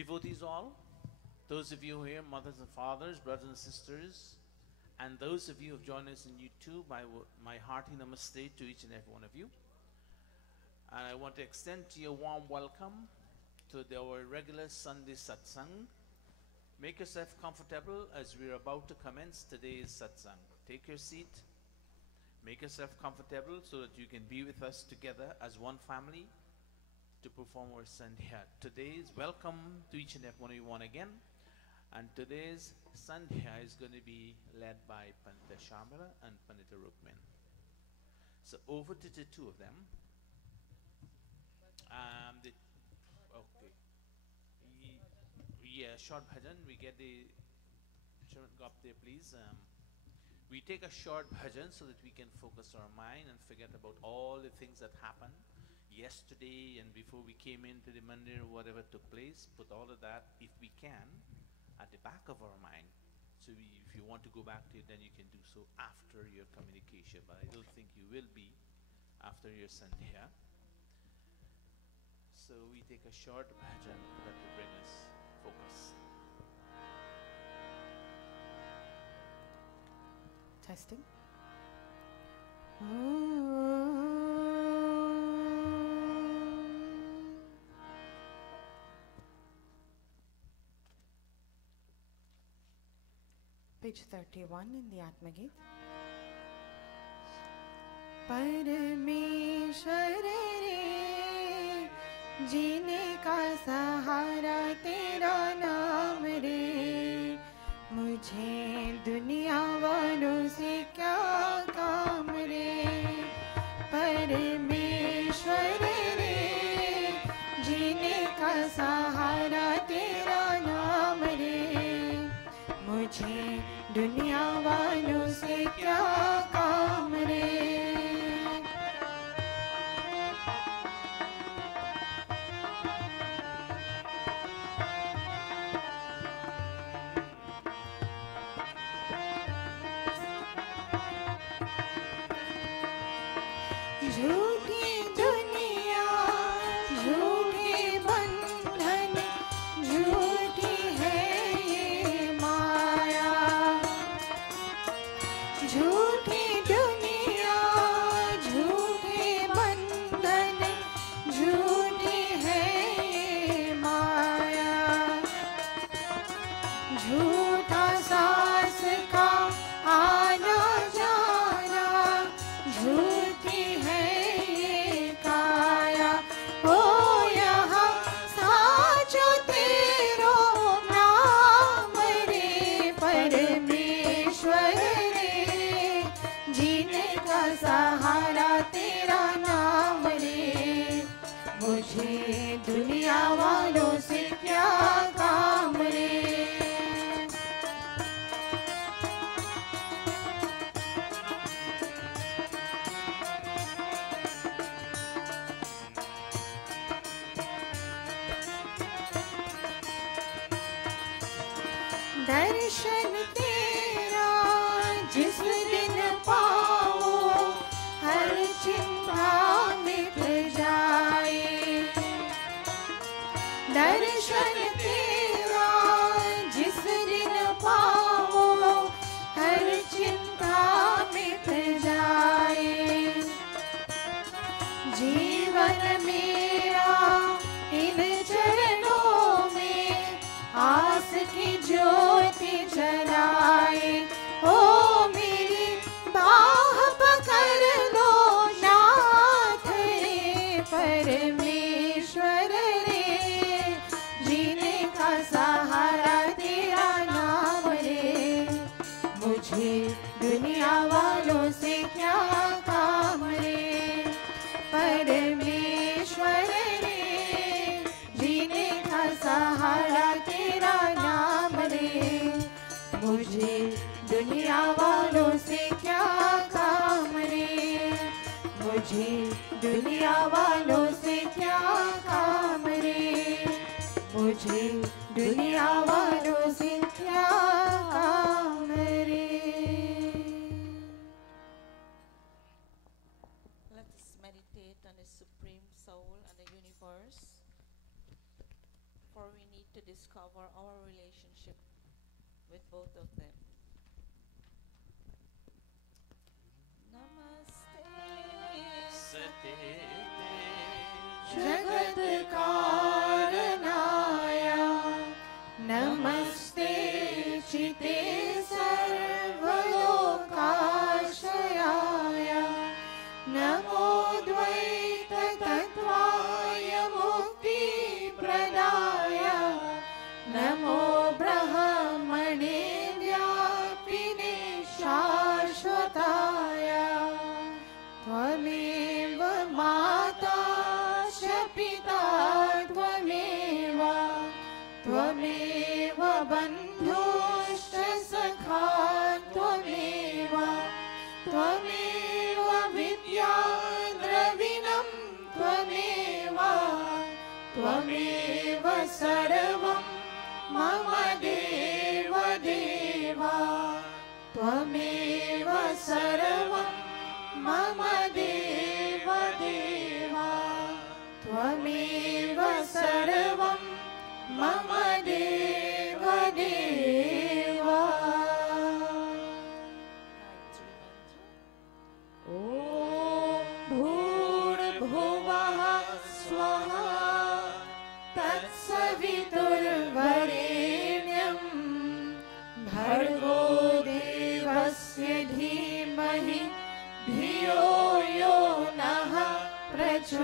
Devotees all, those of you here, mothers and fathers, brothers and sisters, and those of you who have joined us in YouTube, my hearty namaste to each and every one of you. And I want to extend to you a warm welcome to our regular Sunday Satsang. Make yourself comfortable as we are about to commence today's Satsang. Take your seat, make yourself comfortable so that you can be with us together as one family to perform our Sandhya. Today's welcome to each and every one of you once again. And today's Sandhya is going to be led by Pandita Shamala and Pandita Rukmin. So over to the two of them. Short bhajan. We get the go up there, please. We take a short bhajan so that we can focus our mind and forget about all the things that happened yesterday and before we came into the mandir, whatever took place. Put all of that, if we can, at the back of our mind. So if you want to go back to it, then you can do so after your communication. But I don't think you will be after your Sandhya. So we take a short bhajan that will bring us focus. Testing. Page 31 in the Atma Geet. परमेश्वर रे जीने का सहारा तेरा नाम रे, मुझे दुनिया वालों से क्या काम रे। परमेश्वर रे जीने का सहारा तेरा नाम रे, मुझे दुनिया वालों से क्या काम रे। झूठी दुनिया, झूठे बंधन, झूठी है ये माया। झूठी दुनिया, झूठे बंधन, झूठी है ये माया। झूठा सास का आना जाना, झूठी है ये काया। हो यहाँ साचो तेरो नाम रे, परमेश्वर रे जीने का सहारा तेरा नाम रे, मुझे दुनिया वालों से क्या काम रे। दर्शन तेरा जिस दिन पाओ, हर चिंता मिट जाए। दर्शन तेरा जिस दिन पाओ, हर चिंता मिट जाए। जीवन मेरा इन चरणों में आस की ज्योति जलाए। ओ मेरी बाह पकड़ लो नाथ रे, परमेश्वर रे जीने का सहारा तेरा नाम रे, मुझे दुनिया वालों से क्या काम रे। परमेश्वर रे जीने का सहारा तेरा नाम रे, मुझे दुनिया वालों से क्या काम रे। मुझे दुनिया वालों से क्या काम रे, मुझे दुनिया वालों से क्या काम रे। Let us meditate on the Supreme Soul and the universe. therefore we need to discover our relationship with both of them. Namaste. Sate जगत कारणाय नमस्ते चिते सर्वलोकाश्रयाय नमो द्वैत तत्त्वाय मुक्तिप्रदाय नमो ब्रह्मणे व्यापिने शाश्वताय त्वमेव माता च पिता त्वमेव त्वमेव बन्धुश्च सखा त्वमेव त्वमेव विद्या द्रविणं त्वमेव त्वमेव सर्वं मम देव देव त्वमेव सर्वं मम देव देव त्वमेव सर्वं मम देव देव ॐ भूर्भुवः स्वः तत्सवितुर्वरेण्यं भर्गो देवस्य धीमहि धियो यो नः प्रचोदयात्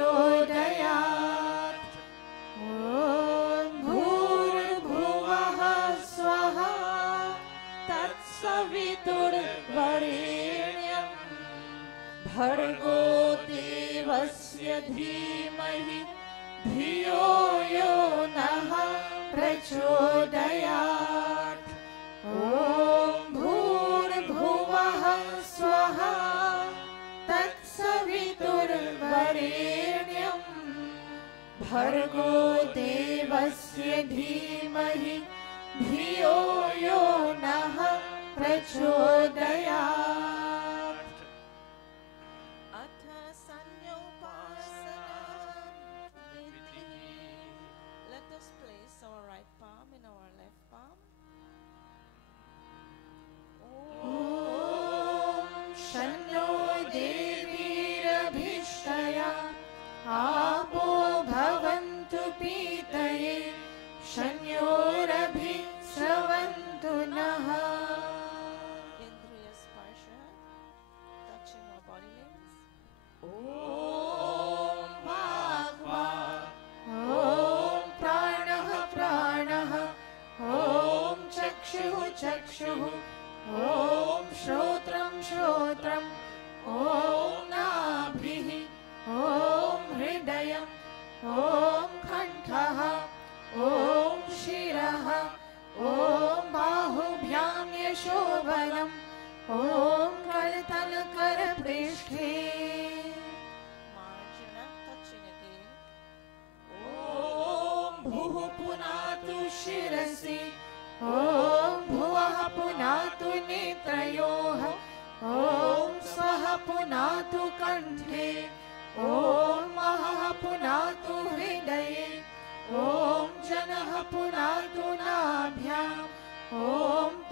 ॐ भूर्भुवः स्वः तत्सवितुर्वरेण्यं भर्गो देवस्य धीमहि धियो यो नः प्रचोदयात् ॐ भूर्भुवः स्वः तत्सवितुर्वरेण्यं भर्गो देवस्य धीमहि धियो यो नः प्रचोदयात् अथ संयोपासना विधिः. Let us place our right palm in our left palm. ॐ शन्नो देवीरभीष्टया आपो भवन्तु पीतये शन्योरभि स्रवन्तु नः Indriya sparsha, touching our body limbs. ॐ वाग्वाक् ॐ प्राणः प्राणः ॐ चक्षुः चक्षुः ॐ श्रोत्रं श्रोत्रम् ॐ नाभिः ॐ हृदयम् ॐ कण्ठः ॐ शिरः ॐ बाहुभ्यां यशोबलम् ॐ करतलकरपृष्ठे Marjana, touching again. ॐ भुः पुनातु शिरसि ॐ भुवः पुनातु नेत्रयोः ॐ स्वः पुनातु कण्ठे ॐ महः पुनातु हृदये ॐ जनः पुनातु नाभ्याम् ॐ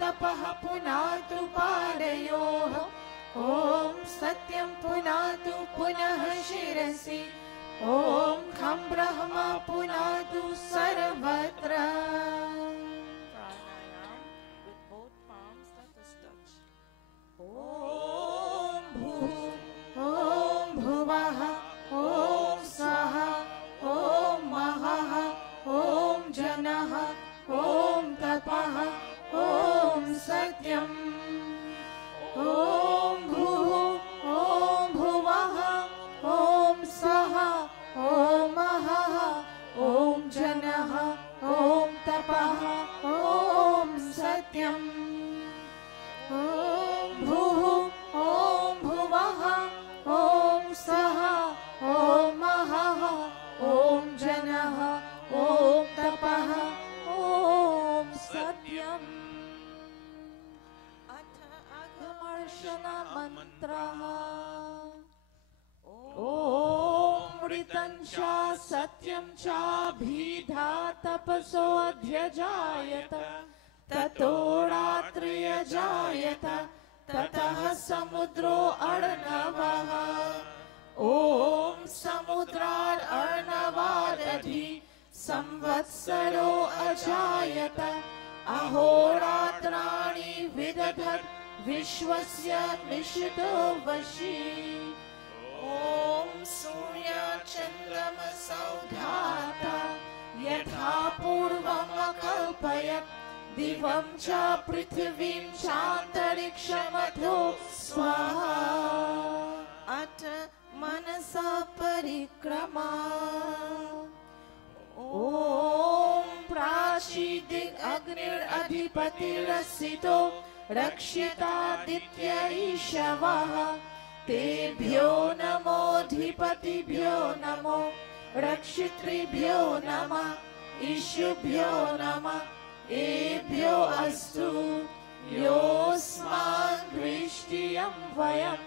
तपः पुनातु पादयोः ॐ सत्यं पुनातु पुनः शिरसि ॐ खं ब्रह्मा पुनातु सर्वत्र Pranayam with both palms. Let us touch. ॐ भूः ॐ भुवः ॐ स्वः ॐ महः ॐ जनः ॐ तपः ॐ सत्यम् ॐ भूः ॐ भुवः ॐ स्वः ॐ महः ॐ जनः ॐ तपः अमृतं च सत्यं चाभिधा तपसोऽध्यजायत ततो रात्र्यजायत ततः समुद्रो अर्णवः ॐ समुद्राद् अर्णवादधि संवत्सरो अजायत अहोरात्राणि विदधत् विश्वस्य निशितो वशी ॐ सूर्यचन्द्रमसौ धाता यथा पूर्वम् अकल्पयत् दिवं च पृथिवीं चान्तरिक्षमथो स्वाहा अथ मनसा परिक्रमा ॐ प्राचीदिक् अग्निरधिपतिरसितो रक्षितादित्य ईशवः तेभ्यो नमोऽधिपतिभ्यो नमो रक्षितृभ्यो नमः ईशुभ्यो नमः एभ्यो अस्तु योऽस्मान् दृष्टियं वयं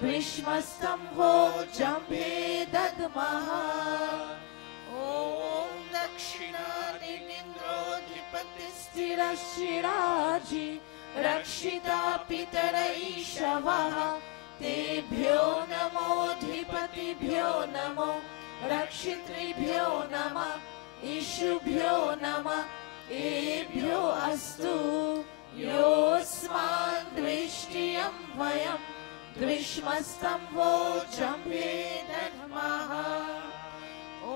द्विष्मस्तम्भो जम्भे दद्मः ॐ दक्षिणादिनिन्द्रोऽधिपतिस्थिरशिराजि रक्षिता पितर ईशवः तेभ्यो नमोऽधिपतिभ्यो नमो रक्षितृभ्यो नमः ईशुभ्यो नमः एभ्यो अस्तु योऽस्मान् दृष्टियं वयं द्विष्मस्तम्भो जम्भे दद्मः ॐ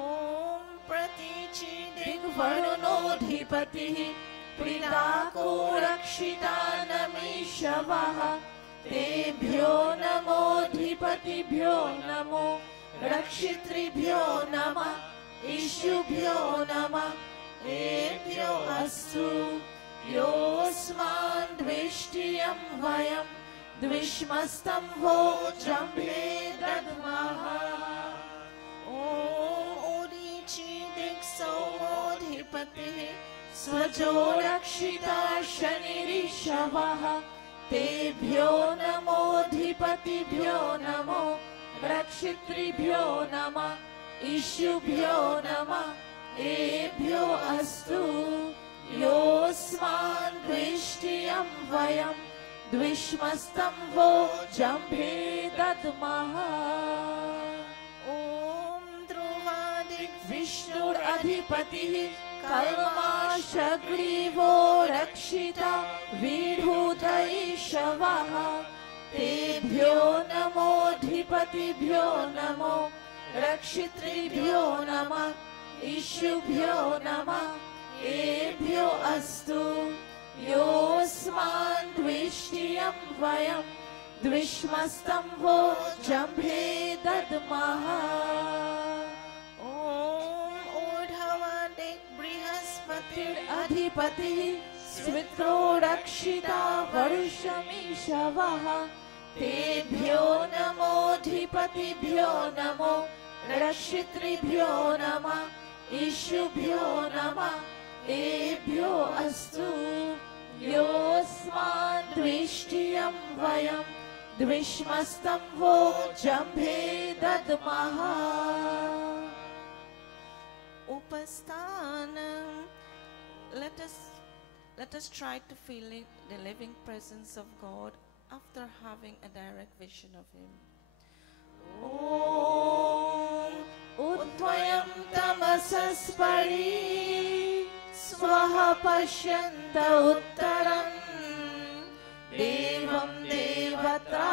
प्रतीचिदिग्वरुणोऽधिपतिः पिताको रक्षितानमीशवः तेभ्यो नमोऽधिपतिभ्यो नमो रक्षितृभ्यो नमः ईशुभ्यो नमः एभ्यो अस्तु योऽस्मान् दृष्टियं वयं द्विष्मस्तम्भो जम्भे दद्मः ॐ उदीचिदिक्सौमोऽधिपतिः स्वजो रक्षिता शनिरीशवः तेभ्यो नमोऽधिपतिभ्यो नमो रक्षितृभ्यो नमः ईशुभ्यो नमः एभ्यो अस्तु योऽस्मान् दृष्टियं वयं द्विष्मस्तम्भो जम्भे दद्मः ॐ ध्रुवादिग्विष्णुरधिपतिः कल्माशग्रीवो रक्षिता विभूत ईशवः तेभ्यो नमोऽधिपतिभ्यो नमो रक्षितृभ्यो नमः ईशुभ्यो नमः एभ्यो अस्तु योऽस्मान् दृष्टियं वयं द्विष्मस्तम्भो जम्भे दद्मः ॐ ऊर्ध्वदिक् बृहस्पतिरधिपतिः स्वित्रो रक्षिता वर्षमीशवः तेभ्यो नमोऽधिपतिभ्यो नमो रक्षितृभ्यो नमः ईशुभ्यो नमः एभ्यो अस्तु योऽस्मान् दृष्टियं वयं द्विष्मस्तम्भो जम्भे दद्मः उपस्थानम् Let us try to feel the living presence of God after having a direct vision of Him. Om Udvayam Tamasaspari Swaha Pashyanta Uttaram Devam Devatra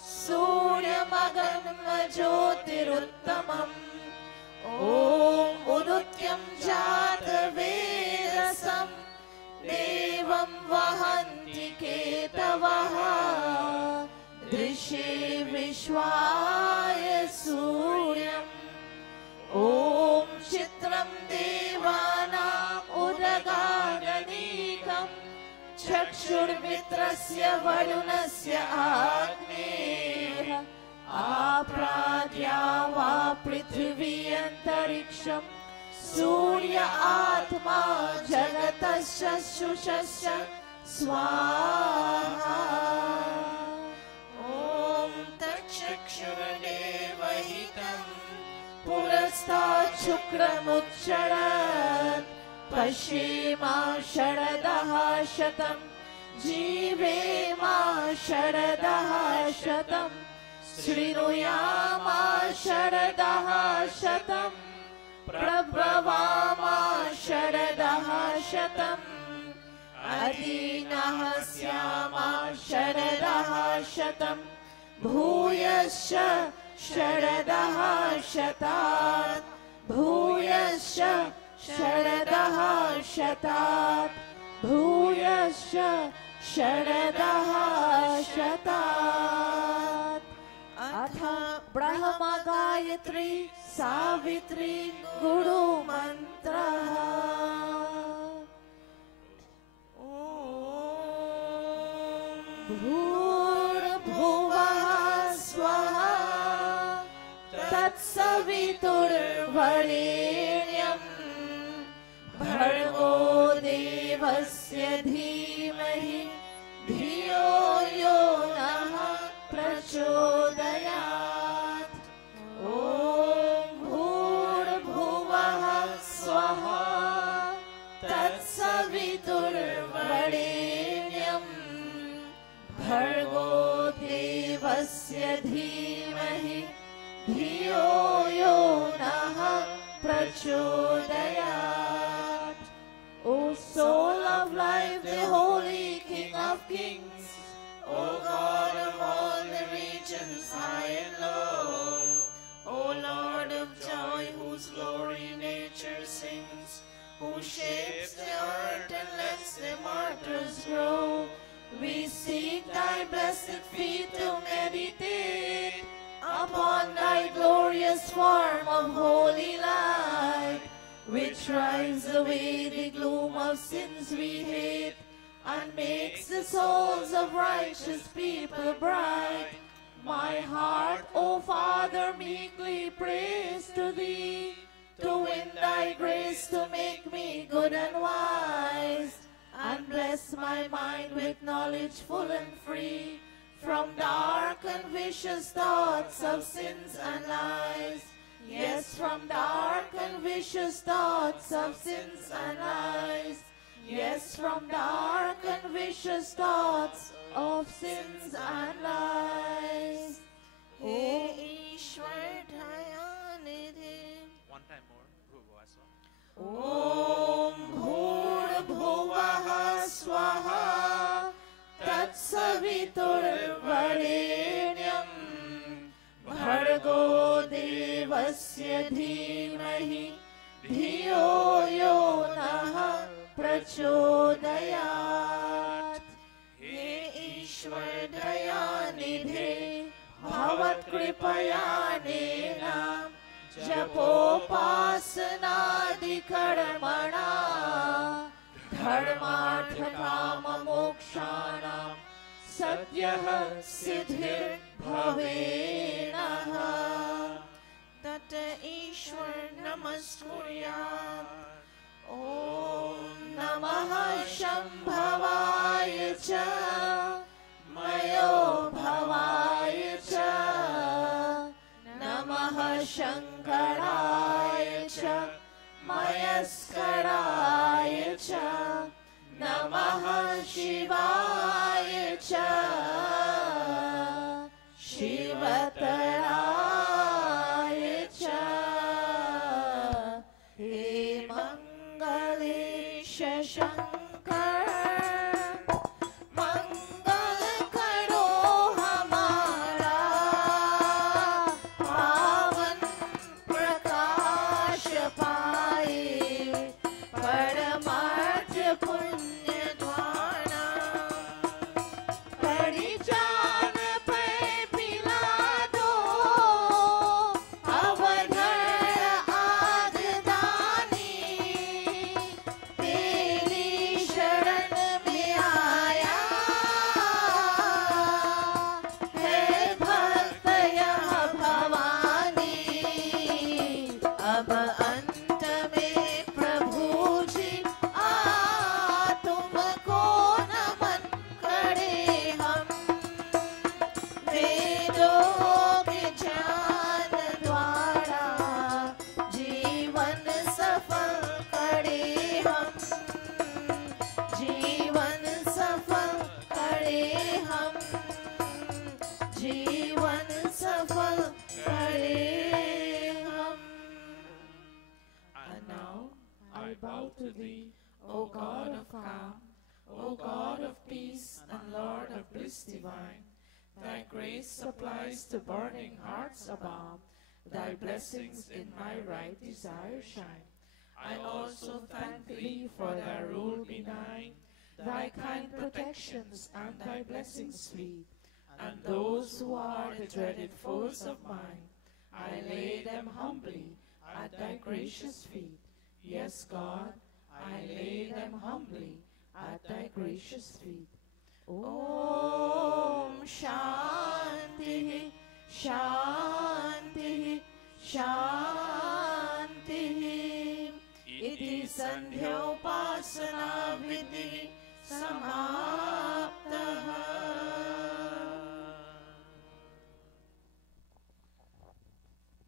Suryamaganma Jyotiruttamam Om Udutyam Jata Vedasam Devam Vahanti Ketavaha Drishe Vishwaya Suryam Om Chitram Devanam Udaganikam Chakshurmitrasya Varunasya Agneha Apradya Va Prithvi Antariksham Surya Atma Jagatasya Shushasya Swaha Om Tatchakshuradevahitam शुक्रमुच्चरत् पश्येमा शरदः शतं जीवेमा शरदः शतं शृणुयामा शरदः शतं प्रभवामा शरदः शतम् अदीनः स्यामा शरदः शतं भूयश्च शरदः शतात् भूयश्च शरदः शतात् भूयश्च शरदः शतात् अथ ब्रह्म गायत्री सावित्री गुरुमन्त्रः भूर्भुवः स्वः तत्सवितुर्वरेण्यं भर्गो देवस्य धीमहि धियो यो नः प्रचोदयात् ॐ भूर्भुवः स्वः तत्सवितुर्वरेण्यं भर्गो देवस्य धीमहि धियो यो नः प्रचोदयात्. O soul of life, the holy King of kings, O God of all the regions high and low, O Lord of joy, whose glory nature sings, who shapes the earth and lets the mortals grow, we seek thy blessed feet to meditate upon thy glorious form of holy light, which drives away the gloom of sins we hate and makes the souls of righteous people bright. My heart, O Father, meekly prays to thee, to win thy grace to make me good and wise, and bless my mind with knowledge full and free from dark and vicious thoughts of sins and lies. Yes, from dark and vicious thoughts of sins and lies. Yes, from dark and vicious thoughts of sins and lies. Hey Ishwar Dayanidhi. One time more. Bhuvaswa. ॐ भूर्भुवः स्वः तत्सवितुर्वरेण्यं भर्गो देवस्य धीमहि धियो यो नः प्रचोदयात्. हे ईश्वर दयानिधे भवत्कृपयानेन जपोपासनादिकर्मणा धर्मार्थकाममोक्षाणां सद्यः सिद्धिर्भवेनः. तत ईश्वर नमस्कुर्यात्. ॐ नमः शम्भवाय च मयो भवाय च नमः शङ्कराय च मयस्कराय च नमः शिवाय च शिवतराय च. हे मंगलेश शंकर मंगल करो हमारा, पावन प्रकाश पाए परमार्थ पुण्य द्वारा. पड़ी जान पे पिला दो अवधर आददानी, तेरी Thee, O God of calm, O God of peace and Lord of bliss divine. Thy grace supplies to burning hearts a balm. Thy blessings in my right desire shine. I also thank Thee for Thy rule benign, Thy kind protections and Thy blessings sweet. And those who are the dreaded foes of mine, I lay them humbly at Thy gracious feet. Yes, God, I lay them humbly at Thy gracious feet. Om Shanti, Shanti, Shanti. Iti Sandhyopasana Vidhi Samaptaha.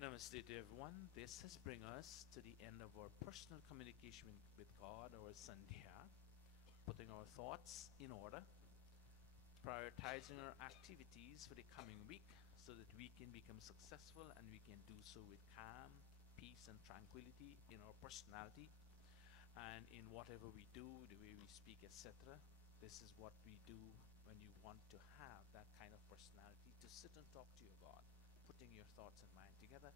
Namaste to everyone. This has bring us to the end of our personal communication with God, our Sandhya, putting our thoughts in order, prioritizing our activities for the coming week so that we can become successful, and we can do so with calm, peace and tranquility in our personality and in whatever we do, the way we speak, etc. This is what we do when you want to have that kind of personality, to sit and talk to your God, putting your thoughts and mind together.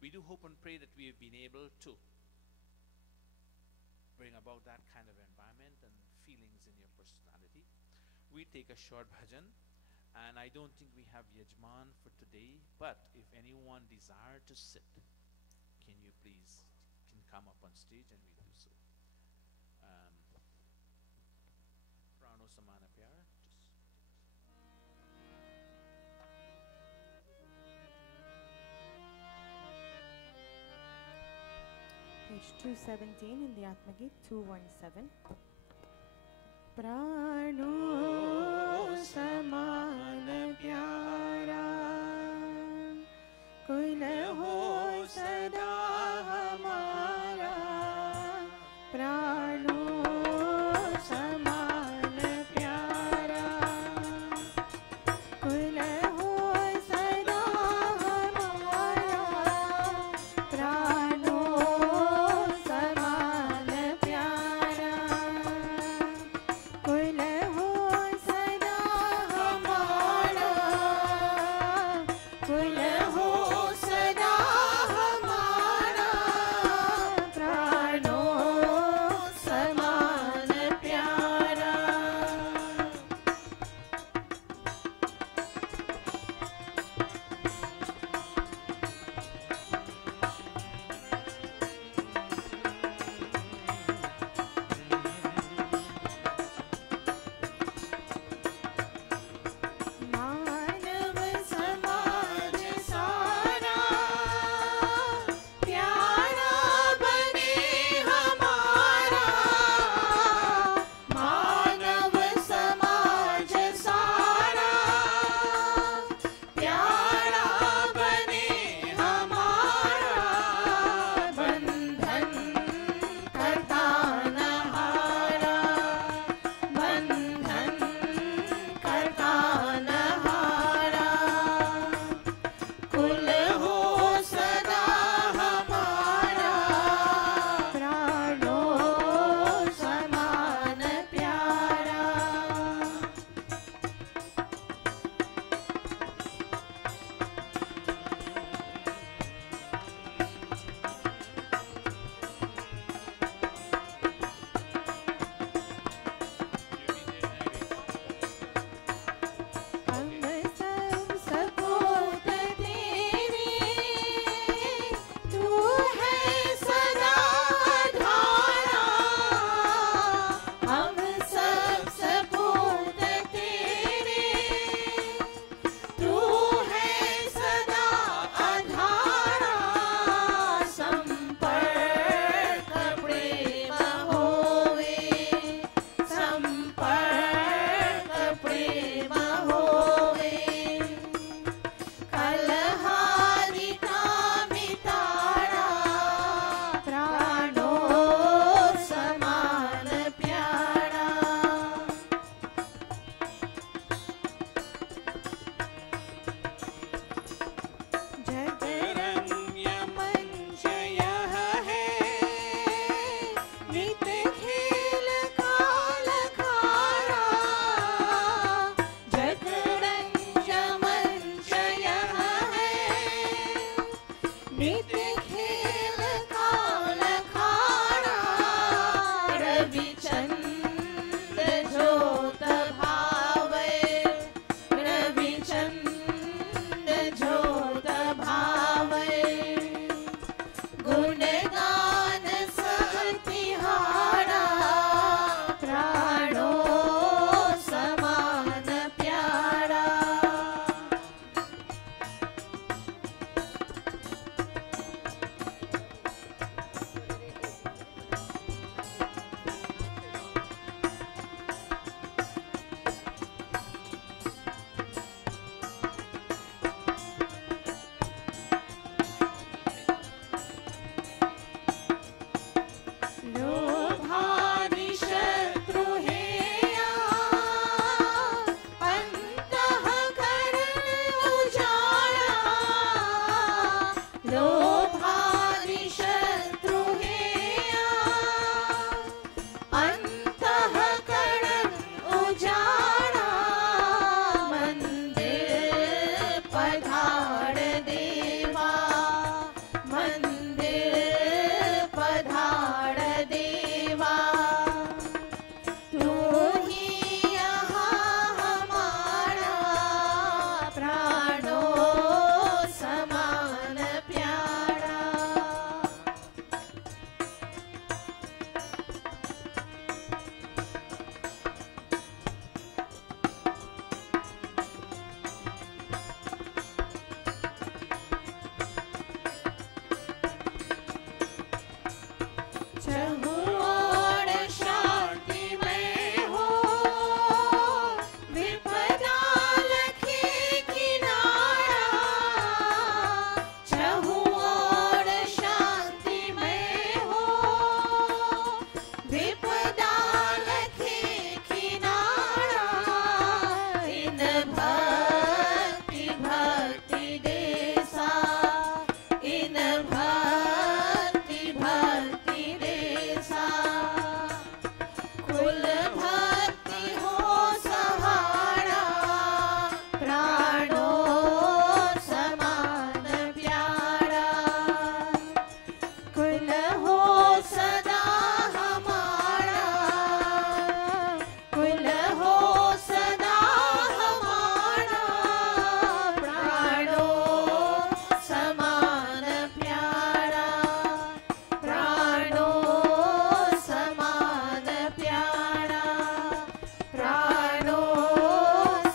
We do hope and pray that we have been able to bring about that kind of environment and feelings in your personality. We take a short bhajan, and I don't think we have Yajman for today, but if anyone desire to sit, can you please come up on stage and we'll do so. Prano Samana Pyara. Page 217 in the Atmagit, 217. Prano saman pyara, koi na ho sada hamara. Prano saman pyara, koi na ho sada hamara. Prano saman pyara, koi na ho sada hamara. Koi na ho sada नित्य खेल काल खाड़ा रवि चंद ज्योत भावे रवि चंद ज्योत भावे गुणगान सतिहारा प्राणो समान प्यारा लोभादि शत्रु हेया अंतःकरण उजाड़ा लोभादि शत्रु हेया अंतःकरण उजाड़ा मंदिर पधार देवा मंदिर पधार देवा तू ही यहाँ हमारा प्राणों समान प्यारा चहुओर शांति में हो विपदा लखे किनारा चहुओर शांति में हो विपदा लखे किनारा इन भक्ति भक्ति देसा इन भक्ति भक्ति देसा कुल भक्ति हो सहारा प्राणों समान प्यारा कुल हो सदा हमारा कुल हो सदा हमारा प्राणों समान प्यारा प्राणों समान प्यारा प्राणों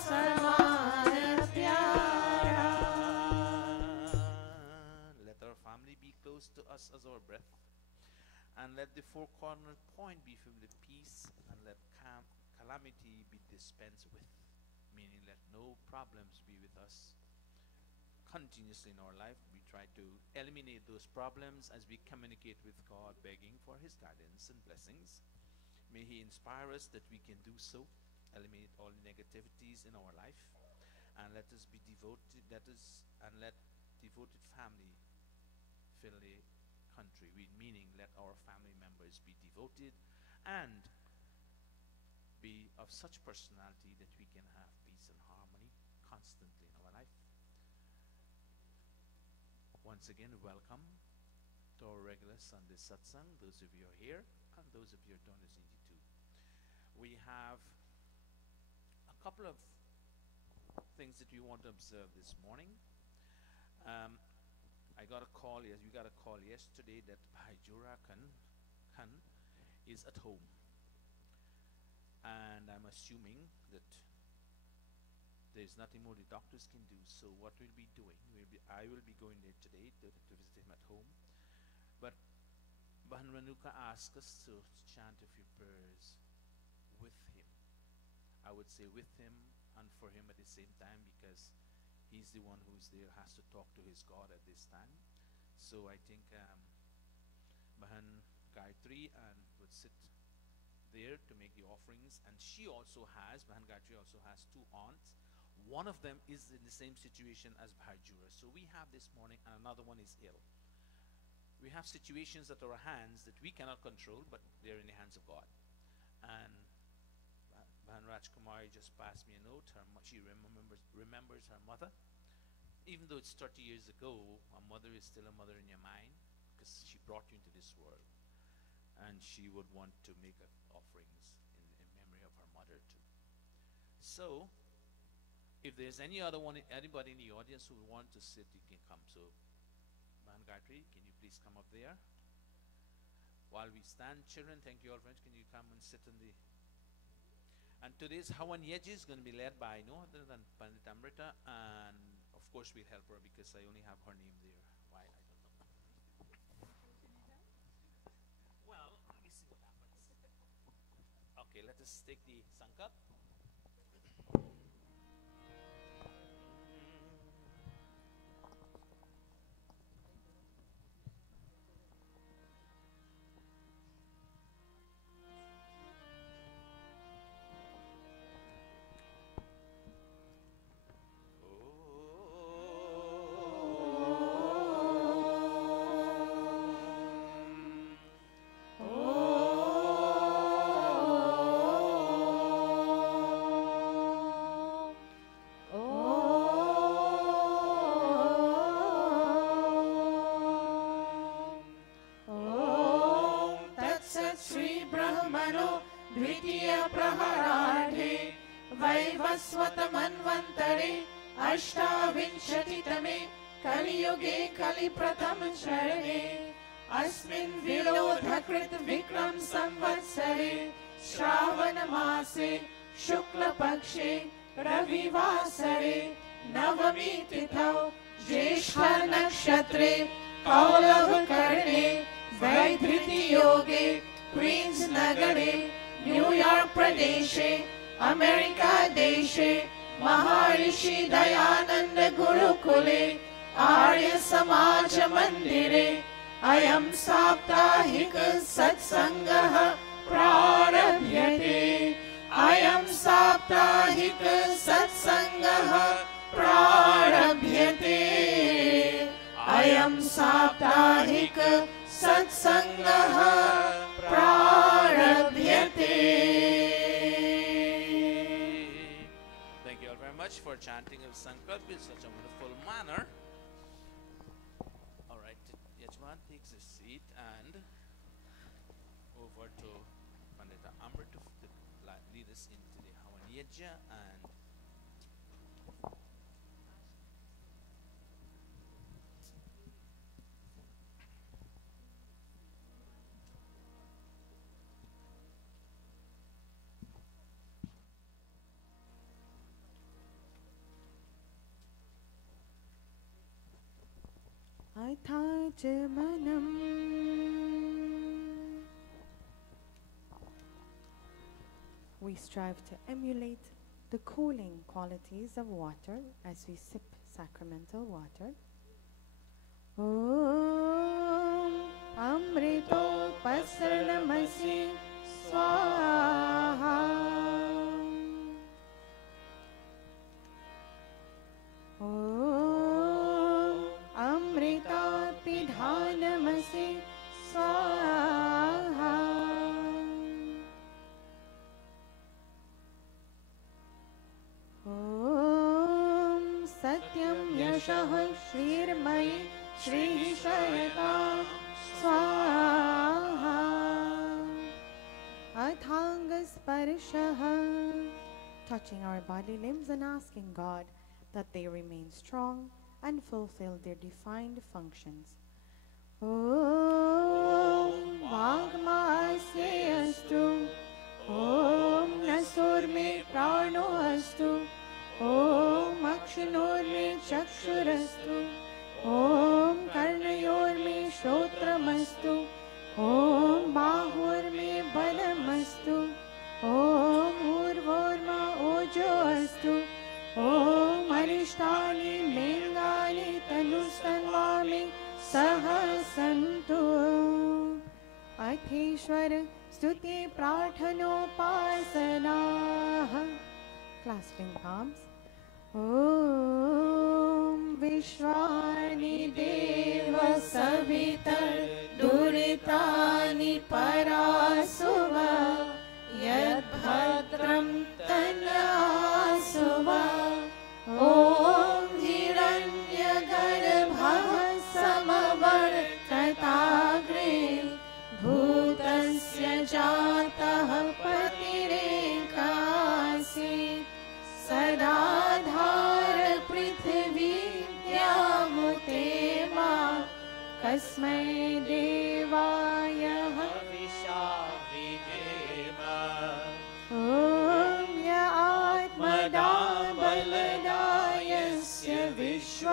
समान प्यारा Let our family be close to us as our breath, and let the four corner point be filled with peace, and let calamity be dispensed with, meaning let no problems be with us continuously in our life. We try to eliminate those problems as we communicate with God, begging for His guidance and blessings. May He inspire us that we can do so, eliminate all negativities in our life, and let us be devoted, and let devoted family fill the country, meaning let our family members be devoted and be of such personality that we can have peace and harmony constantly in our life. Once again, welcome to our regular Sunday Satsang, those of you who are here and those of you who are joining us in YouTube. We have a couple of things that we want to observe this morning. I got a call, yes, we got a call yesterday that Bhaijura Khan is at home. And I'm assuming that there's nothing more the doctors can do. So what we'll be doing, I will be going there today to visit him at home. But Bahan Ranuka asked us to chant a few prayers with him. I would say with him and for him at the same time, because he's the one who's there, has to talk to his God at this time. So I think Bahan Gayatri and would sit there to make the offerings, and she also has, Bahan Gayatri also has two aunts. One of them is in the same situation as Bhaijura. So we have this morning, and another one is ill. We have situations at our hands that we cannot control, but they're in the hands of God. And Bahan Rajkumari just passed me a note. She remembers her mother, even though it's 30 years ago, a mother is still a mother in your mind because she brought you into this world. And she would want to make offerings in memory of her mother too. So, if there's anybody in the audience who want to sit, you can come. So, Man Gayatri, can you please come up there? While we stand, children, thank you all friends. Can you come and sit in the... And today's Havan Yajna is going to be led by no other than Pandit Amrita, and of course we'll help her because I only have her name there. Why? I don't know. Well, let me see what happens. Okay, let us take the Sankalp. वैवस्वतमन्वन्तरे अष्टाविंशतितमे कलियुगे कलिप्रथम चरणे अस्मिन् विरोधकृत विक्रम संवत्सरे श्रावण मासे शुक्लपक्षे रविवासरे नवमी तिथौ ज्येष्ठ नक्षत्रे कौलवकर्णे वैधृति योगे queen's नगरे न्यूयॉर्क प्रदेशे अमेरिका देशे महर्षि दयानंद गुरुकुले आर्य समाज मंदिरे अयं साप्ताहिक सत्संगः प्रारभ्यते अयं साप्ताहिक सत्संगः प्रारभ्यते अयं साप्ताहिक सत्संगः प्रारभ्यते. Much for chanting of Sankalp in such a wonderful manner. All right, Yajman takes his seat and over to Pandita Amrita to lead us into the Havan Yajna and Athachmanam. We strive to emulate the cooling qualities of water as we sip sacramental water. Om Amrito Pasranamasi Swaha. Om Amrita Pidhanamasi Swaha. Om Satyam Yashah Shrirmayi Shri Shayatam Swaha. Athangas Parishaha. Touching our body limbs and asking God that they remain strong and fulfill their defined functions. Om Vagmasya Astu. Om Nasurme Prano Astu. Om Akshanurme Chakshurastu. Om Karnayorme Shrotramastu. Om Bahurme Balamastu. Om Urvorma Ojo Astu. Om Arishtani Mengani Tanustanvami Sahasantu. Atheshwar Stuti Prathanopasana. Clasping palms. Om Vishwani Deva Savitar Duritani Parasuva Yad Bhadram Tanasuva. Om Hiranya वर्तताग्रे भूतस्य जातः पतिरेकासीत् सदाधार पृथिवीद्यामुते मा कस्मै देवाय हविषा विधेम ॐ य आत्मदा बलदायस्य विश्व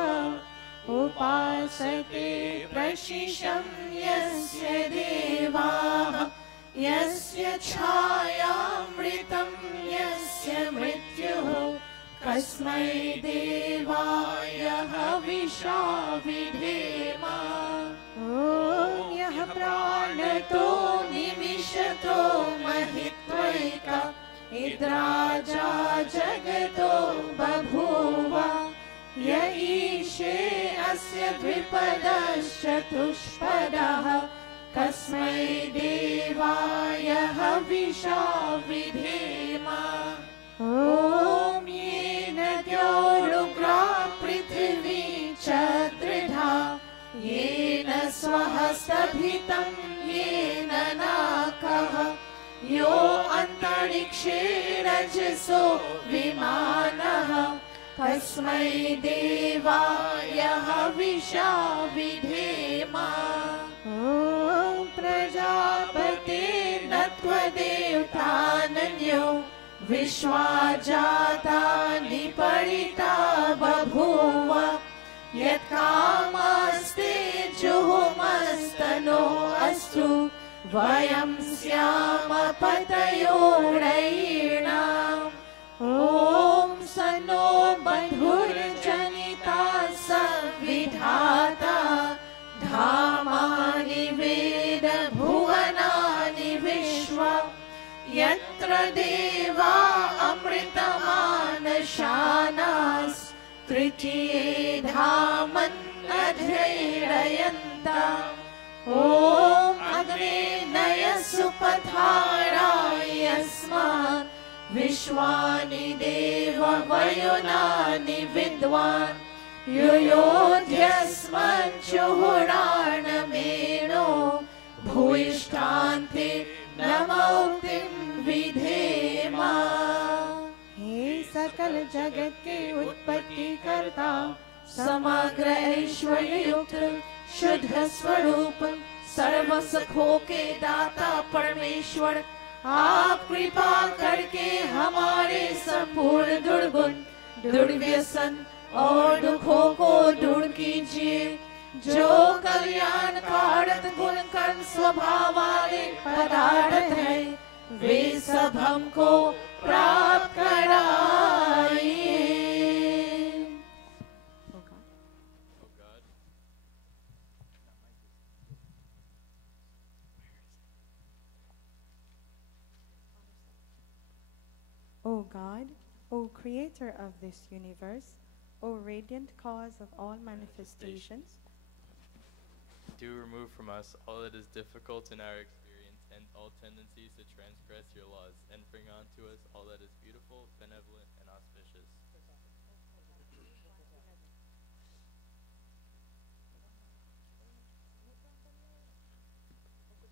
उपासते प्रशिशं यस्य देवाः यस्य छायामृतं यस्य मृत्युः कस्मै देवाय हविषा विधेम ॐ यः प्राणतो निमिषतो महित्वैक इद्राजा जगतो बभूव य ईशे अस्य द्विपदश्चतुष्पदः कस्मै देवाय हविषा विधेम ॐ येन द्योरुग्रा पृथिवी च दृढा येन स्वहस्तभितं येन नाकः यो अन्तरिक्षे रजसो विमानः कस्मै देवाय हविषा विधेम ॐ प्रजापते न त्वदेवतानन्यो विश्वा जातानि परिता बभूव यत्कामस्ते जुहुमस्तनो अस्तु वयं स्याम पतयोरयीणाम् ॐ सनो बन्धुर्जनिता सविधाता धामानि वेद भुवनानि विश्व यत्र देवा अमृतमानशानास् तृतीये धामन्नध्येरयन्ता ॐ अग्ने नय सुपथाराय यस्मात् विश्वानि देव वयुनानि विद्वान् युयोध्यस्मञ्चुहुराणमेनो भूयिष्ठान्ते नमौक्तिं विधेम हे सकल जगत के उत्पत्ति करता समग्र ऐश्वर्य युक्त शुद्ध स्वरूप सर्व सुखों के दाता परमेश्वर आप कृपा करके हमारे संपूर्ण दुर्गुण दुर्व्यसन और दुखों को दूर कीजिए जो कल्याणकारक गुण कर्म स्वभाव वाले पदार्थ है वे सब हमको प्राप्त कराइए। O God, O creator of this universe, O radiant cause of all manifestations, do remove from us all that is difficult in our experience and all tendencies to transgress your laws, and bring unto us all that is beautiful, benevolent, and auspicious.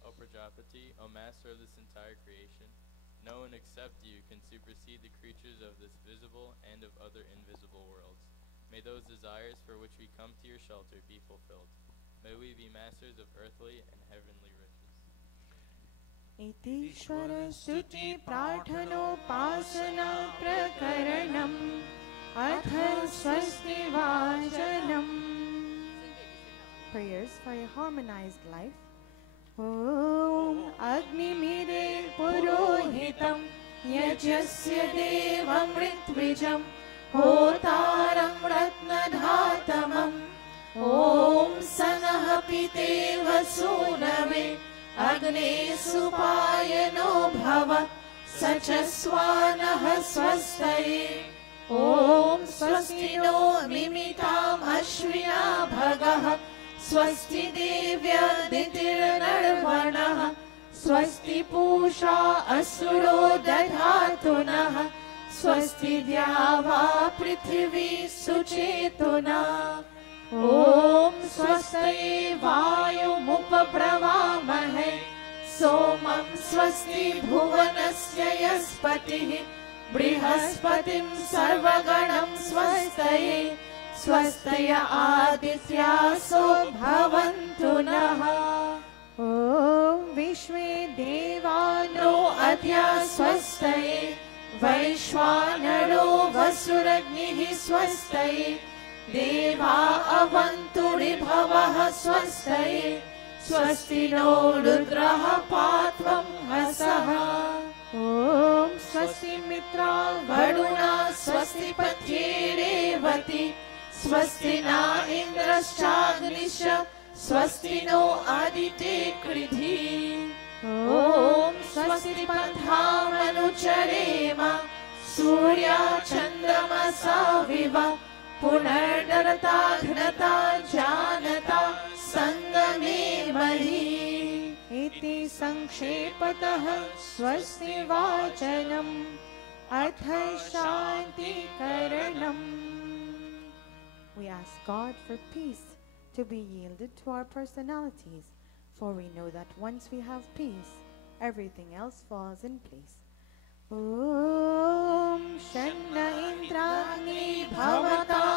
O Prajapati, O master of this entire creation, no one except you can supersede the creatures of this visible and of other invisible worlds. May those desires for which we come to your shelter be fulfilled. May we be masters of earthly and heavenly riches. इतीश्वर स्तुति प्रार्थनोपासना प्रकरणम् अथ स्वस्ति वाचनम्. Prayers for a harmonized life. ॐ अग्निमीरे पुरोहितं यजस्य देवमृत्विजं होतारं रत्नधातमम् ॐ सनः पितेव सूनवे अग्ने सुपायनो भव स च स्वानः स्वस्तये ॐ स्वस्ति no मिमिताम् अश्विना भगः स्वस्ति देव्यदितिर्नर्वणः स्वस्ति पूषा असुरो दधातु नः स्वस्ति द्यावा पृथिवी सुचेतुना ॐ स्वस्ति वायुमुपब्रवामहे सोमं स्वस्ति भुवनस्य यस्पतिः बृहस्पतिं सर्वगणं स्वस्तये स्वस्तय आदित्यासो भवन्तु नः ॐ विश्वे देवानो अद्य स्वस्तये वैश्वानरो वसुरग्निः स्वस्तये देवा अवन्तु ऋभवः स्वस्तये स्वस्ति नो रुद्रः पात्वं हसः ॐ स्वस्ति मित्रा वरुणा स्वस्ति पत्ये रेवति स्वस्ति न इन्द्रश्चाग्निश्च स्वस्ति नो आदिते कृधि ॐ स्वस्ति पन्थामनुचरेम सूर्या चन्द्रमसा विव पुनर्नरता घ्नता जानता संगमे मही इति संक्षेपतः स्वस्ति वाचनम् अथ शान्तिकरणम्. We ask God for peace to be yielded to our personalities, for we know that once we have peace, everything else falls in place. Om Shanna Indragni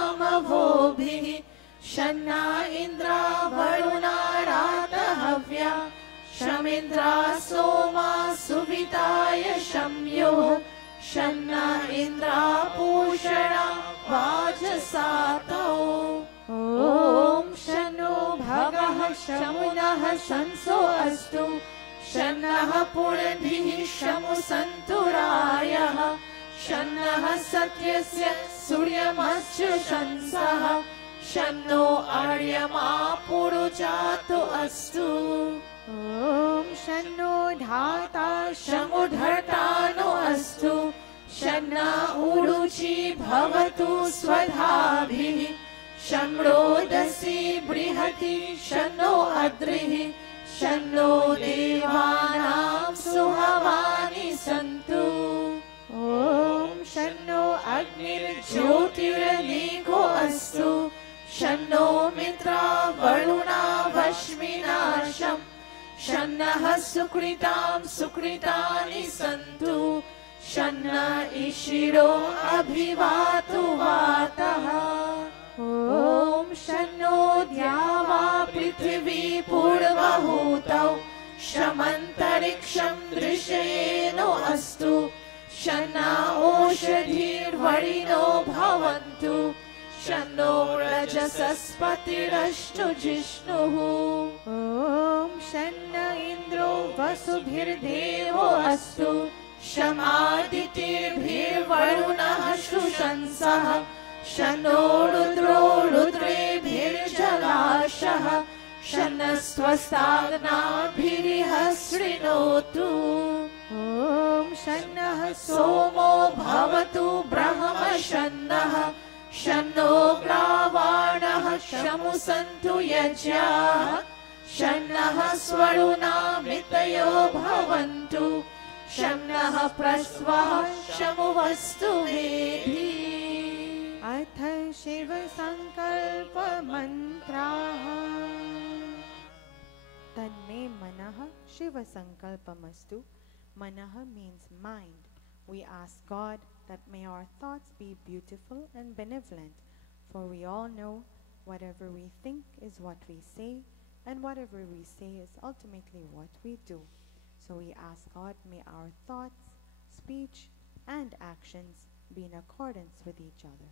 भवतामवोभिः शन्ना Indira Varuna रातहव्या शमिन्द्रा Soma सुविताय शम्योः शन्ना Indira पूषणा वाजसातौ ॐ शन्नो भगः शमुनः शंसो अस्तु शन्नः पुरंधिः शमु सन्तुरायः शन्नः सत्यस्य सूर्यमश्च शंसः शन्नो अर्यमा पुरुजातु अस्तु ॐ शन्नो धाता शमुधर्तानो अस्तु शन्ना उरुचि भवतु स्वधाभिः शम्रोदसी बृहति शन्नो अद्रिः शन्नो देवानां सुहवानि सन्तु ॐ शन्नो अग्निर्ज्योतिरनीको अस्तु शन्नो मित्रा वरुणा वश्मिनाशं शन्नः सुकृतां सुकृतानि सन्तु शन्न इशिरो अभिवातु वातः ॐ शन्नो द्यावा पृथिवी पूर्वहूतौ शमन्तरिक्षं दृशयेनो अस्तु शन्ना ओषधीर्वरिणो भवन्तु शन्नो रजसस्पतिरस्तु जिष्णुः ॐ शन्न इन्द्रो वसुभिर्देवो अस्तु शमादितिर्भिर्वरुणः शुशंसः शन्नो रुद्रो रुद्रेभिर्जलाशः शन्नस्त्वस्ताग्नाभिरिह शृणोतु ॐ शन्नः सोमो भवतु ब्रह्मशन्नः शन्नो ग्रावाणः शमु सन्तु यज्ञाः शन्नः स्वरुणामितयो भवन्तु शन्नः प्रस्वः शमुवस्तु वेदी अथ शिव संकल्प मंत्राः तन्मे मनः Shiv संकल्पमस्तु. Manah means mind. We ask God that may our thoughts be beautiful and benevolent, for we all know whatever we think is what we say, and whatever we say is ultimately what we do. So we ask God, may our thoughts, speech, and actions be in accordance with each other.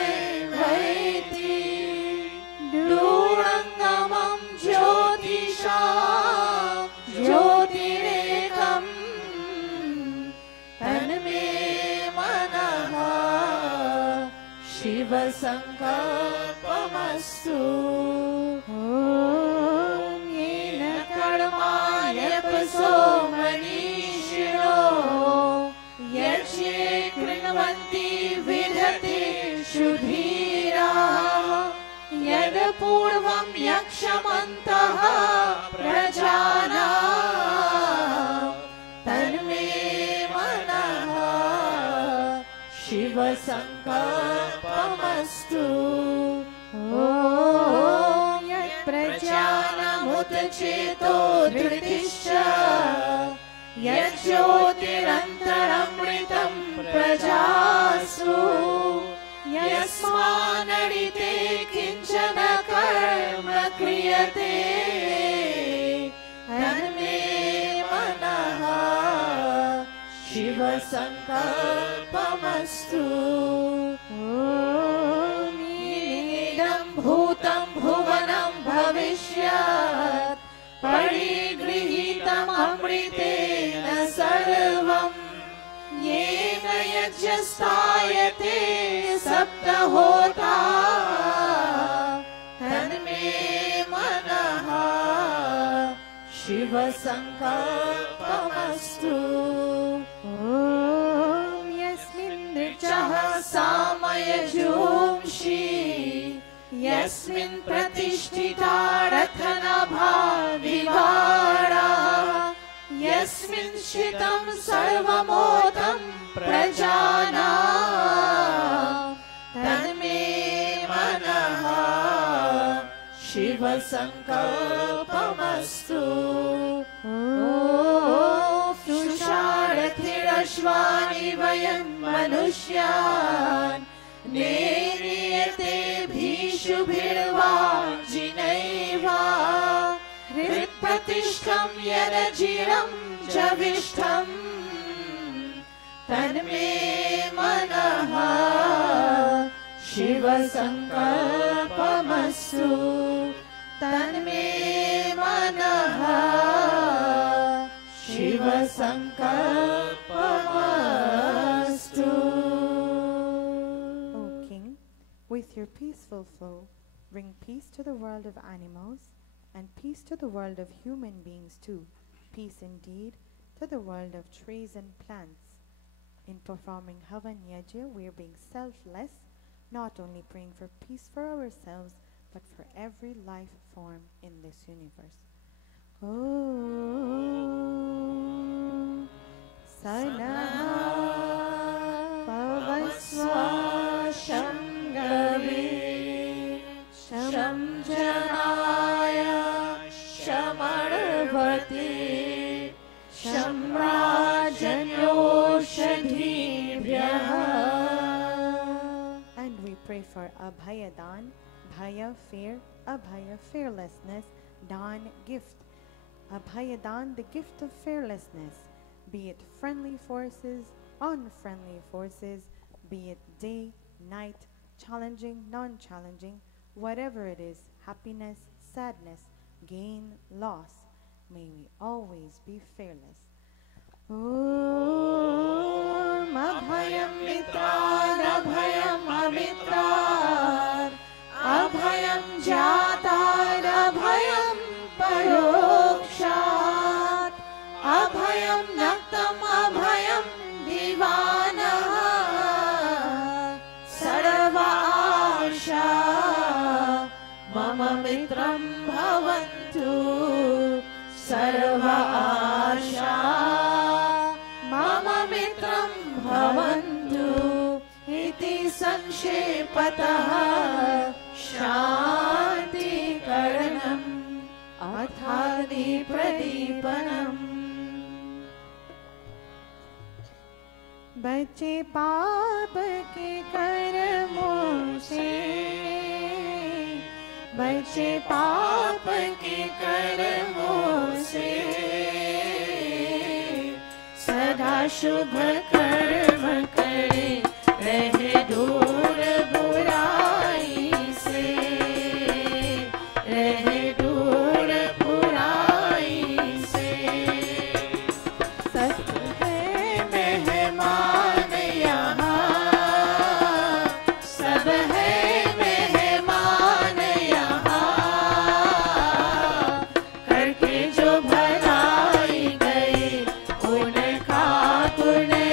तथैवैति दूरङ्गमं ज्योतिषा ज्योतिरेकं तन्मे मनः शिवसङ्कल्पमस्तु ॐ येन कर्माण्यपसो मनीषिणो शुधीराः यद् पूर्वं यक्षमन्तः प्रजानां तन्मे मनः शिवसङ्कल्पमस्तु। ॐ यत् प्रजानामुतचेतो धृतिश्च यज्ज्योतिरन्तरमृतं प्रजासु यस्मान्नडिते किञ्चन कर्म क्रियते तन्मे मनः शिवसङ्कल्पमस्तु। ॐ इदं भूतं भुवनं भविष्यत् परिगृहीतममृतेन सर्वं येन यज्ञस्तायते सप्तहोता तन्मे मनः शिवसङ्कल्पमस्तु। ॐ यस्मिन् ऋचः सामयजूंषि यस्मिन् प्रतिष्ठिता रथनभा विवाराः यस्मिन् शितं सर्वमोदं प्रजानां तन्मे मनः शिवसङ्कल्पमस्तु। ॐ सुषारथिरश्वानि वयं मनुष्यान् नेरियते भीषुभिर्वा जिनैव हृत्प्रतिष्ठं यदजिरं च विष्ठं तन्मे मनः शिवसङ्कल्पमस्तु। तन्मे मनः शिवसङ्कल्पमस्तु। O King, with your peaceful flow, bring peace to the world of animals and peace to the world of human beings too. Peace indeed to the world of trees and plants. In performing Havan Yajna, we are being selfless, not only praying for peace for ourselves, but for every life form in this universe. Om Sanaha Pavaswa Shangave Sham Janaya Shamarvati Shamrajanyoshadhibhyaha. And we pray for Abhayadan, Bhaya fear, Abhaya fearlessness, Dan gift. Abhayadan, the gift of fearlessness, be it friendly forces, unfriendly forces, be it day, night, challenging, non-challenging, whatever it is, happiness, sadness, gain, loss, may we always be fearless. Om Abhayam Mitrad, Abhayam Amitrad, Abhayam Jatad, Abhayam Parokshat, Abhayam Naktam, Abhayam Divanah, Sarva Asha Mama Mitram Bhavantu, Sarva Asha Mama Mitram Bhavantu, Iti Sanshepataha Shanti Karanam Athadi Pradipanam. बचे पाप के कर्मों से, बचे पाप के कर्मों से, सदा शुभ कर्म करे, रहे दूर बुराई से, रहे दूर बुराई से। सत्य है मेहमान यहाँ, सब है मेहमान यहाँ, करके जो भलाई गए उनका पुण्य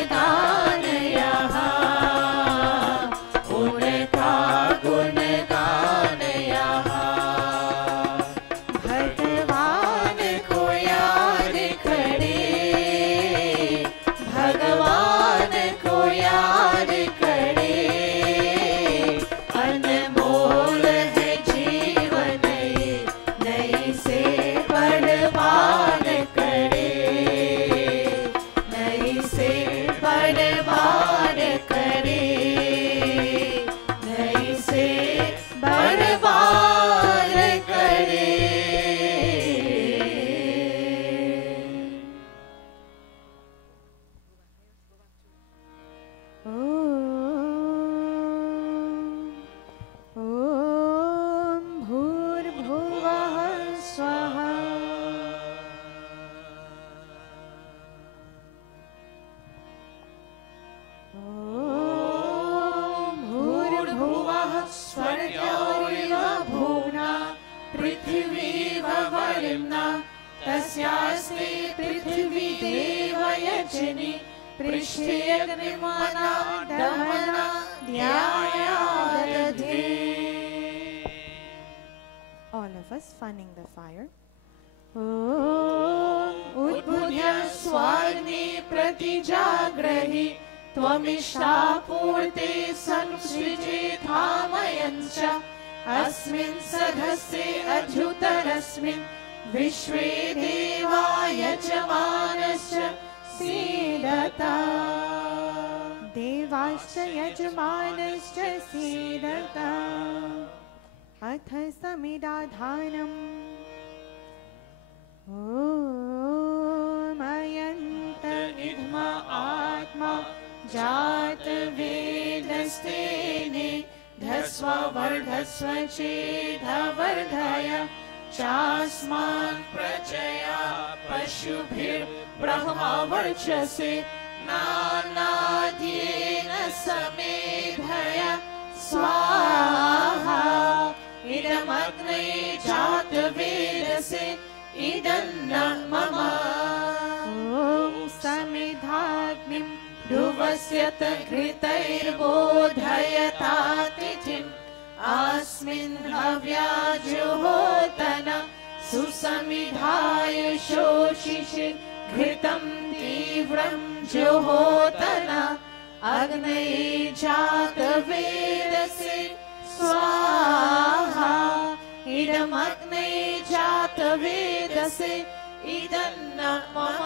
तस्यास्ति पृथिवी देवयजनि पृष्ठे अग्निमना दमना ध्यायादधे. All of us fanning the fire. उद्बुध्य स्वाग्नि प्रतिजाग्रहि त्वमिष्टापूर्ते संसृजेथामयञ्च अस्मिन् सधस्ते अध्युतरस्मिन् विश्वे देवा यजमानश्च सीदता. देवाश्च यजमानश्च सीदता. अथ समिदाधानम्. ॐ अयन्त इद्मा आत्मा जातवेदस्तेने धस्व वर्धस्व चेदवर्धय चास्मान् प्रजया पशुभिर्ब्रह्मवर्चसे नानाद्येन समेधय स्वाहा. इदमग्ने जातवेदसे इदन्न मम. ॐ समिधाग्निं ध्रुवस्यत घृतैर्बोधयता तिथिम् अस्मिन् हव्याजुहोतन सुसमिधाय शोषिषि घृतं तीव्रं जुहोतन अग्नये जातवेदसे स्वाहा. इदमग्नये जातवेदसे इदन्न मम.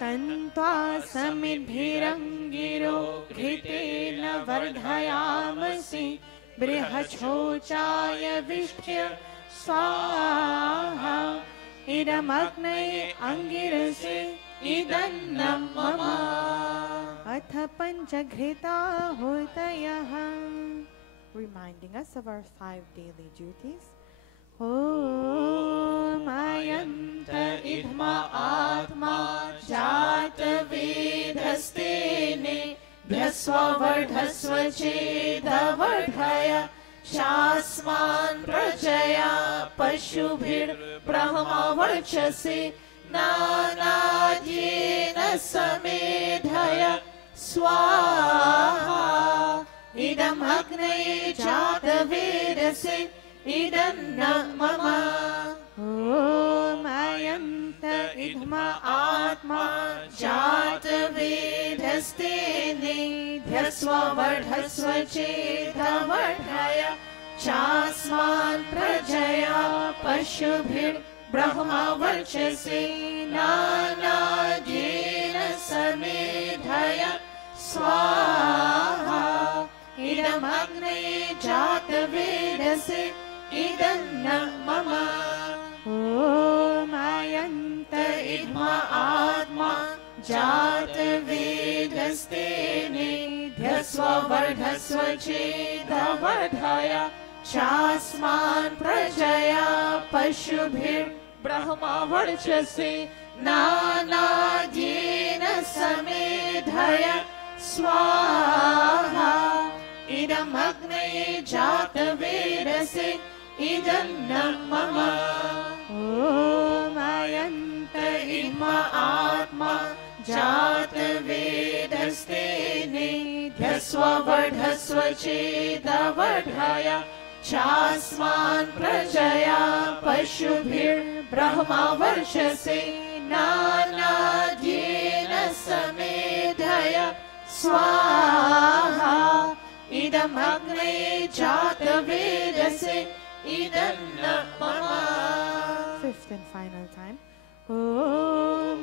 तन्त्वा समिद्भिरङ्गिरो घृतेन वर्धयामसि बृहच्छोचाय विष्ठ्य स्वाहा. इदमग्नये अङ्गिरसे इदन्न मम. अथ पञ्चघृताहुतयः. Reminding us of our 5 daily duties. ॐ अयन्त इद्मा आत्मा जातवेदस्तेने ध्वस्व वर्धस्व चेदवर्धय चास्मान् प्रजया पशुभिर्ब्रह्मवर्चसे नानाद्येन समेधय स्वाहा. इदमग्नये जातवेदसे इदन्न मम. ॐ अयन्त इद्मा आत्मा जातवेदस्तेने ध्वस्व वर्धस्व चेदवर्धय चास्मान् प्रजया पशुभिर्ब्रह्मवर्चसे नानाद्येन समेधय स्वाहा. इदमग्नये जातवेदसे इदन्न मम. ॐ अयन्त इद्मा आत्मा जातवेदस्तेने ध्वस्व वर्धस्व चेदवर्धय चास्मान् प्रजया पशुभिर्ब्रह्मवर्चसे नानाद्येन समेधय स्वाहा. इदमग्नये जातवेदसे इदन्न मम. ॐ अयन्त इद्मा आत्मा जातवेदस्तेने ध्वस्व वर्धस्व चेदवर्धय चास्मान् प्रजया पशुभिर्ब्रह्मवर्चसे नानाद्येन समेधय स्वाहा. इदमग्नये जातवेदसे इदन्न मम. 5th and final time. ॐ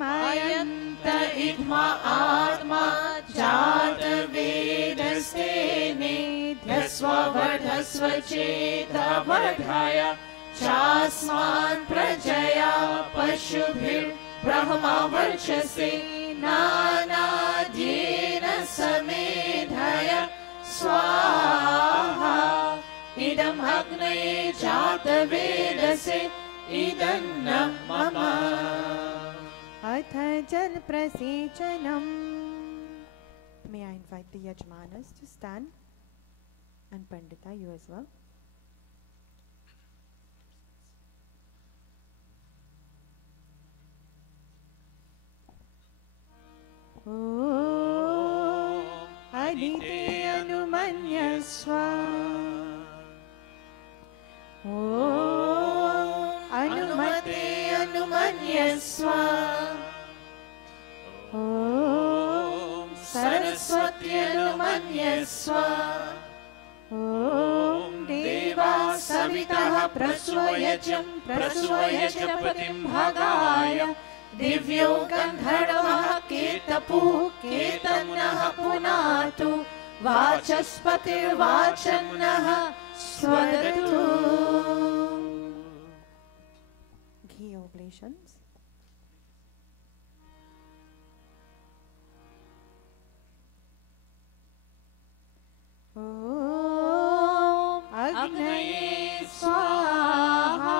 अयन्त इद्मा आत्मा जातवेदस्तेने ध्वस्व वर्धस्व चेदवर्धय चास्मान् प्रजया पशुभिर्ब्रह्मवर्चसे नानाद्येन समेधय स्वाहा. इदमग्नये जातवेदसे इदन्न मम. अथ जलप्रसेचनम्. May I invite the Yajmanas to stand, and Pandita, you as well. ॐ अदिते अनुमन्यस्व ॐ अनुमते अनुमन्यस्व ॐ सरस्वती अनुमन्यस्व ॐ देवा सवितः प्रसूयजं पतिं भगाय दिव्यो गन्धर्वः केतपुः केतनः पुनातु वाचस्पतिर्वाचन्नः स्वदतु. Ghee oblations. ॐ अग्नये स्वाहा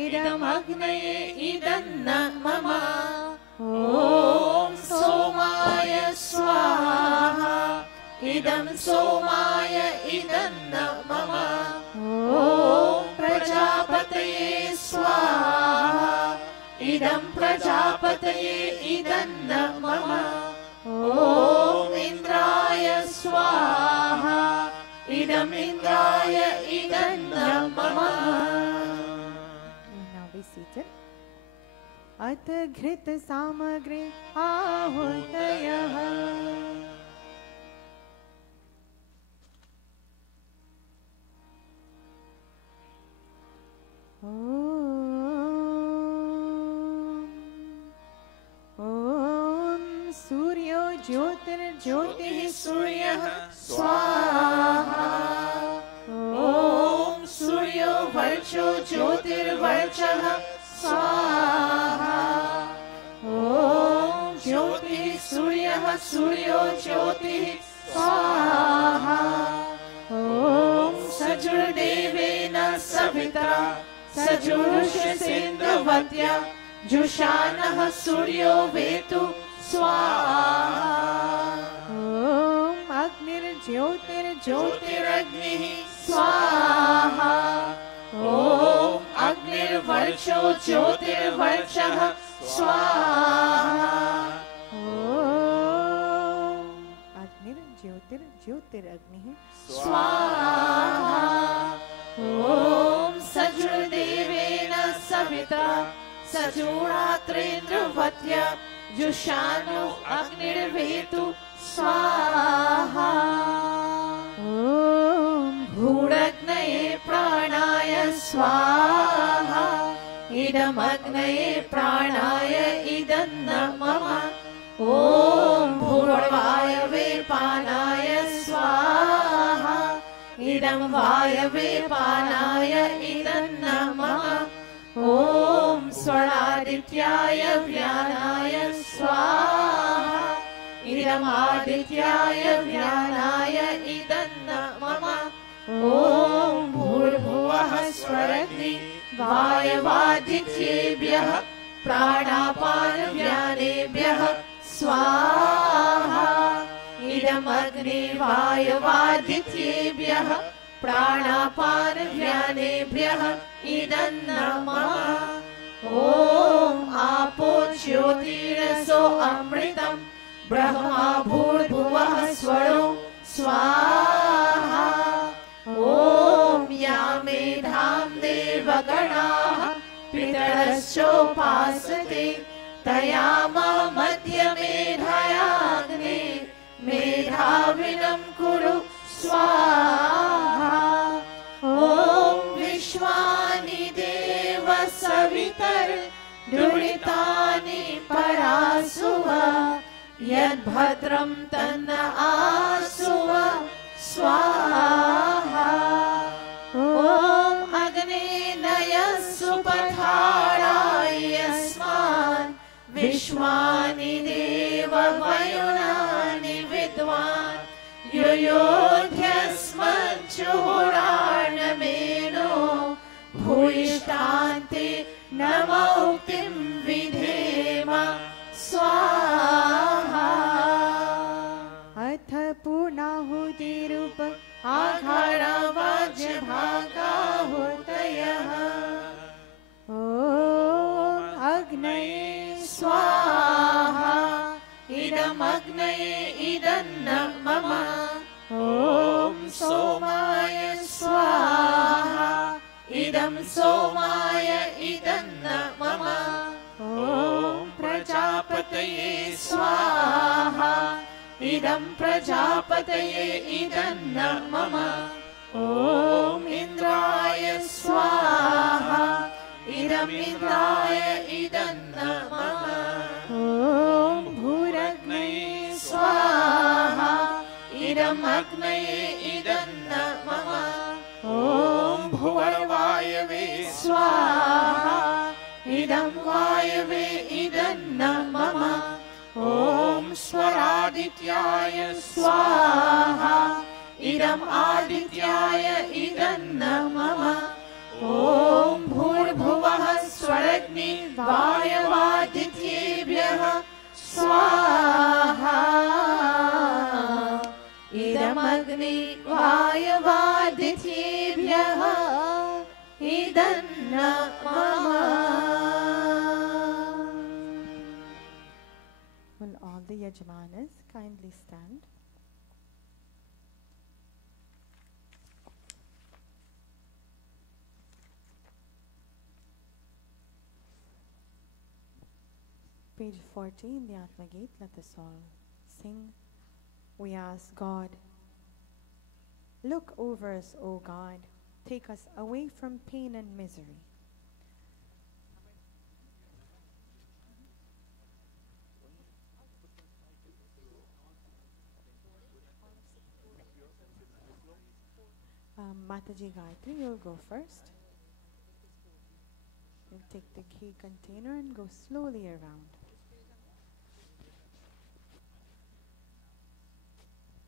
इदमग्नये इदन्न मम ॐ सोमाय स्वाहा इदं सोमाय इदन्न मम ॐ प्रजापतये स्वाहा इदं प्रजापतये इदन्न मम ॐ इन्द्राय स्वाहा इदम् इन्द्राय इदन्न मम. Now be seated. अथ घृत सामग्री आहुतयः ॐ सूर्यो ज्योतिर्ज्योतिः सूर्यः स्वाहा ॐ सूर्यो वर्चो ज्योतिर्वर्चः स्वाहा ॐ ज्योतिः सूर्यः सूर्यो ज्योतिः स्वाहा ॐ सजुर्देवेन सविता सजुषसेन्द्रवत्या जुषानः सूर्यो वेतु स्वाहा ॐ अग्निर्ज्योतिर्ज्योतिरग्निः स्वाहा ॐ अग्निर्वर्चो ज्योतिर्वर्चः स्वाहा ॐ अग्निर्ज्योतिर्ज्योतिरग्निः स्वाहा ॐ सजुर्देवेन सविता सजुरात्रेन्द्रवत्या जुषानो अग्निर्वेतु स्वाहा ॐ भूरग्नये प्राणाय स्वाहा इदमग्नये प्राणाय इदन्न मम ॐ भूर्वायवे पानाय स्वाहा इदं वायवे पानाय इदन्न मम ॐ स्वर्णादित्याय व्यानाय स्वाहा इदमादित्याय व्यानाय इदन्न मम ॐ भूर्भुवः स्वरग्नि वायवादित्येभ्यः प्राणापानव्यानेभ्यः स्वाहा इदमग्नि वायवादित्येभ्यः प्राणापानव्यानेभ्यः इदन्न मम ॐ आपो ज्योतिरसो अमृतं ब्रह्मा भूर्भुवः स्वरो स्वाहा ॐ या मेधां देवगणाः पितरश्चोपासते तयामः मध्यमेधायाग्ने मेधाविनं कुरु स्वाहा ॐ विश्वानि देव सवितर् दुरितानि परासुव यद्भद्रं तन्न आसुव स्वाहा ॐ अग्ने नयस्सु पठाराय यस्मान् विश्वानि देव वयुनानि विद्वान् युयोध्यस्मज्जुहुरार्णमेनो भूयिष्ठान्ते नमौक्तिं विधेम स्वाहा अथ पूर्णाहुतिरूप आघारावाज्यभागाहुतयः ॐ अग्नये स्वाहा इदं मम ॐ सोमाय स्वाहा इदं सोमाय इदन्न मम ॐ प्रजापतये स्वाहा इदं प्रजापतये इदन्न मम ॐ इन्द्राय स्वाहा इदम् इन्द्राय इदन्न मम ॐ भूरग्नये स्वाहा इदम् अग्नये इदन्न मम ॐ भुवर्वायवे स्वाहा इदं वायवे इदन्न मम ॐ स्वरादित्याय स्वाहा इदम् आदित्याय इदन्न मम ॐ भूर्भुवः स्वरग्नि वायवादित्येभ्यः स्वाहा इदमग्नि वायवादित्येभ्यः इदन्न मम. Will all the Yajmanas kindly stand? Page 40 in the Atma Gate, let us all sing. We ask God, look over us, O God, take us away from pain and misery. Mataji Gayatri, you'll go first. You'll take the ghee container and go slowly around.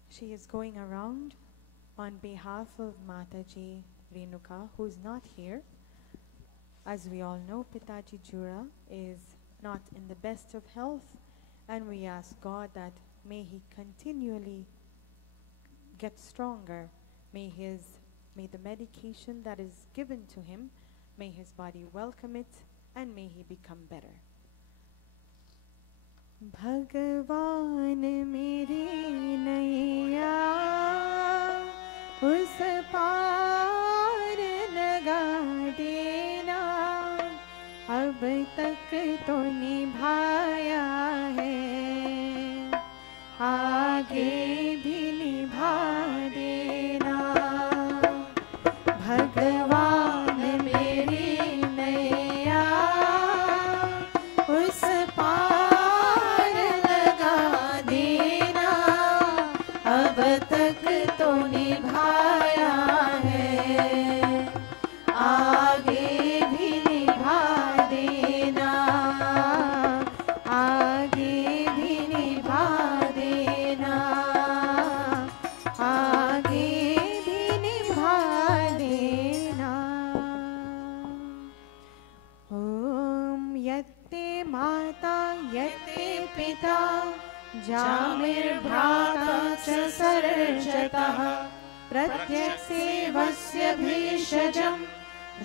She is going around on behalf of Mataji Renuka, who is not here. As we all know, Pitaji Jura is not in the best of health, and we ask God that may he continually get stronger. May the medication that is given to him, may his body welcome it, and may he become better. भगवान मेरी नैया उस पार लगा देना, अब तक तो निभाया है, आगे भी निभा देना. भगवान मेरी नैया उस पार लगा देना, अब तक तो निभाया है, आगे भी निभा देना, आगे भी निभा देना, आगे भी निभा देना. ओम यत्ते माता यत्ते पिता जामिर्भ्राता च सर्जतः, प्रत्यक्सेवस्य भीषजं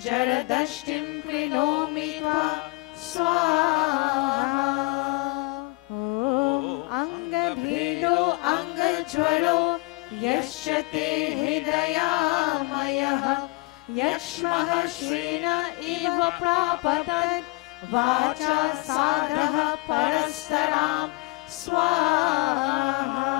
जरदष्टिं कृणोमि त्वा स्वाहा. ओम अंगभेदो अंगज्वरो यश्च ते हृदयामयः, यक्ष्मः श्रेण इव प्रापतत् वाचा साधः परस्तरां स्वाहा.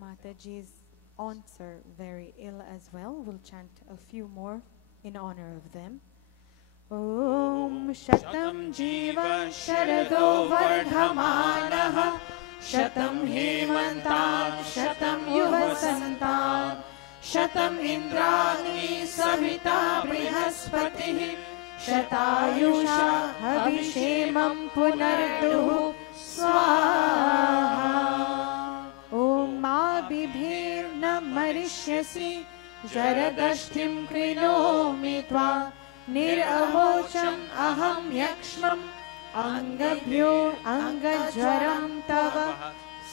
Mataji's aunts are very ill as well. We'll chant a few more in honor of them. Om Shatam Jiva Sharado Vardhamanah, Shatam Hemantam Shatam Yuvasantam, Shatam Indrani Savita Brihaspatihi, Shatayusha Abhishemam Punarduhu Swaha. Om Ma Bibhirna Marishyasi Jaradashtim Krinomi Tva, Nirahocham Aham Yakshmam Angabhyo Angajwaram Tava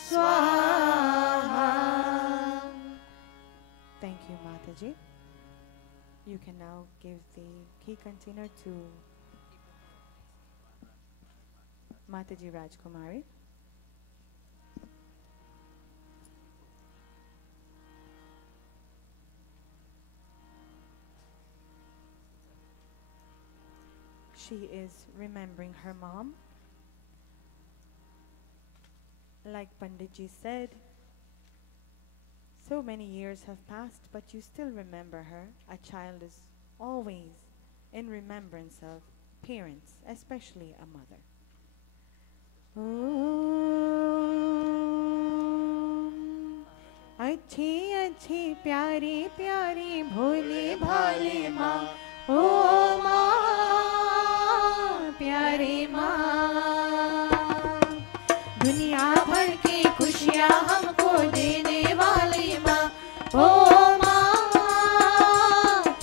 Swaha. Thank you, Mataji. You can now give the key container to Mataji Rajkumari. She is remembering her mom. Like Panditji said, so many years have passed, but you still remember her. A child is always in remembrance of parents, especially a mother. अच्छी अच्छी प्यारी प्यारी भोली भाली माँ, ओ माँ प्यारी माँ, दुनिया भर की खुशियाँ हमको देने वाली माँ, ओ माँ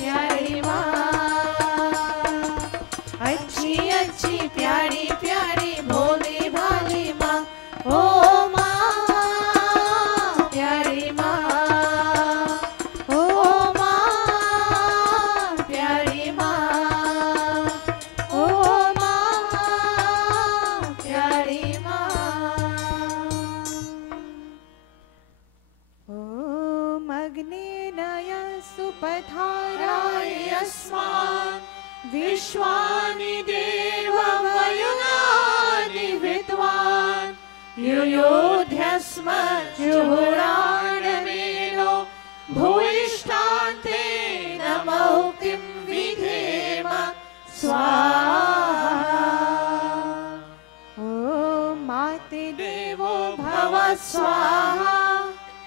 प्यारी माँ, अच्छी अच्छी प्यारी प्यारी भोली भाली माँ, ओ विश्वानि देववयुनानि विद्वान् युयोध्यस्म जुहुराणमेनो भूयिष्ठान्ते नमो किं विधेम स्वाहा। ॐ मातृदेवो भव स्वाहा,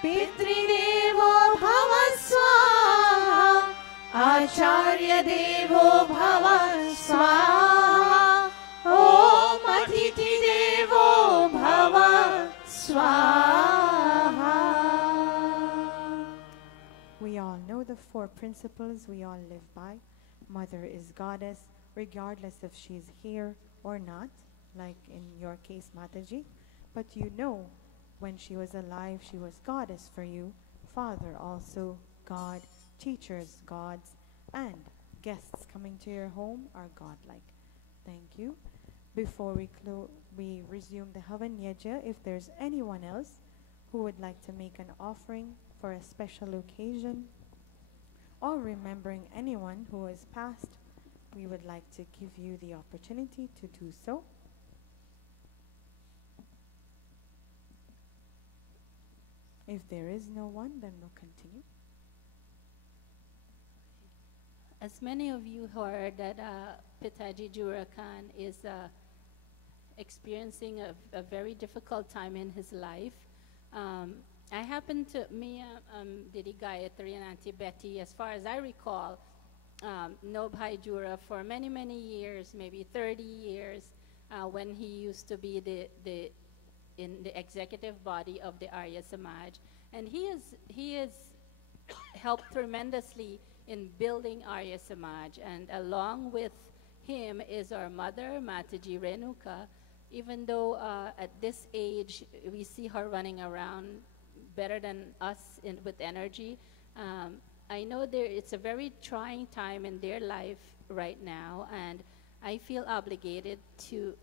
पितृदेवो भव स्वाहा, आचार्य देवो भव स्वाहा, ओम अतिथि देवो भव स्वाहा. We all know the four principles we all live by. Mother is goddess, regardless if she's here or not, like in your case, Mataji. But you know, when she was alive, she was goddess for you. Father also God. Teachers, gods, and guests coming to your home are godlike. Thank you. Before we resume the Havan Yajna, if there's anyone else who would like to make an offering for a special occasion or remembering anyone who has passed, we would like to give you the opportunity to do so. If there is no one, then we'll continue. As many of you heard that Pitaji Jura Khan is experiencing a very difficult time in his life. I happen to, Didi Gayatri and Auntie Betty, as far as I recall, know Bhai Jura for many, many years, maybe 30 years, when he used to be in the executive body of the Arya Samaj. And he has helped tremendously in building Arya Samaj, and along with him is our mother, Mataji Renuka. Even though at this age we see her running around better than us with energy, I know it's a very trying time in their life right now, and I feel obligated to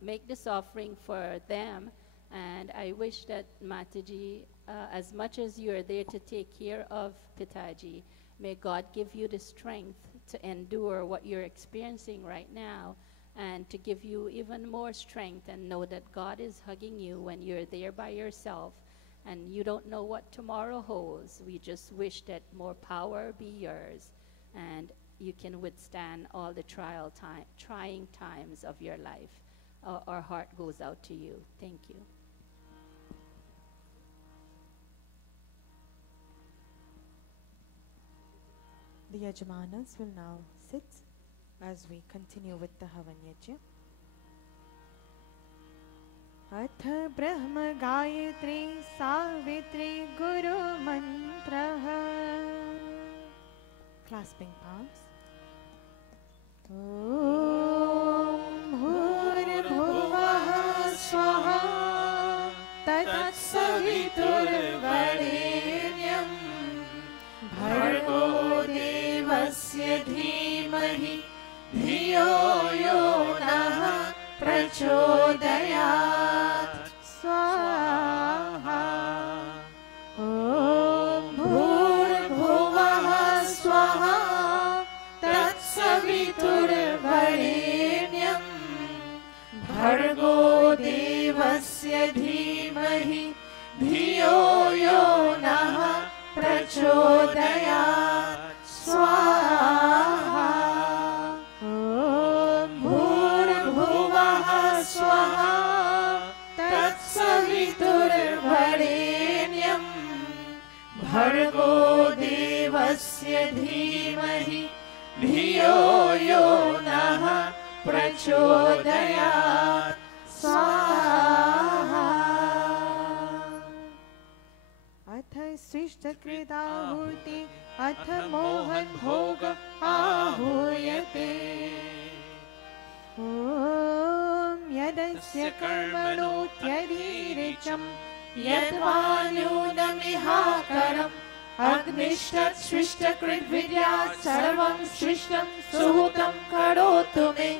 make this offering for them. And I wish that Mataji, as much as you're there to take care of Pitaji, may God give you the strength to endure what you're experiencing right now, and to give you even more strength and know that God is hugging you when you're there by yourself and you don't know what tomorrow holds. We just wish that more power be yours and you can withstand all the trying times of your life. Our heart goes out to you. Thank you. The Yajmanas will now sit as we continue with the Havan Yajna. Atha Brahma Gayatri Savitri Guru Mantraha. Clasping palms. Om Bhurabhuvah Swaha Tat Saviturvarenyam Bhargo Devasya Dhimahi Dhiyo Yo Nah प्रचोदयात् स्वाहा ॐ भूर्भुवः स्वः तत्सवितुर्वरेण्यं भर्गो देवस्य धीमहि धियो यो नः प्रचोदयात् स्वाहा ॐ भूर्भुवः स्वः तत्सवितुर्वरेण्यं भर्गो देवस्य धीमहि धियो यो नः प्रचोदयात् स्वाहा अथ सृष्टकृताहुति अथ मोहन भोग आहूयते ॐ यदस्य कर्मणोऽत्यधिरिचं यद्वा न्यूनमिहाकरम् अग्निष्टसृष्टकृद्विद्यात् सर्वं सृष्टं सुहृतं करोतु मे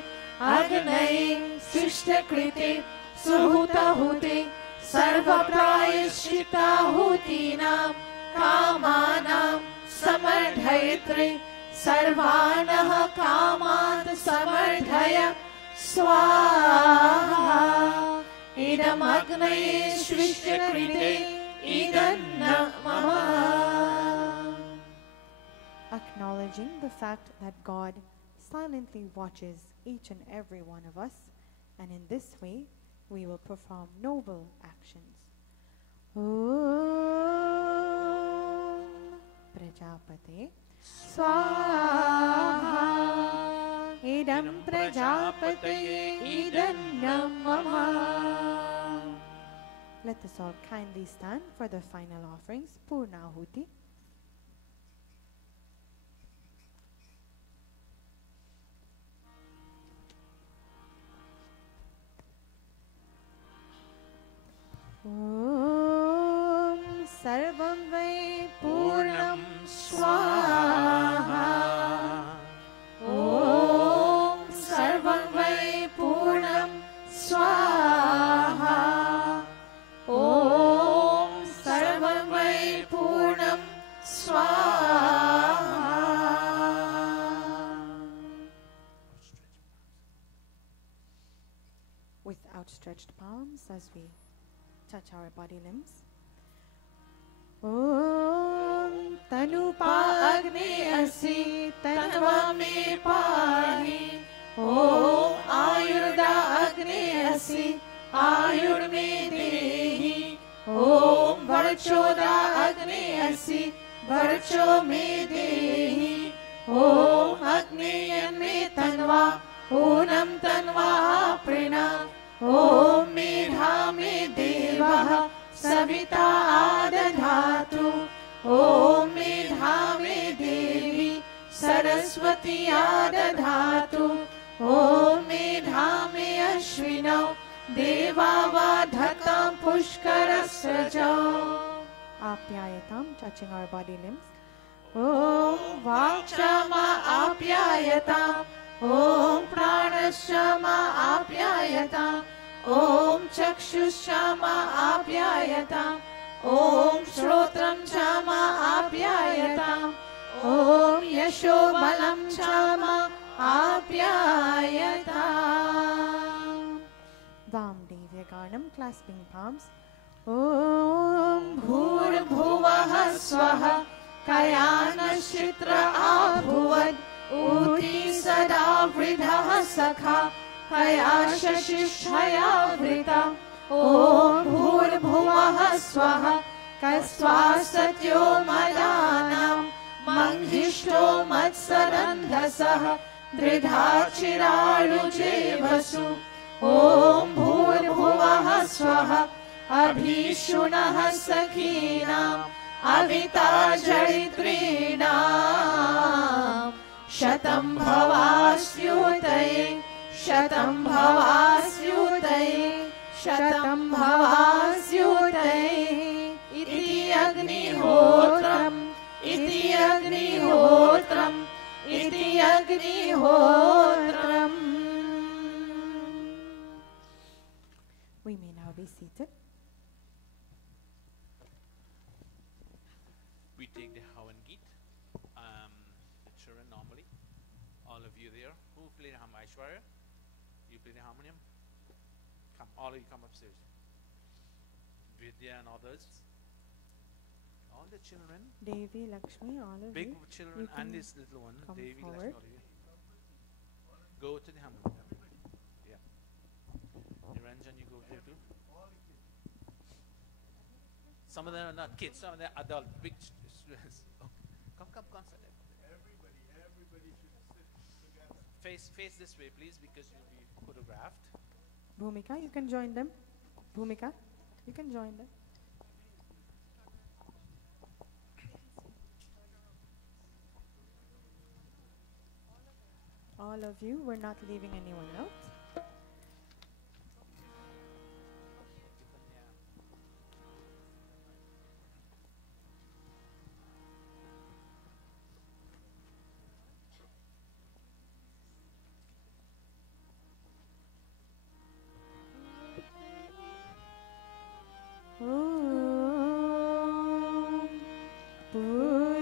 अग्नये सृष्टकृते सुहृतहुते सर्वप्रायश्चित्ताहुतीनां कामानां समर्धयित्रे सर्वानः कामान् समर्धय स्वाहा इदमग्नये सृष्टकृते इदन्न मम. Acknowledging the fact that God silently watches each and every one of us, and in this way we will perform noble actions. Om Prajapate Swaha Idam Prajapate Idannam Mama. Let us all kindly stand for the final offerings, Purnahuti. Om Sarvam Vai Purnam Swaha Om Sarvam Vai Purnam Swaha Om Sarvam Vai Purnam Swaha. With outstretched palms as we touch our body limbs. Om Tanupa Agni Asi Tanva Me Pahi Om Ayurda Agni Asi Ayur Me Dehi Om Varchoda Agni Asi Varcho Me Dehi Om Agni Me Tanva Unam Tanva Prina Om Medha Me Devah Savita Adadhatu Om Medha Me Devi Saraswati Adadhatu Om Medha Me Ashvinau Devavadhatam Pushkarasrajau. Apyayatam, touching our body limbs. Om Vakshama Apyayatam Om Pranashama Apyayatam Om Chakshushama Apyayatam Om Shrotram Chama Apyayatam Om Yashobalam Chama Apyayatam. Vamdevyaganam, clasping palms. Om Bhurбhuvah Swaha Kayanashitra Abhuvad Uti Sada Vridhah Sakha Kayashashishaya Vrita Om Bhurбhuvah Swaha Kaswasatyo Madanam Manghishto Matsarandhasah Dridhachirarujevasu Om Bhurбhuvah Swaha Abhishunah Sakhinam Avita Jaritrinam Shatam Bhavasyutaye Shatam Bhavasyutaye Shatam Bhavasyutaye Iti Agnihotram Iti Agnihotram Iti Agnihotram. seated. We take the Havan Geet. The children normally. All of you there. Who play the harmonium? Aishwarya? You play the harmonium? Come, all of you come upstairs. Vidya and others. All the children. Devi, Lakshmi, all of Big you. children can and this little one. come Devi, forward. Lakshmi, all of you. Go to the harmonium. Yeah. Niranjan, you go there too. Some of them are not kids, some of them are adult, big students. Okay. Come, sir. Everybody should sit together. Face this way, please, because you'll be photographed. Bhumika, you can join them. Bhumika, you can join them. All of you, we're not leaving anyone out.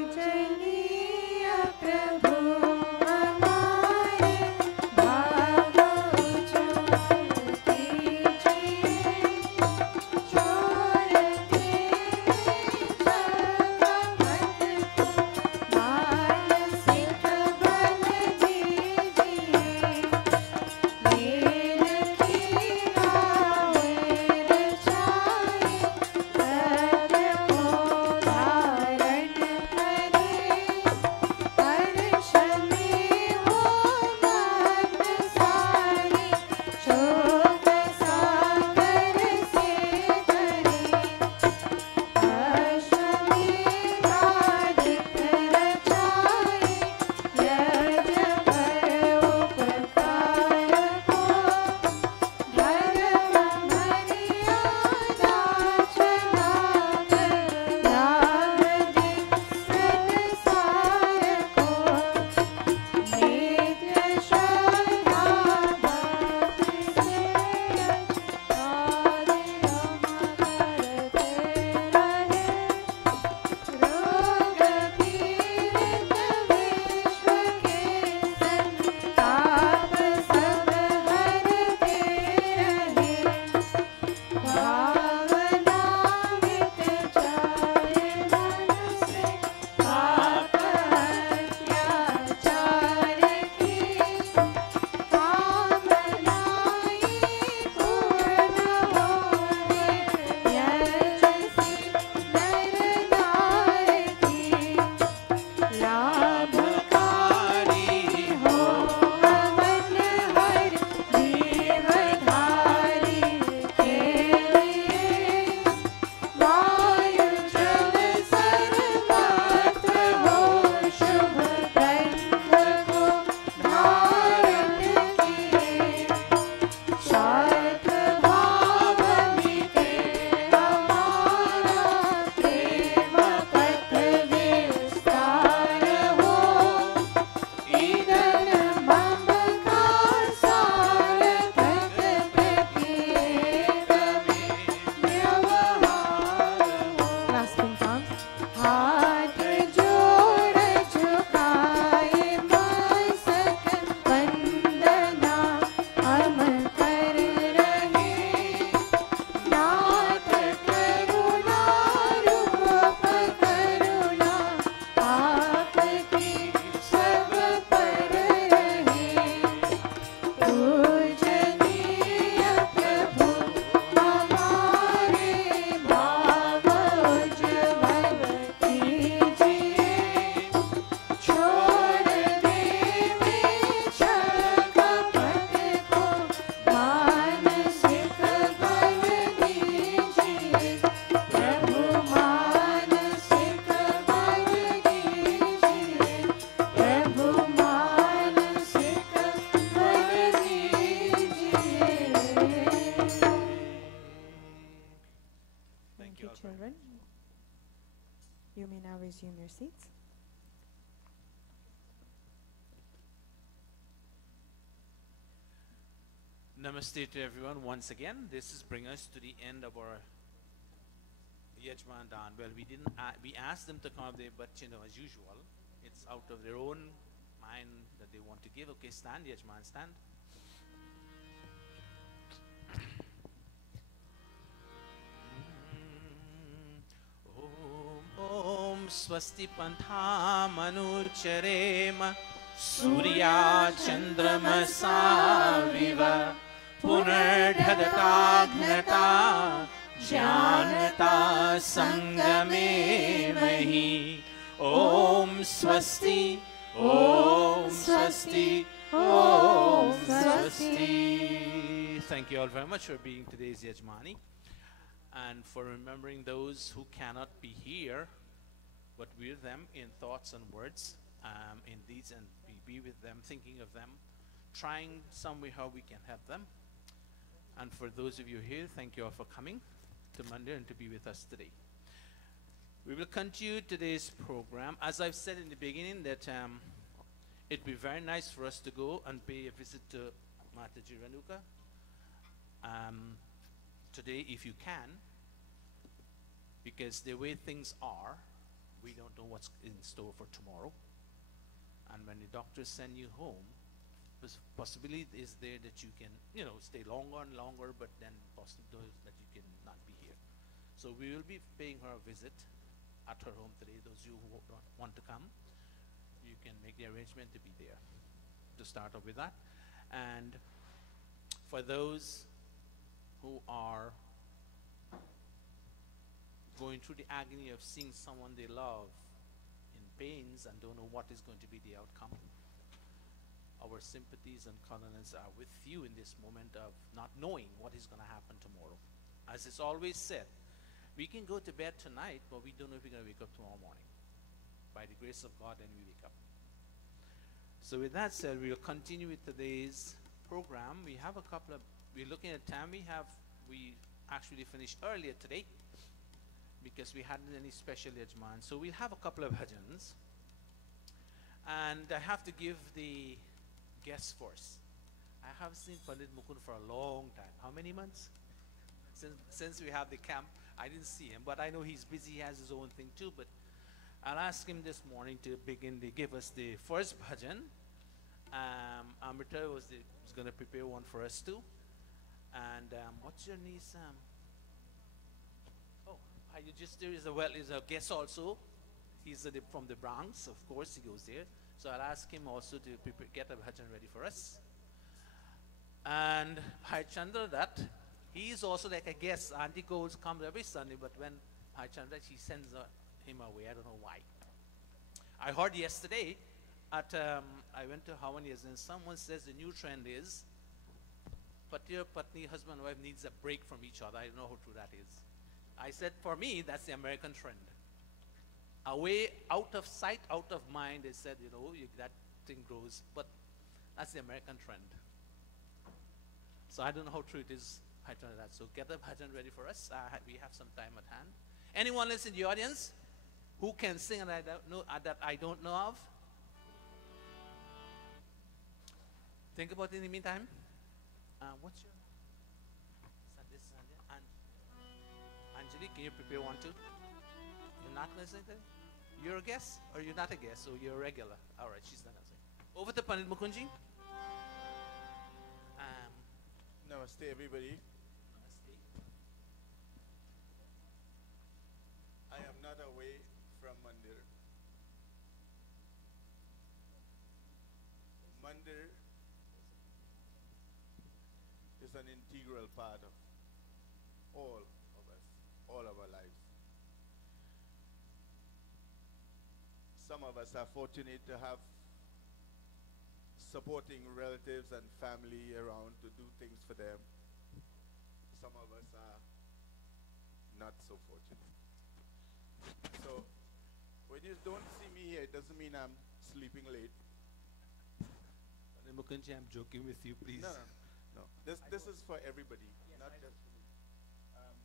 पूजनीय प्रभु हमारे भाव उज्ज्वल कीजिए, छोड़ दीजिए जगमग को मानसिक बल दीजिए, नील की राहें रचाए, सबको धारण करे, हर्ष में हो मन सारे, शोक सागर से करे, अश्वमेधाधिक रचाए, यज पर उपकार को, धर्म मर्यादा चलाकर, लाभ दे संसार को, नित्य श्रद्धा भक्ति से कार्य करते रहे, रोग पीड़ित विश्व के संताप सब हरते रहे, भावना मिट जाए मन से, पाप अत्याचार की कामनाएं पूर्ण होए, यश से नर नार की लाभकारी हो अमन हर जीवधारी के लिए, वायु जल सर्वत्र हो शुभ गंध को धारण किए, शार्थ भाव मिटे हमारा, प्रेम पथ विस्तार हो, ईंधन मम का सार्थक प्रत्येक में व्यवहार हो। Clasping palms. हाथ जोड़ झुकाए मस्तक, वंदना हम कर रहे, नाथ करुणा रूप करुणा आपकी सब पर रहे, पूजनीय प्रभु हमारे भाव उज्ज्वल कीजिए, छोड़ देवे जगमग को मानसिक बल दीजिए, प्रभु मानसिक बल दीजिए, प्रभु मानसिक बल दीजिए। Thank you, children. You may now resume your seats. Namaste to everyone once again. This is bring us to the end of our Yajman Dan. Well, we asked them to come up there, but as usual, it's out of their own mind that they want to give. Okay, stand, Yajman, stand. Om Swasti Pantha Manucharema Surya Chandramasa Viva Punardhatagnata Janata Sangame Mahi Om Swasti Om Swasti Om Swasti. Thank you all very much for being today's Yajmani and for remembering those who cannot be here, but we're them in thoughts and words, in deeds, and be with them, thinking of them, trying some way how we can help them. And for those of you here, thank you all for coming to Monday and to be with us today. We will continue today's program. As I've said in the beginning, that it'd be very nice for us to go and pay a visit to Mataji Renuka today, if you can, because the way things are, we don't know what's in store for tomorrow. And when the doctors send you home, possibility is there that you can, stay longer and longer, but then possibility that you can not be here. So we will be paying her a visit at her home today. Those of you who want to come, you can make the arrangement to be there, to start off with that. And for those who are going through the agony of seeing someone they love in pains and don't know what is going to be the outcome, our sympathies and condolences are with you in this moment of not knowing what is going to happen tomorrow. As it's always said, we can go to bed tonight, but we don't know if we're going to wake up tomorrow morning. By the grace of God, then we wake up. So with that said, we'll continue with today's program. We have we're looking at time. We actually finished earlier today because we hadn't any special Yajman. So we'll have a couple of bhajans. And I have to give the guests first. I have seen Pandit Mukund for a long time. How many months? Since we have the camp, I didn't see him, but I know he's busy. He has his own thing too. But I'll ask him this morning to give us the first bhajan. Amrita was going to prepare one for us too. And what's your niece? There is a guest also. He's from the Bronx, of course. He goes there. So I'll ask him also to get a bhajan ready for us. And Bhai Chandra, he's also like a guest. Auntie Goals comes every Sunday, but when Bhai Chandra, she sends him away. I don't know why. I heard yesterday I went to Harmonious, and someone says the new trend is Pati or Patni, husband and wife, needs a break from each other. I don't know how true that is. I said, for me, that's the American trend. Away, out of sight, out of mind, they said, that thing grows. But that's the American trend. So I don't know how true it is. I tell you that. So get the bhajan ready for us. We have some time at hand. Anyone else in the audience who can sing and that I don't know of? Think about it in the meantime. What's your Anjali, can you prepare one too? You're not listening to it? You're a guest or you're not a guest, so you're a regular. All right, she's not listening. Over to Pandit Mukunji. Namaste, everybody. Namaste. I am not away from Mandir. Mandir is an integral part of all of us, all of our lives. Some of us are fortunate to have supporting relatives and family around to do things for them. Some of us are not so fortunate. So when you don't see me here, it doesn't mean I'm sleeping late. Mukunji, I'm joking with you, please. No. This is for everybody, not just for me.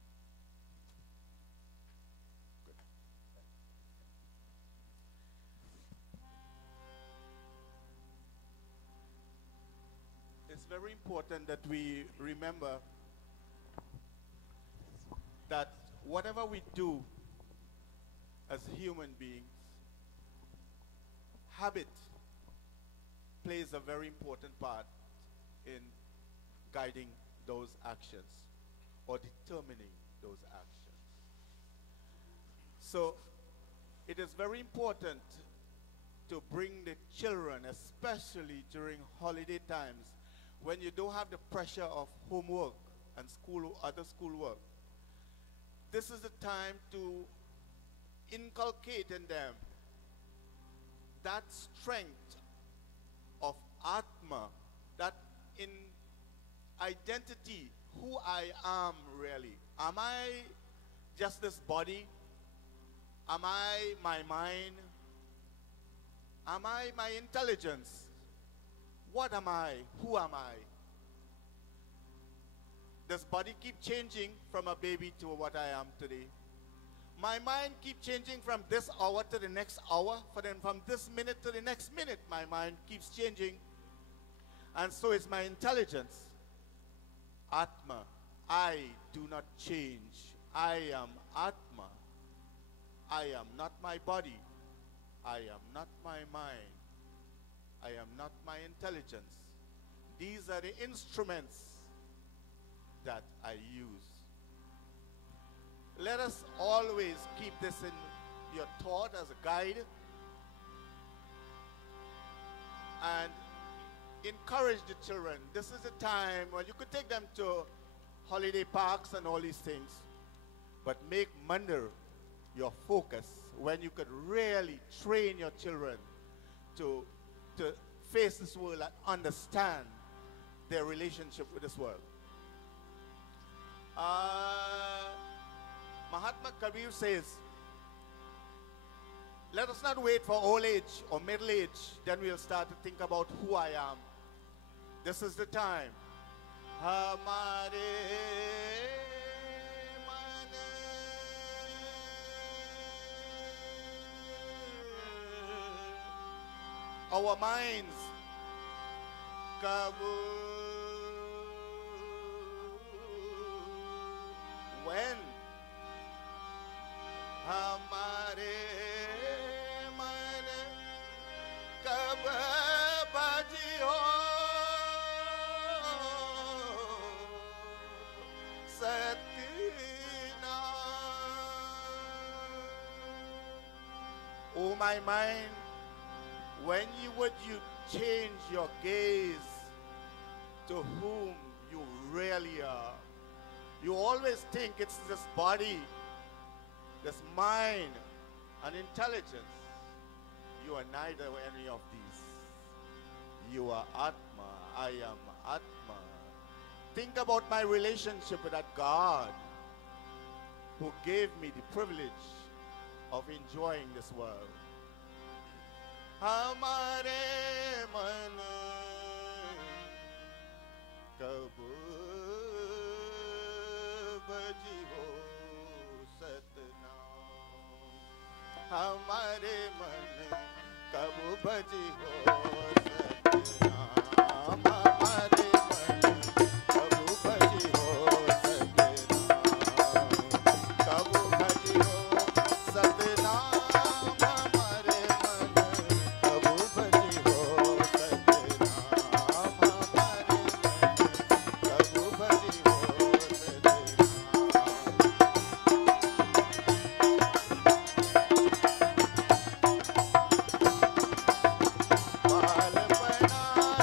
Good. It's very important that we remember that whatever we do as human beings, habit plays a very important part in guiding those actions or determining those actions. So it is very important to bring the children, especially during holiday times, when you don't have the pressure of homework and other schoolwork. This is the time to inculcate in them that strength of Atma, that in identity, who I am really. Am I just this body? Am I my mind? Am I my intelligence? What am I? Who am I? Does body keep changing from a baby to what I am today? My mind keeps changing from this hour to the next hour, from this minute to the next minute, my mind keeps changing. And so is my intelligence. Atma, I do not change. I am Atma. I am not my body. I am not my mind. I am not my intelligence. These are the instruments that I use. Let us always keep this in your thought as a guide and encourage the children. This is a time when you could take them to holiday parks and all these things, but make Monday your focus when you could really train your children to face this world and understand their relationship with this world. Mahatma Kabir says, let us not wait for old age or middle age, then we'll start to think about who I am. This is the time. Hamare our minds, Kabu, when Hamare man kab baji ho satina. Oh my mind, when would you change your gaze to whom you really are? You always think it's this body, this mind, and intelligence. You are neither any of these. You are Atma. I am Atma. Think about my relationship with that God who gave me the privilege of enjoying this world. Hamare man kabu baji ho satnam. Hamare man kabu baji ho satnam. Hamare man kabu baji ho satnam. Kabu baji ho satnam. Bal bana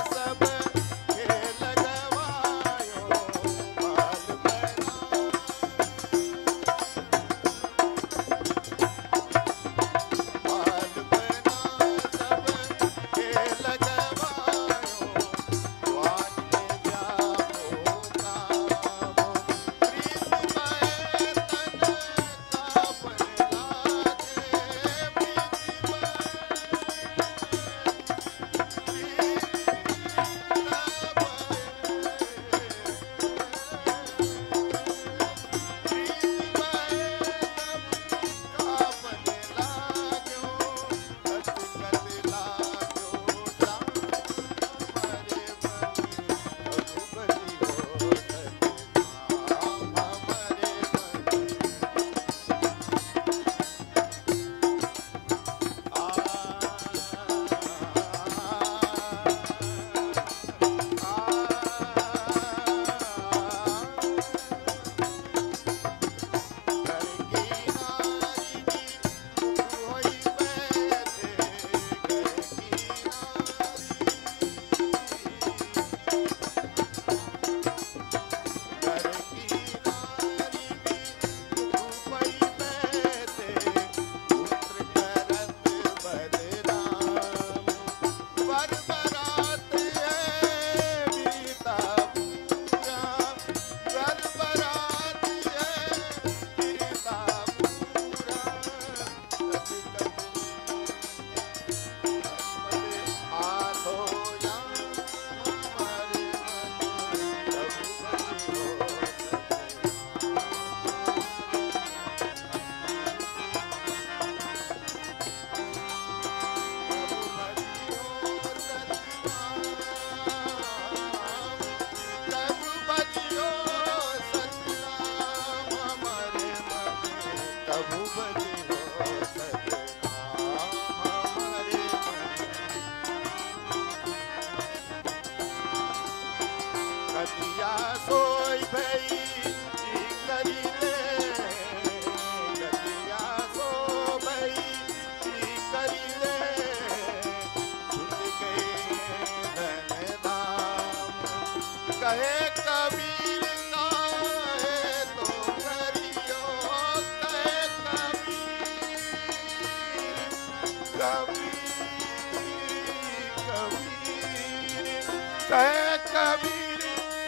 Kabir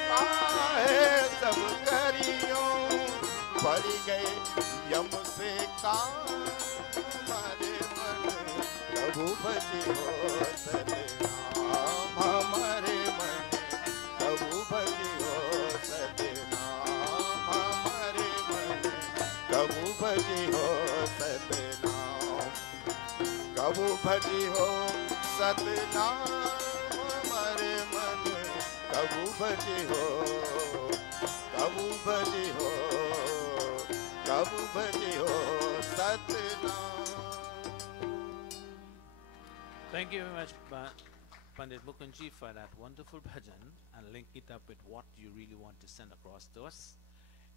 काहे सब करियो पड़ गए यम से काम हमारे मन प्रभु भजियो सतनाम हमारे मन प्रभु भजियो सतनाम हमारे मन प्रभु भजियो सतनाम प्रभु भजियो सतनाम हमारे मन प्रभु भजियो प्रभु भजियो प्रभु भजियो Satnam. Thank you very much, Pandit Mukunji, for that wonderful bhajan, and link it up with what you really want to send across to us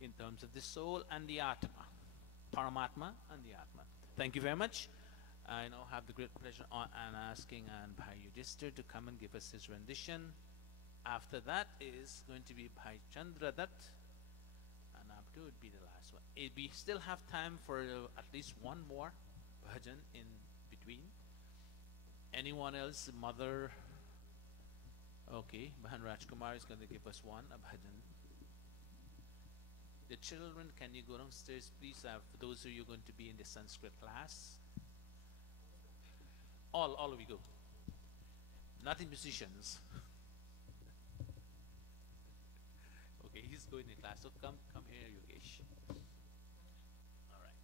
in terms of the soul and the Atma, Paramatma and the Atma. Thank you very much. I now have the great pleasure and asking Bhai Yudhishthir to come and give us his rendition. After that is going to be Bhai Chandra Dutt, and after would be the last one. We still have time for at least one more bhajan in between. Anyone else? Mother? Okay, Bhajan Rajkumar is going to give us one, a bhajan. The children, can you go downstairs, please? For those of you going to be in the Sanskrit class. All of you go. Nothing musicians. Okay, he's going in class. So come here, Yogesh. All right.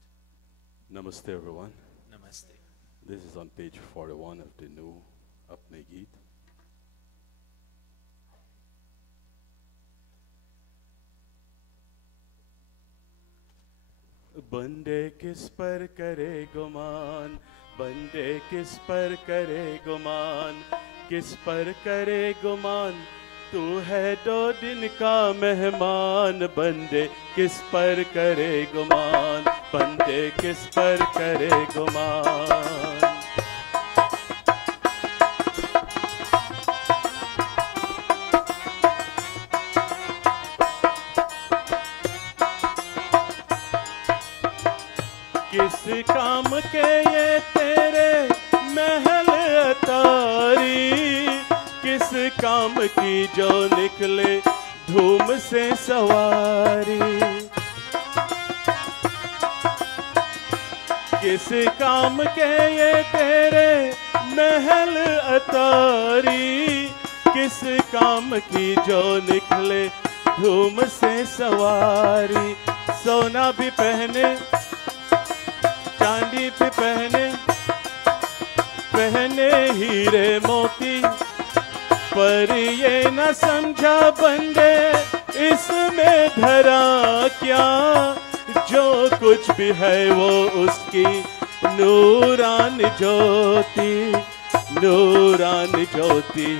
Namaste, everyone. Namaste. This is on page 41 of the new Apne Geet. बंदे किस पर करे गुमान, बंदे किस पर करे गुमान, किस पर करे गुमान, तू है 2 दिन का मेहमान. बंदे किस पर करे गुमान, बंदे किस पर करे गुमान. किस काम के ये तेरे महल अतारी, किस काम की जो निकले धूम से सवारी. किस काम के ये तेरे महल अतारी, किस काम की जो निकले धूम से सवारी. सोना भी पहने, चांदी पे पहने हीरे मोती, पर ये न समझा बंदे इसमें धरा क्या. जो कुछ भी है वो उसकी नूरान ज्योति, नूरान ज्योति.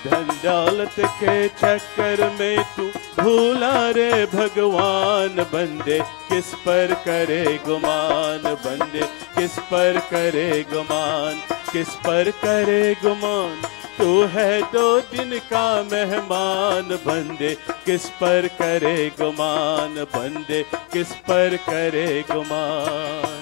धन दौलत के चक्कर में तू भूला रे भगवान. बंदे किस पर करे गुमान, बंदे किस पर करे गुमान, किस पर करे गुमान. तू है 2 दिन का मेहमान. बंदे किस पर करे गुमान, बंदे किस पर करे गुमान.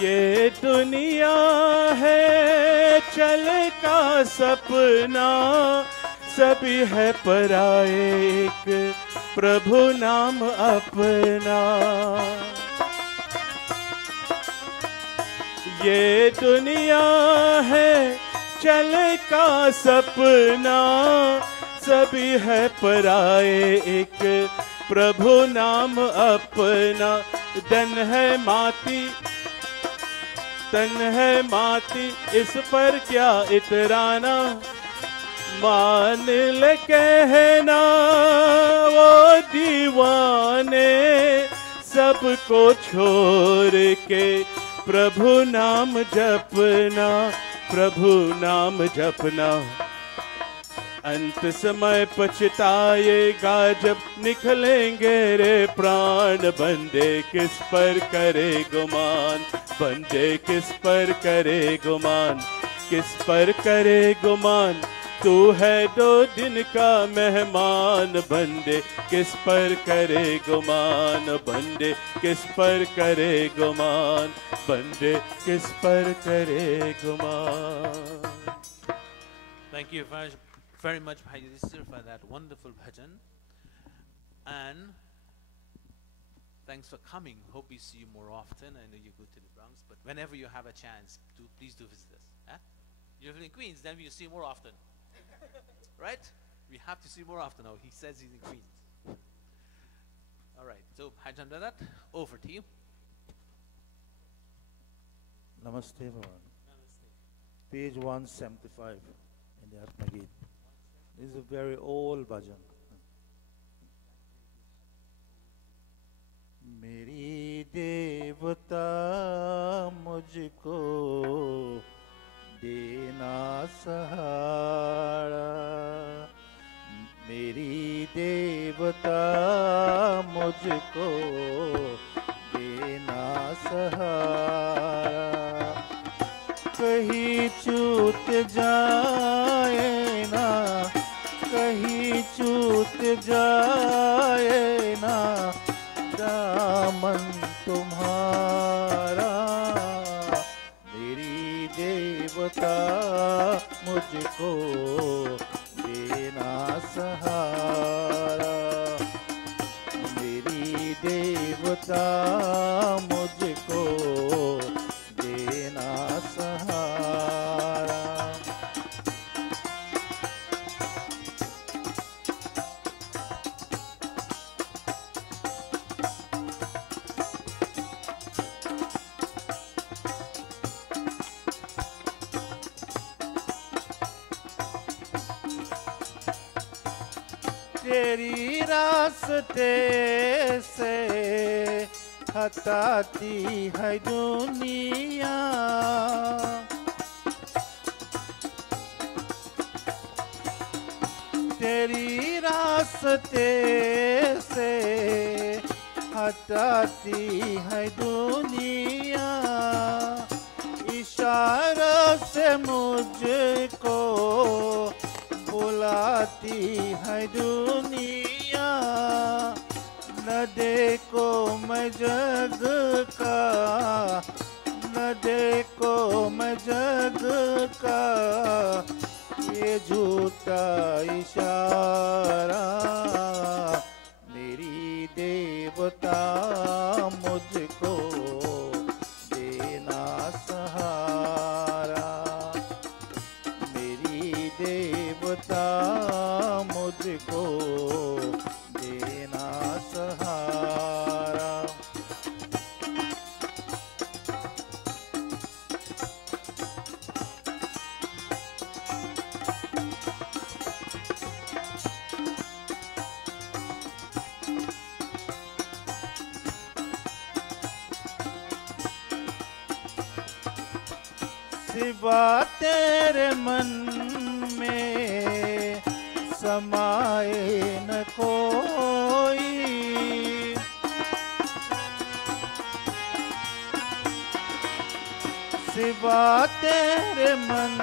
ये दुनिया है चल का सपना, सभी है पराए एक प्रभु नाम अपना. ये दुनिया है चल का सपना, सभी है पराए एक प्रभु नाम अपना. धन है माती, तन है माती, इस पर क्या इतराना. मान ले कहना वो दीवाने, सबको छोड़ के प्रभु नाम जपना, प्रभु नाम जपना. अंत समय पछताएगा जब निकलेंगे रे प्राण। बंदे किस पर करे गुमान, बंदे किस पर करे गुमान, किस पर करे गुमान, तू है 2 दिन का मेहमान। बंदे किस पर करे गुमान, बंदे किस पर करे गुमान, बंदे किस पर करे गुमान। Thank you very much, Bhai Yudhishthir, for that wonderful bhajan. And thanks for coming. Hope we see you more often. I know you go to the Bronx, but whenever you have a chance, please do visit us. Huh? You're in Queens, then we'll see you more often. Right? We have to see more often now. He says he's in Queens. All right. So, Bhai Chandradat, over to you. Namaste, Bhavan. Page 175 in the Atma Geet. This is a very old bhajan. मेरी देवता मुझको देना सहारा, मेरी देवता मुझको देना सहारा। कहीं छूट जाए ना, कहीं छूट जाए ना दामन तुम्हारा। मेरी देवता मुझको देना सहारा, मेरी देवता मुझको देना सहारा। तेरी रास्ते से हटाती है दुनिया, तेरी रास्ते से हटाती है दुनिया। इशारा से मुझको बुलाती है दुनिया। न देखो मैं जग का, न देखो मैं जग का ये झूठा इशारा। मेरी देवता मुझको देना सहारा, मेरी देवता मुझको देना सहारा। सिवा तेरे मन में समाए न कोई, सिवा तेरे मन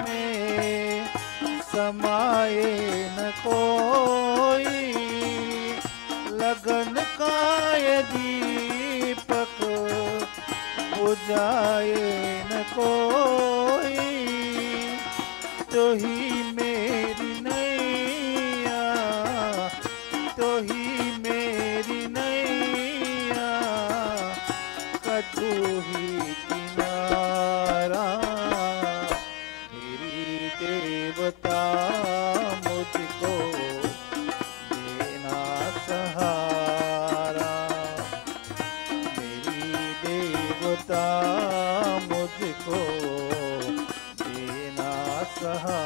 में समाए न कोई। लगन का ये दीपक बुझाए न कोई। तो ही मेरी नैया, तो ही मेरी नैया, कटू ही किनारा। मेरी देवता मुझको देना सहारा, मेरी देवता मुझको देना सहारा।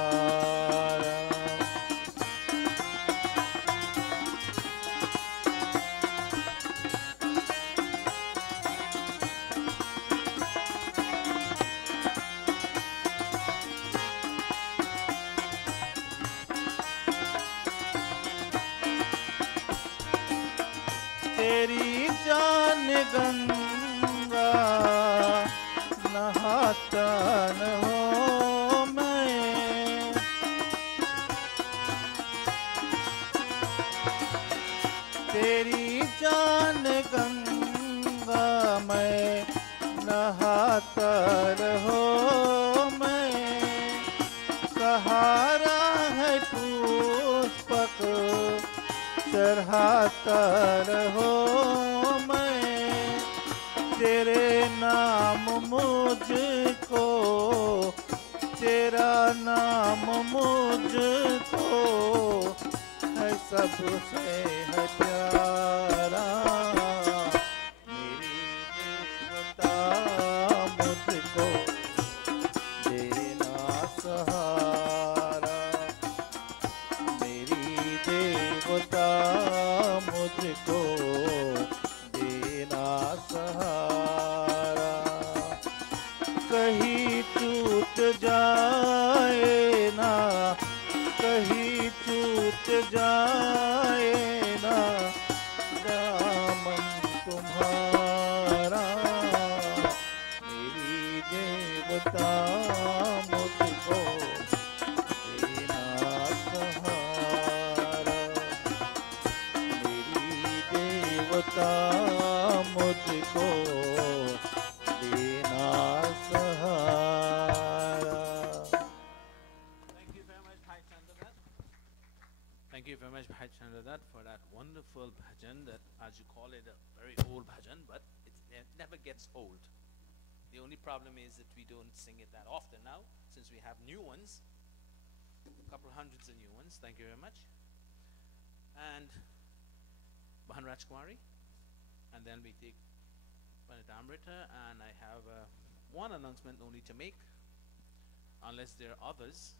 तेरी जान गंगा नहाता न हो मैं, तेरी जान गंगा मैं नहाता रहो मैं, सहारा है पुष्पक चढ़ाता रहो मैं, तेरे नाम मुझको, तेरा नाम मुझको है सबसे है प्यारा, मेरी देवता मुझको देना सहारा, मेरी देवता मुझको देना सहारा, कहीं टूट जाए ना, कहीं टूट जाए ना दामन तुम्हारा, मेरी देवता मुझको देना सहारा, मेरी देवता मुझको देना सहारा। Thank you very much, Bhai Chandradat. Thank you very much, Bhai Chandradat, for that wonderful bhajan. That, as you call it, a very old bhajan, but it never gets old. The only problem is that we don't sing it that often now, since we have new ones, a couple hundreds of new ones. Thank you very much. And Bhan Rajkumari, and then we take Panitamrita, and I have one announcement only to make, unless there are others.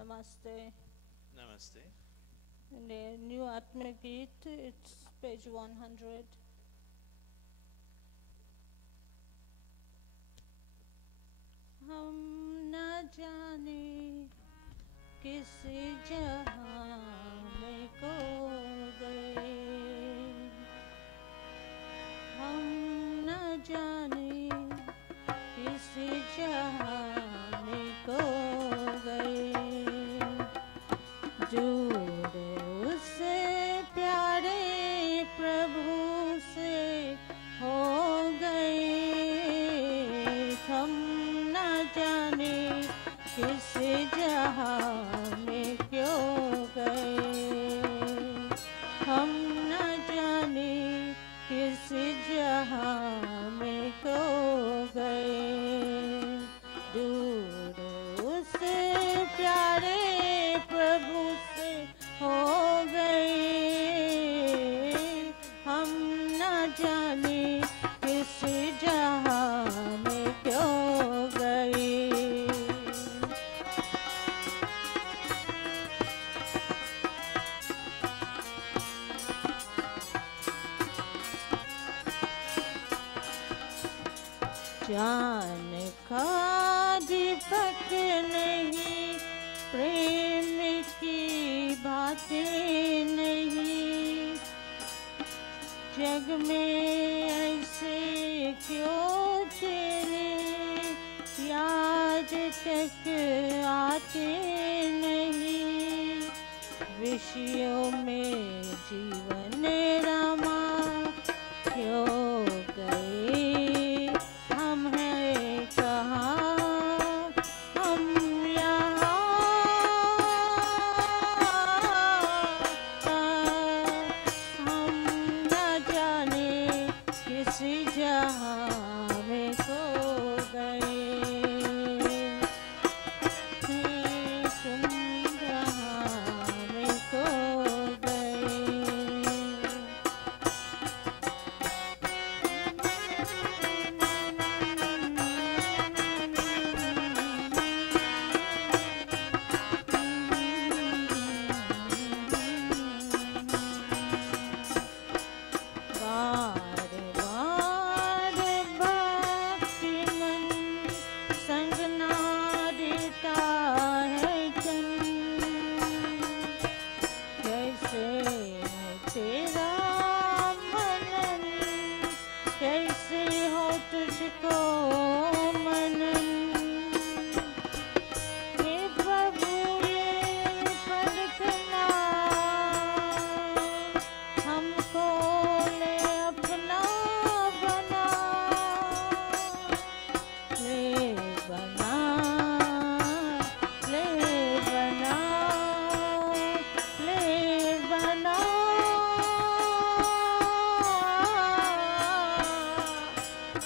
Namaste. Namaste. In the new Atma Geet, it's page 100. हम न जाने किस जहां में खो गए, हम न जाने किस जहां में खो गए, जुड़े उससे प्यारे प्रभु से हो गए, हम न जाने किस जहां में क्यों गए, हम न जाने किस जहां में खो गए, दूर उससे प्यारे प्रभु से हो गए, हम न जाने किस जहां में क्यों गए। जान का दीपक नहीं, प्रेम की बातें नहीं, जग में ऐसे क्यों तेरे याद तक आते नहीं, विषयों में जीवन रमा क्यों गए, हम हैं कहाँ, हम यहाँ, हम न जाने किस जहां में खो गए, तुम जहां में खो गए।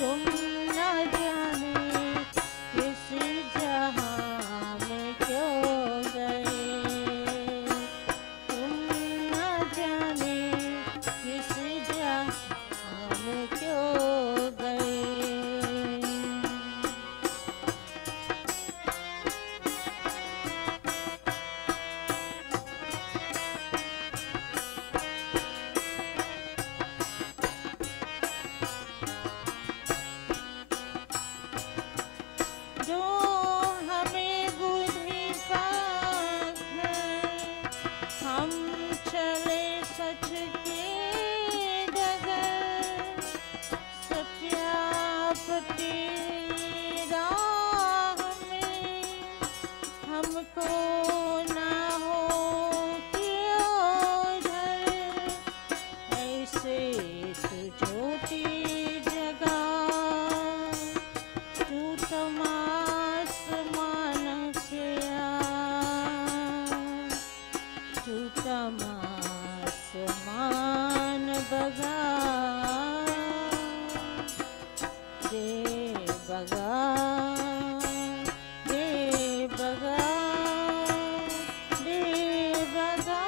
तुम न जाने किस जहां में क्यों गए, तुम न जाने किस जहां में क्यों गए। जो हमें बुद्धि पाक है, हम चले सच के डगर, सत्यापति राह में हमको ना हो कि ओझल, ऐसे तू ज्योति जगा, तू तमास मान किया, तू तमास मान बगा, दे बगा, दे बगा, दे बगा।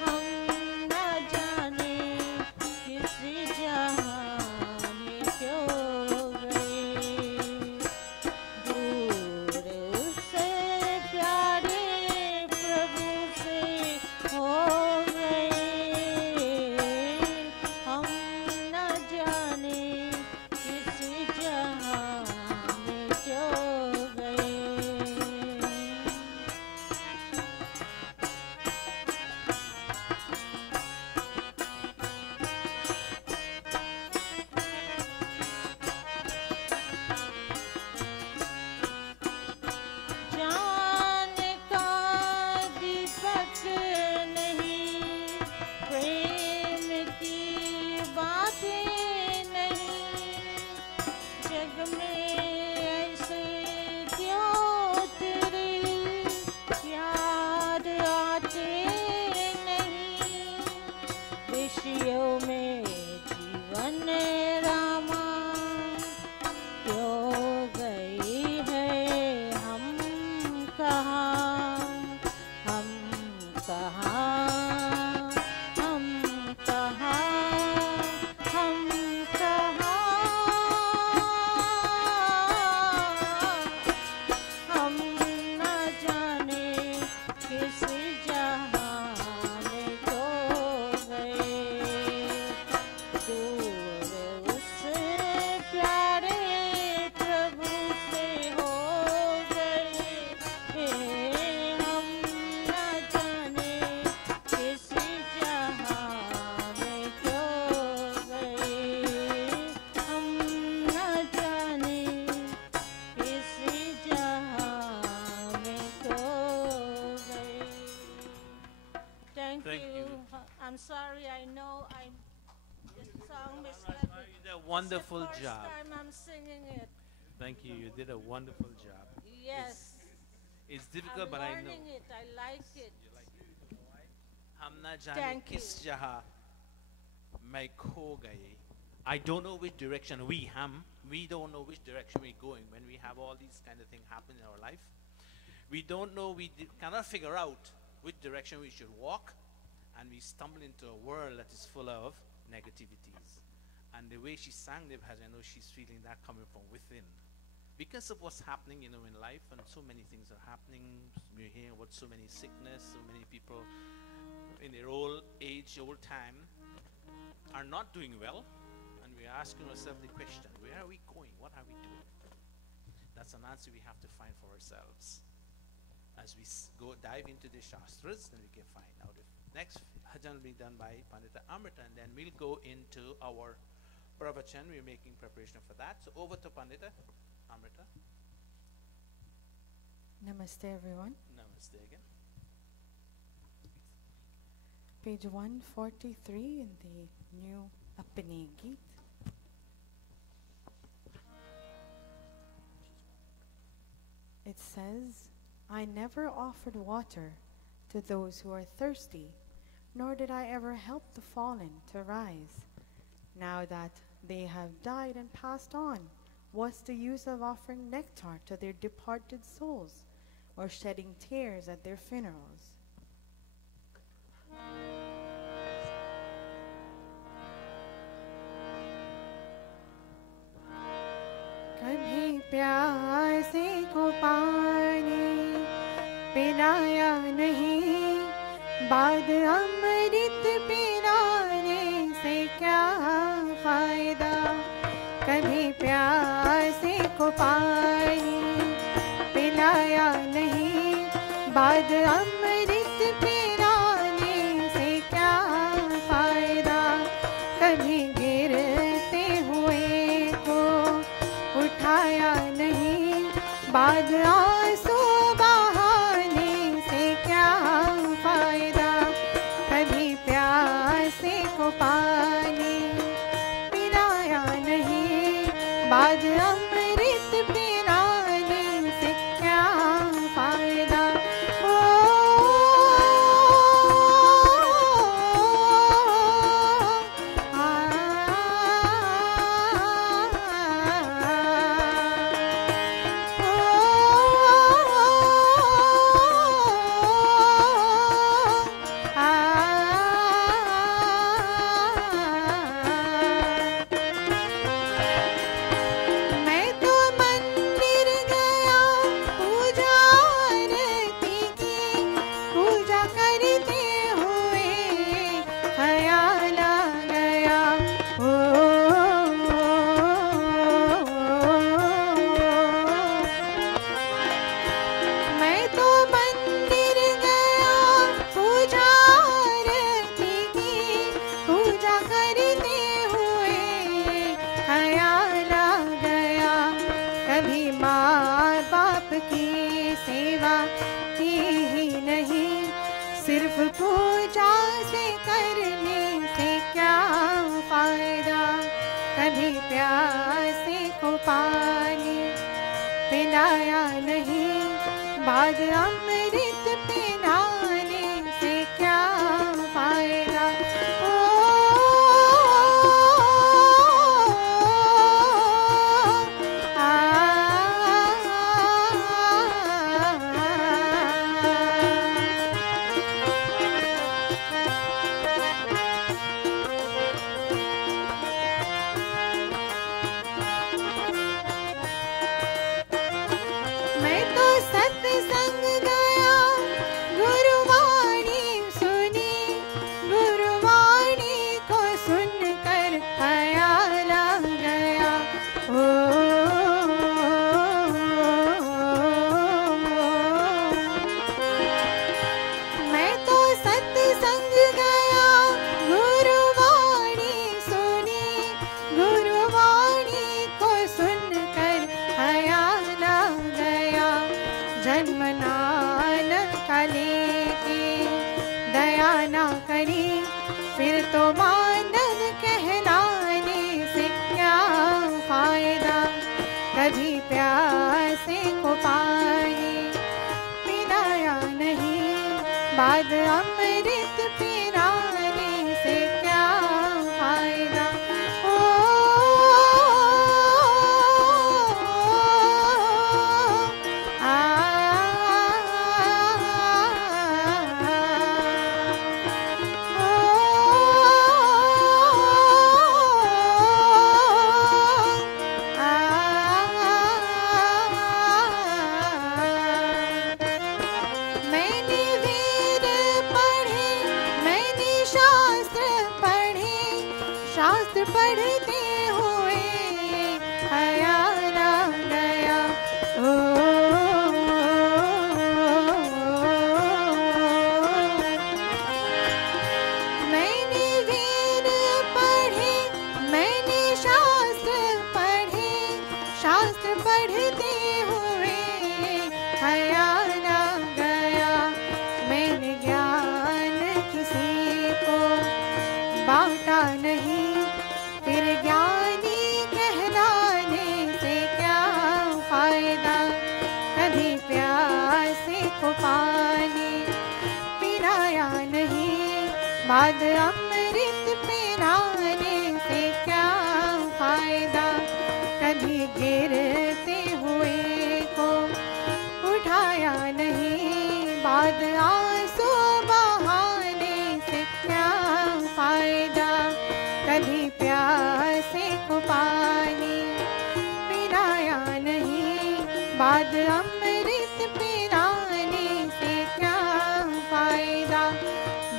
हम न जाने किस जहां में क्यों गए, दूर उससे प्यारे प्रभु से हो गए। हम न जाने किस जहां में क्यों गए। जान का दीपक नहीं, प्रेम की बातें नहीं, जग में ऐसे क्यों तेरे याद आते नहीं, विषयों में जीवन रामा क्यों गई है, हम कहाँ, हम कहाँ, हम कहाँ, हम कहाँ, हम न जाने किस जहां में खो गए, दूर उस प्यारे प्रभु से हो गए। हम न जाने किस जहां में क्यों गए, हम न जाने किस जहां में खो गए। Thank Thank you. you. I'm sorry, I know this song misled me. You did a wonderful It's the job. first time I'm singing it. Thank you. You did a wonderful job. Yes. It's difficult, I'm but I know. learning it. I like it. हम ना जाने Thank किस you. जहां मैं खो गए. I don't know which direction we don't know which direction we're going when we have all these kind of things happen in our life. We don't know, cannot figure out which direction we should walk, and we stumble into a world that is full of negativities. And the way she sang the bhajan, I know she's feeling that coming from within. Because of what's happening, in life, and so many things are happening. We're hearing about so many sickness, so many people in their old age, old time, are not doing well. And we're asking ourselves the question, where are we going? What are we doing? That's an answer we have to find for ourselves. As we go dive into the Shastras, then we can find out. If next bhajan will be done by Pandita Amrita, and then we'll go into our pravachan. We're making preparation for that. So over to Pandita Amrita. Namaste, everyone. Namaste again. Page 143 in the new Apne Geet. It says, I never offered water to those who are thirsty, nor did I ever help the fallen to rise. Now that they have died and passed on, what's the use of offering nectar to their departed souls, or shedding tears at their funerals? कभी प्यासे को पानी पिलाया नहीं, बाद अमृत पिलाने से क्या फायदा। कभी प्यासे को पानी पिलाया नहीं, बाद अमृत पिलाने से क्या फायदा। कभी गिरते हुए को उठाया नहीं, बाद आंसू बहाने से क्या फायदा। कभी प्यासे को पानी पिलाया नहीं, बाद अमृत पिलाने से क्या फायदा। ओ मैं तो मंदिर गया, पूजा आरती की, पूजा करते हुए ख्याल आ गया। ओ मैं तो मंदिर गया, पूजा आरती की, पूजा करते हुए ख्याल आ गया। कभी माँ बाप की सेवा की ही नहीं, सिर्फ पूजा से करने से क्या फायदा। कभी प्यासे को पानी पिलाया नहीं, बाद अमृत पिलाने से क्या फायदा। ओ मैं तो सत्संग गया, गुरुवाणी सुनी, गुरुवाणी को सुनकर ख्याल आ गया। ओ मैं तो सत्संग गया, गुरुवाणी सुनी, गुरुवाणी को सुनकर ख्याल आ गया। जन्म नानक का लेके दया ना करी, फिर तो मानव कहलाने से क्या फायदा। कभी प्यासे को पानी पिलाया नहीं, बाद अमृत पिलाने से क्या फायदा। ओ मैंने वेद पढ़े, मैंने शास्त्र पढ़े, शास्त्र पढ़ते हुए ख्याल आ गया। ओ मैंने वेद पढ़े, मैंने शास्त्र पढ़े, शास्त्र पढ़ते हुए ख्याल आ गया। मैंने ज्ञान किसी को बांटा नहीं, फिर बाद अमृत पिलाने से क्या फायदा। कभी गिरते हुए को उठाया नहीं, बाद आंसू बहाने से क्या फायदा। कभी प्यासे को पानी पिलाया नहीं, बाद अमृत पिलाने से क्या फायदा।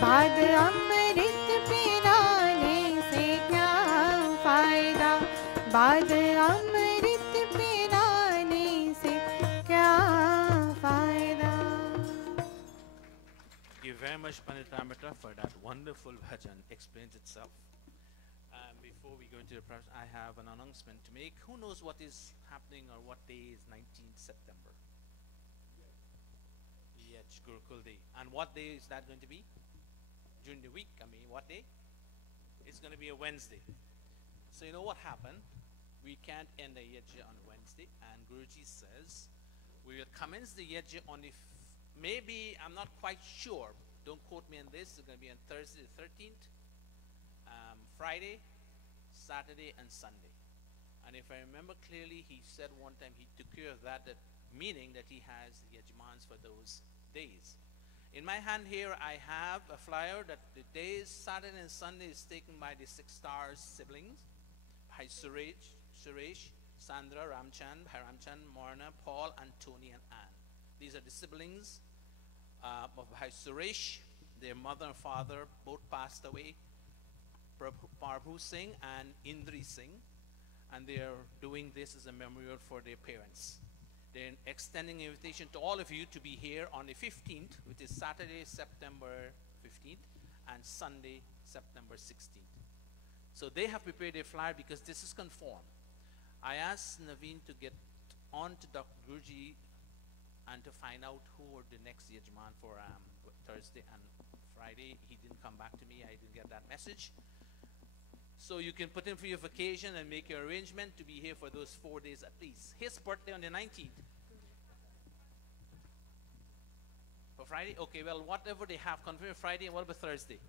बाद अमृत पिलाने से क्या फायदा। बाद अमृत पिलाने से क्या फायदा। Thank you very much, Pandit Ramita, for that wonderful bhajan. Explains itself. Before we go into the prayer, I have an announcement to make. Who knows what is happening or what day is 19th September? Yes, Gurukul Day. And what day is that going to be? During the week, what day? It's going to be a Wednesday. So you know what happened? We can't end the yajna on Wednesday, and Guruji says we will commence the yajna on maybe, I'm not quite sure, don't quote me on this, it's going to be on Thursday the 13th, Friday, Saturday, and Sunday. And if I remember clearly, he said one time he took care of that, meaning that he has yajmans for those days. In my hand here, I have a flyer that the days Saturday and Sunday is taken by the 6 Stars siblings, by Suresh, Sandra, Ramchand, Bhairamchand, Morna, Paul, and Tony and Anne. These are the siblings of Bhai Suresh. Their mother and father both passed away, Prabhu Singh and Indri Singh, and they are doing this as a memorial for their parents. They're extending an invitation to all of you to be here on the 15th, which is Saturday, September 15th, and Sunday, September 16th. So they have prepared a flyer because this is conformed. I asked Naveen to get on to Dr. Guruji and to find out who were the next Yajman for Thursday and Friday. He didn't come back to me. I didn't get that message. So you can put in for your vacation and make your arrangement to be here for those 4 days at least. His birthday on the 19th. For Friday? Okay, well, whatever they have confirmed Friday, and what about Thursday?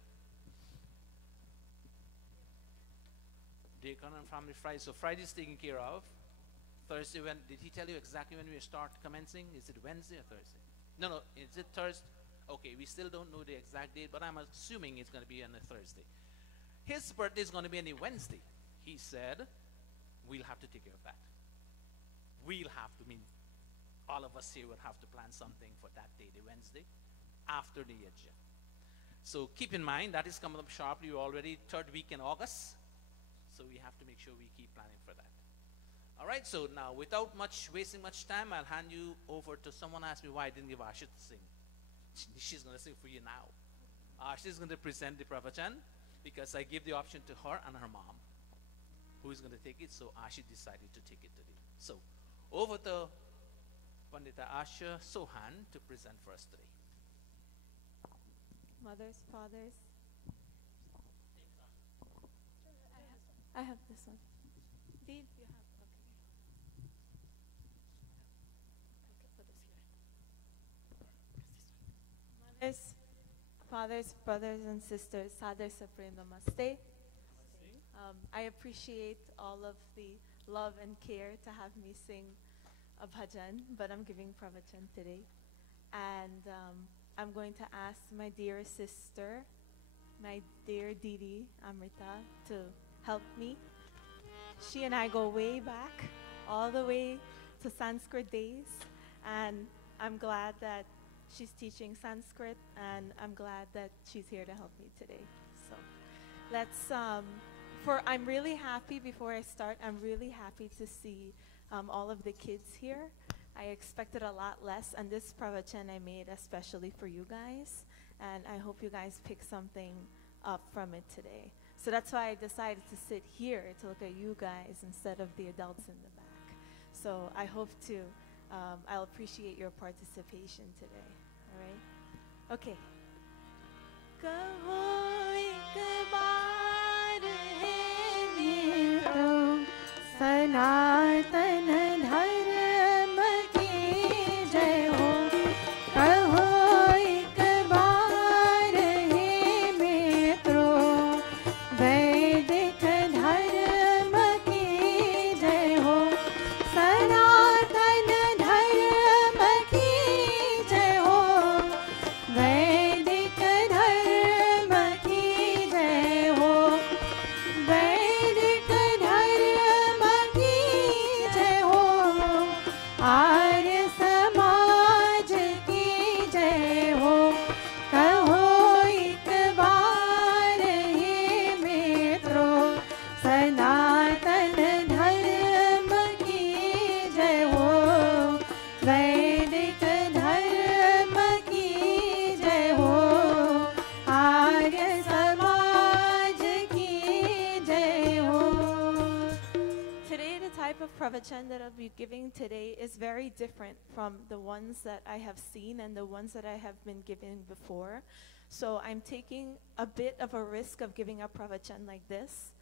They can confirm Friday. So Friday is taken care of. Thursday, when did he tell you exactly when we start commencing? Is it Wednesday or Thursday? No, is it Thursday? Okay, we still don't know the exact date, but I'm assuming it's going to be on a Thursday. His birthday is going to be on a Wednesday. He said, we'll have to take care of that. We'll have to, all of us here will have to plan something for that day, the Wednesday, after the Yajna. So keep in mind, that is coming up sharply. We're already 3rd week in August. So we have to make sure we keep planning for that. All right, so now without wasting much time, I'll hand you over to someone asked me why I didn't give Asha to sing. She's going to sing for you now. Asha's going to present the pravachan because I gave the option to her and her mom. Who is going to take it? So Asha decided to take it today. So over to Pandita Asha Sohan to present for us today. Mothers, fathers. I have this one. Dave, you have, okay. Put this here. Mothers, fathers, brothers and sisters, Sadar Supreme Namaste. I appreciate all of the love and care to have me sing a bhajan, but I'm giving pravachan today. And I'm going to ask my dear sister, my dear Didi Amrita, to help me. She and I go way back, all the way to Sanskrit days, and I'm glad that she's teaching Sanskrit, and I'm glad that she's here to help me today. So let's, I'm really happy, before I start, I'm really happy to see all of the kids here. I expected a lot less, and this pravachan I made especially for you guys, and I hope you guys pick something up from it today. So that's why I decided to sit here to look at you guys instead of the adults in the back. So I hope to, I'll appreciate your participation today, all right? Okay. Kaho ek baar hai तो सनातन धर्म की जय हो। कहो एक बार हे pravachan that I'll be giving today is very different from the ones that I have seen and the ones that I have been given before. So I'm taking a bit of a risk of giving a pravachan like this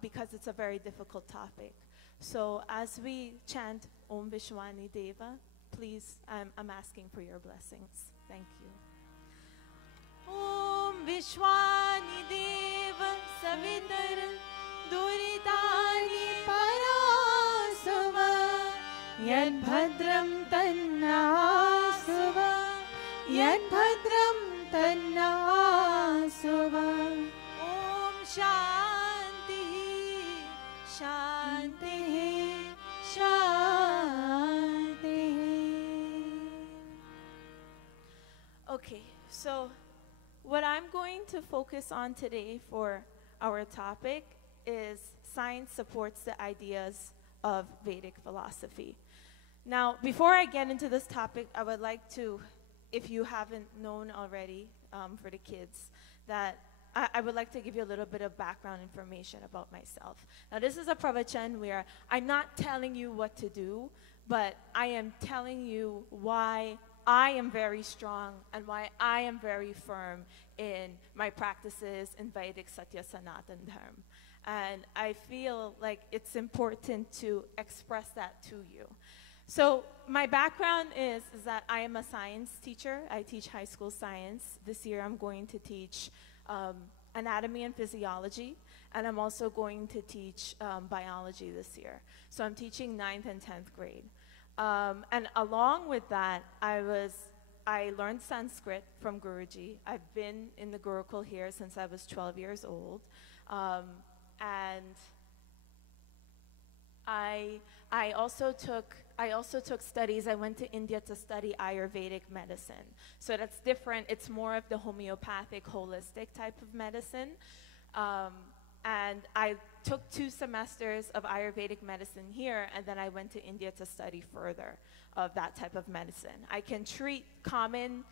because it's a very difficult topic. So as we chant Om Vishwani Deva, please, I'm asking for your blessings. Thank you. Om Vishwani Deva Savitar Duritani Parasava Yad Bhadram Tannasava Yad Bhadram Tannasava Om Shanti Shanti Shanti. Okay, so what I'm going to focus on today for our topic is science supports the ideas of Vedic philosophy. Now, before I get into this topic, I would like to, if you haven't known already, for the kids, that I would like to give you a little bit of background information about myself. Now, this is a pravachan where I'm not telling you what to do, but I am telling you why I am very strong and why I am very firm in my practices in Vedic Satya Sanatan Dharma. And I feel like it's important to express that to you. So my background is that I am a science teacher. I teach high school science. This year I'm going to teach anatomy and physiology, and I'm also going to teach biology this year. So I'm teaching 9th and 10th grade. And along with that, I learned Sanskrit from Guruji. I've been in the Gurukul here since I was 12 years old. And I also took studies. I went to India to study Ayurvedic medicine. So that's different. It's more of the homeopathic, holistic type of medicine. And I took 2 semesters of Ayurvedic medicine here, and then I went to India to study further of that type of medicine. I can treat common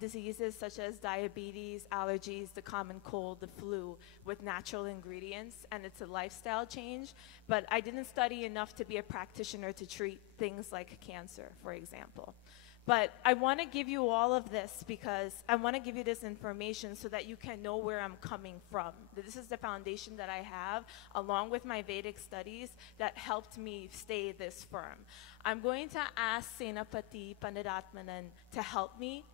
diseases such as diabetes, allergies, the common cold, the flu with natural ingredients, and it's a lifestyle change. But I didn't study enough to be a practitioner to treat things like cancer, for example. But I want to give you all of this because I want to give you this information so that you can know where I'm coming from. This is the foundation that I have, along with my Vedic studies, that helped me stay this firm. I'm going to ask Senapati Panditatmanan to help me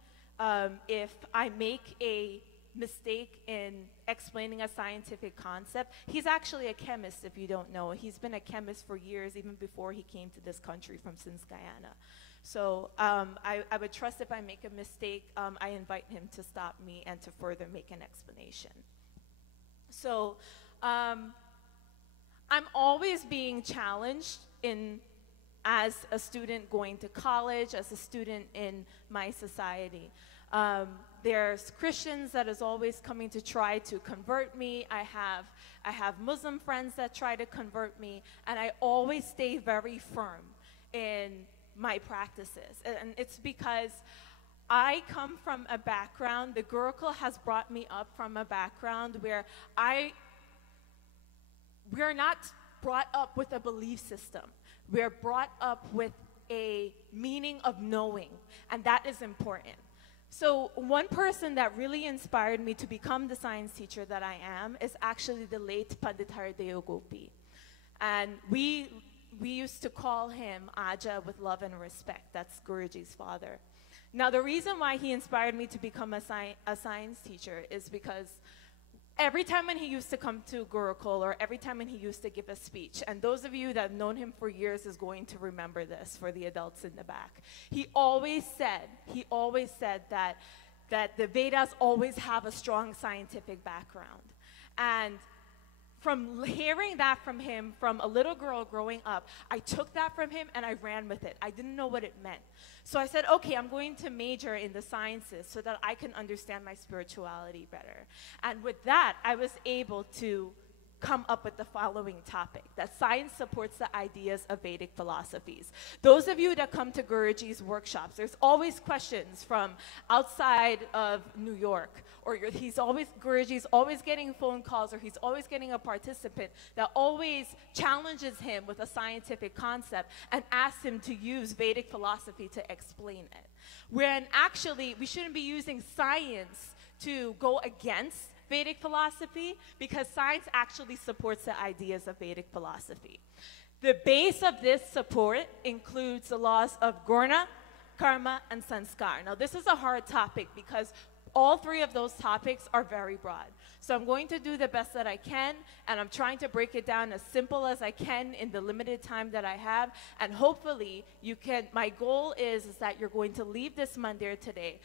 if I make a mistake in explaining a scientific concept. He's actually a chemist, if you don't know. He's been a chemist for years, even before he came to this country from Sins Guyana. So I would trust if I make a mistake, I invite him to stop me and to further make an explanation. So I'm always being challenged as a student going to college, as a student in my society. There's Christians that is always coming to try to convert me. I have Muslim friends that try to convert me, and I always stay very firm in my practices. And it's because I come from a background, the Gurukul has brought me up from a background where we're not brought up with a belief system. We're brought up with a meaning of knowing, and that is important. So one person that really inspired me to become the science teacher that I am is actually the late Pandit Haridev Gopi. And we used to call him Aja with love and respect. That's Guruji's father. Now, the reason why he inspired me to become a science teacher is because every time when he used to come to Gurukul, or every time when he used to give a speech, and those of you that have known him for years is going to remember this for the adults in the back. He always said that the Vedas always have a strong scientific background. And from hearing that from him, from a little girl growing up, I took that from him and I ran with it. I didn't know what it meant. So I said, okay, I'm going to major in the sciences so that I can understand my spirituality better. And with that, I was able to come up with the following topic, that science supports the ideas of Vedic philosophies. Those of you that come to Guruji's workshops, there's always questions from outside of New York, or Guruji's always getting phone calls, or he's always getting a participant that always challenges him with a scientific concept and asks him to use Vedic philosophy to explain it. When actually, we shouldn't be using science to go against Vedic philosophy, because science actually supports the ideas of Vedic philosophy. The base of this support includes the laws of guna, karma, and sanskar. Now, this is a hard topic because all three of those topics are very broad. So I'm going to do the best that I can, and I'm trying to break it down as simple as I can in the limited time that I have, and hopefully you can, my goal is that you're going to leave this mandir today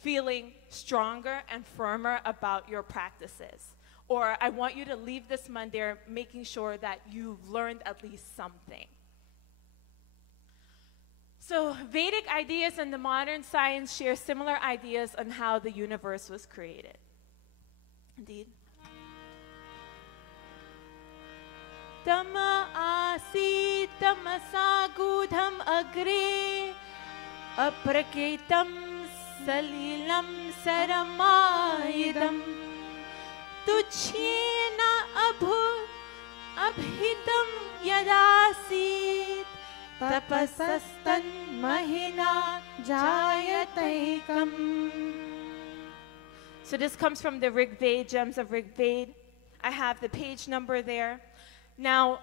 feeling stronger and firmer about your practices. Or I want you to leave this mandir making sure that you've learned at least something. So Vedic ideas and the modern science share similar ideas on how the universe was created. Indeed. Tama asi tamasa gudham agre apraketam salilam saramayidam tuchena abhitam yadasit tapasastan mahina jayataikam. So this comes from the Rig Veda, Gems of Rig Veda. I have the page number there. Now,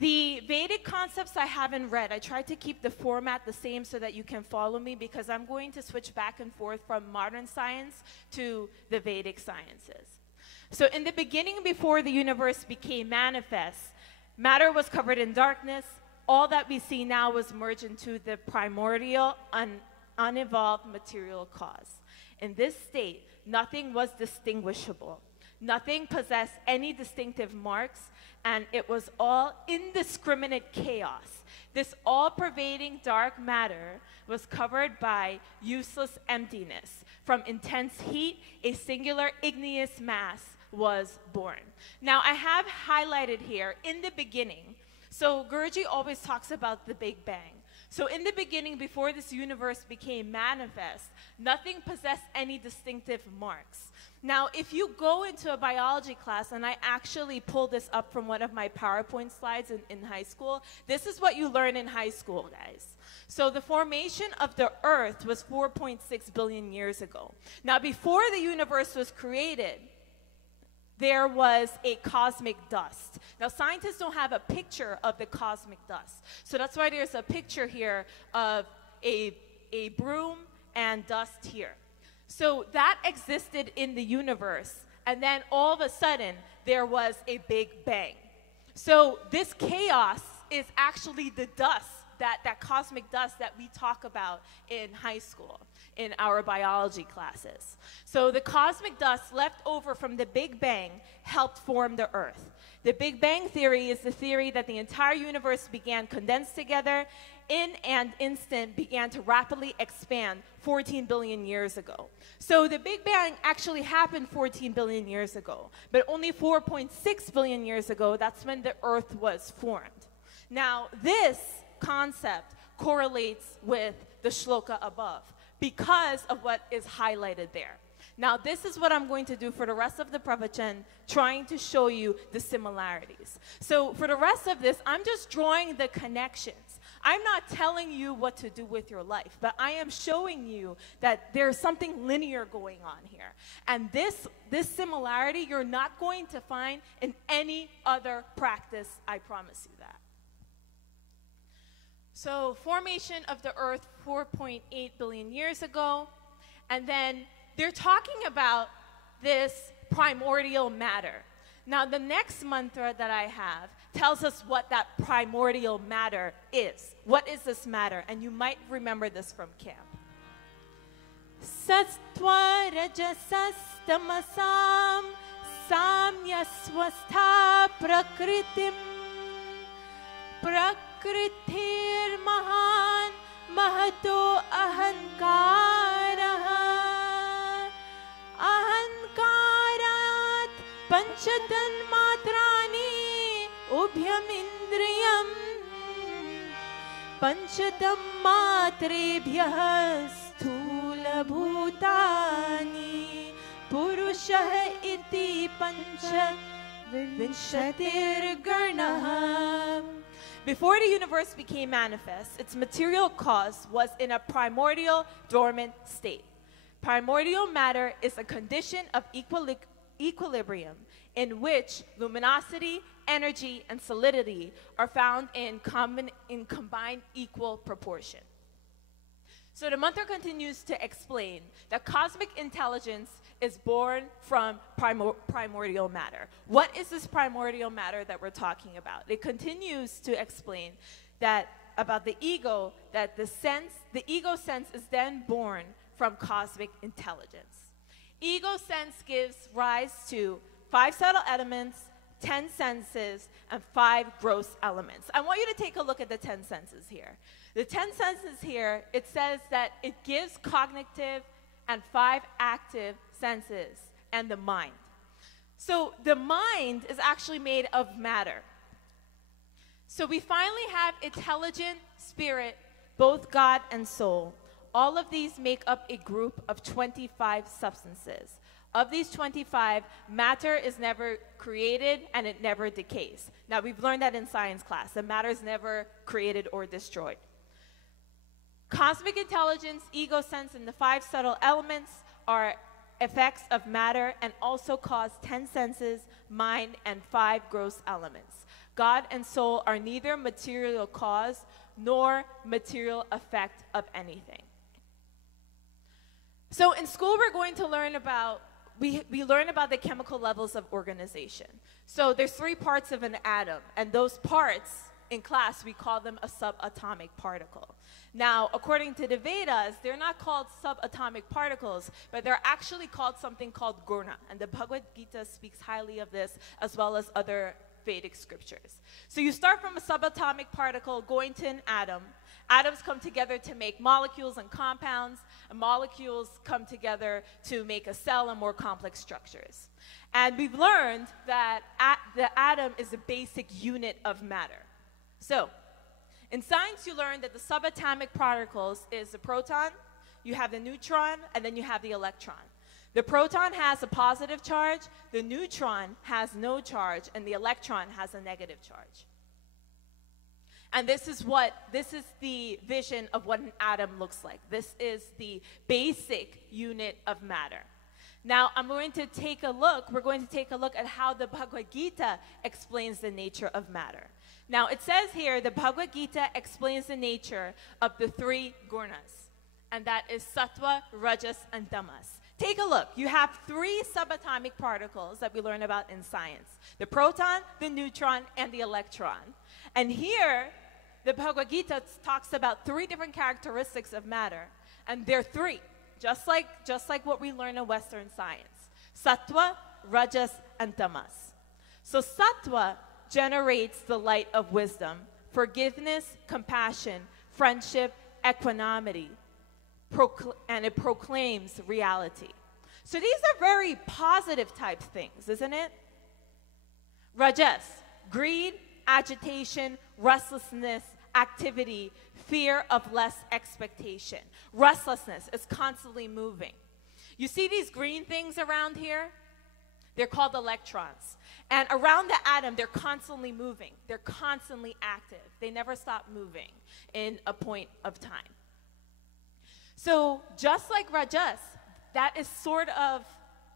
the Vedic concepts I haven't read. I tried to keep the format the same so that you can follow me, because I'm going to switch back and forth from modern science to the Vedic sciences. So in the beginning, before the universe became manifest, matter was covered in darkness. All that we see now was merged into the primordial, unevolved material cause. In this state, nothing was distinguishable. Nothing possessed any distinctive marks, and it was all indiscriminate chaos. This all-pervading dark matter was covered by useless emptiness. From intense heat, a singular igneous mass was born. Now, I have highlighted here, in the beginning, so Guruji always talks about the Big Bang. So in the beginning, before this universe became manifest, nothing possessed any distinctive marks. Now, if you go into a biology class, and I actually pulled this up from one of my PowerPoint slides in high school, this is what you learn in high school, guys. So the formation of the Earth was 4.6 billion years ago. Now, before the universe was created, there was a cosmic dust. Now, scientists don't have a picture of the cosmic dust. So that's why there's a picture here of a broom and dust here. So that existed in the universe, and then all of a sudden, there was a big bang. So this chaos is actually the dust, that cosmic dust that we talk about in high school, in our biology classes. So the cosmic dust left over from the Big Bang helped form the Earth. The Big Bang theory is the theory that the entire universe began condensed together in an instant, began to rapidly expand 14 billion years ago. So the Big Bang actually happened 14 billion years ago, but only 4.6 billion years ago, that's when the Earth was formed. Now, this concept correlates with the shloka above because of what is highlighted there. Now, this is what I'm going to do for the rest of the pravachan, trying to show you the similarities. So for the rest of this, I'm just drawing the connections. I'm not telling you what to do with your life, but I am showing you that there's something linear going on here. And this similarity you're not going to find in any other practice, I promise you that. So formation of the Earth 4.8 billion years ago, and then they're talking about this primordial matter. Now, the next mantra that I have tells us what that primordial matter is. What is this matter? And you might remember this from camp. Sattva rajasas tamasam samyasvastha prakritim prakrithir mahan mahato ahankaraha ahankarat panchatan matra मनोभ्यमिन्द्रियम् पञ्चतन्मात्रेभ्यः स्थूलभूतानि पुरुषः इति पञ्चविंशतिर्गणः. Before the universe became manifest, its material cause was in a primordial dormant state. Primordial matter is a condition of equilibrium in which luminosity, energy, and solidity are found in combined equal proportion. So the mantra continues to explain that cosmic intelligence is born from primordial matter. What is this primordial matter that we're talking about? It continues to explain that about the ego, that the ego sense is then born from cosmic intelligence. Ego sense gives rise to 5 subtle elements, 10 senses, and 5 gross elements. I want you to take a look at the 10 senses here. The 10 senses here, it says that it gives cognitive and 5 active senses and the mind. So the mind is actually made of matter. So we finally have intelligent spirit, both God and soul. All of these make up a group of 25 substances. Of these 25, matter is never created and it never decays. Now, we've learned that in science class, that matter is never created or destroyed. Cosmic intelligence, ego sense, and the 5 subtle elements are effects of matter and also cause 10 senses, mind, and 5 gross elements. God and soul are neither material cause nor material effect of anything. So in school, we're going to learn about, we learn about the chemical levels of organization. So there's 3 parts of an atom, and those parts in class, we call them a subatomic particle. Now, according to the Vedas, they're not called subatomic particles, but they're actually called something called guna, and the Bhagavad Gita speaks highly of this, as well as other Vedic scriptures. So you start from a subatomic particle going to an atom. Atoms come together to make molecules and compounds, and molecules come together to make a cell and more complex structures. And we've learned that the atom is a basic unit of matter. So, in science, you learn that the subatomic particles is the proton, you have the neutron, and then you have the electron. The proton has a positive charge, the neutron has no charge, and the electron has a negative charge. And this is the vision of what an atom looks like. This is the basic unit of matter. Now, we're going to take a look at how the Bhagavad Gita explains the nature of matter. Now, it says here, the Bhagavad Gita explains the nature of the 3 gunas, and that is sattva, rajas, and tamas. Take a look. You have 3 subatomic particles that we learn about in science: the proton, the neutron, and the electron. And here, the Bhagavad Gita talks about 3 different characteristics of matter, and they're 3, just like what we learn in Western science: sattva, rajas, and tamas. So sattva generates the light of wisdom, forgiveness, compassion, friendship, equanimity, and it proclaims reality. So these are very positive type things, isn't it? Rajas, greed, agitation, restlessness, activity, fear of less expectation. Restlessness is constantly moving. You see these green things around here? They're called electrons. And around the atom, they're constantly moving. They're constantly active. They never stop moving in a point of time. So just like rajas, that is sort of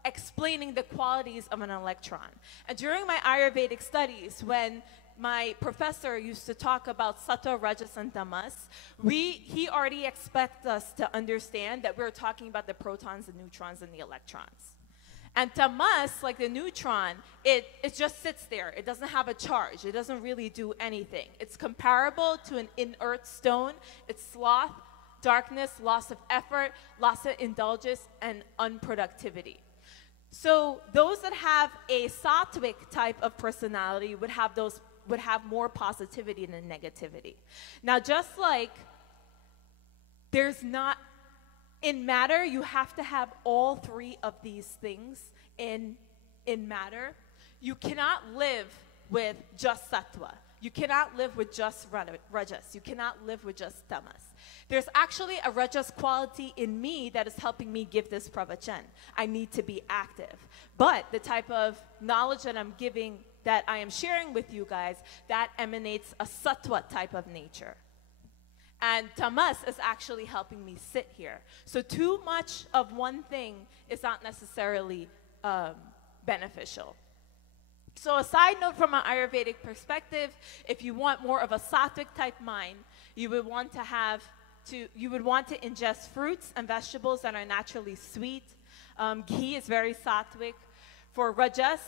explaining the qualities of an electron. And during my Ayurvedic studies, when my professor used to talk about sattva, rajas, and tamas, he already expects us to understand that we're talking about the protons, the neutrons, and the electrons. And tamas, like the neutron, it just sits there. It doesn't have a charge. It doesn't really do anything. It's comparable to an inert stone. It's sloth, darkness, loss of effort, loss of indulgence, and unproductivity. So those that have a sattvic type of personality would have more positivity than negativity. Now, just like there's not, in matter, you have to have all 3 of these things in matter. You cannot live with just sattva. You cannot live with just rajas. You cannot live with just tamas. There's actually a rajas quality in me that is helping me give this pravachan. I need to be active. But the type of knowledge that I'm giving, that I am sharing with you guys, that emanates a sattva type of nature. And tamas is actually helping me sit here. So too much of one thing is not necessarily beneficial. So a side note from an Ayurvedic perspective, if you want more of a sattvic type mind, you would want to ingest fruits and vegetables that are naturally sweet. Ghee is very sattvic. For rajas,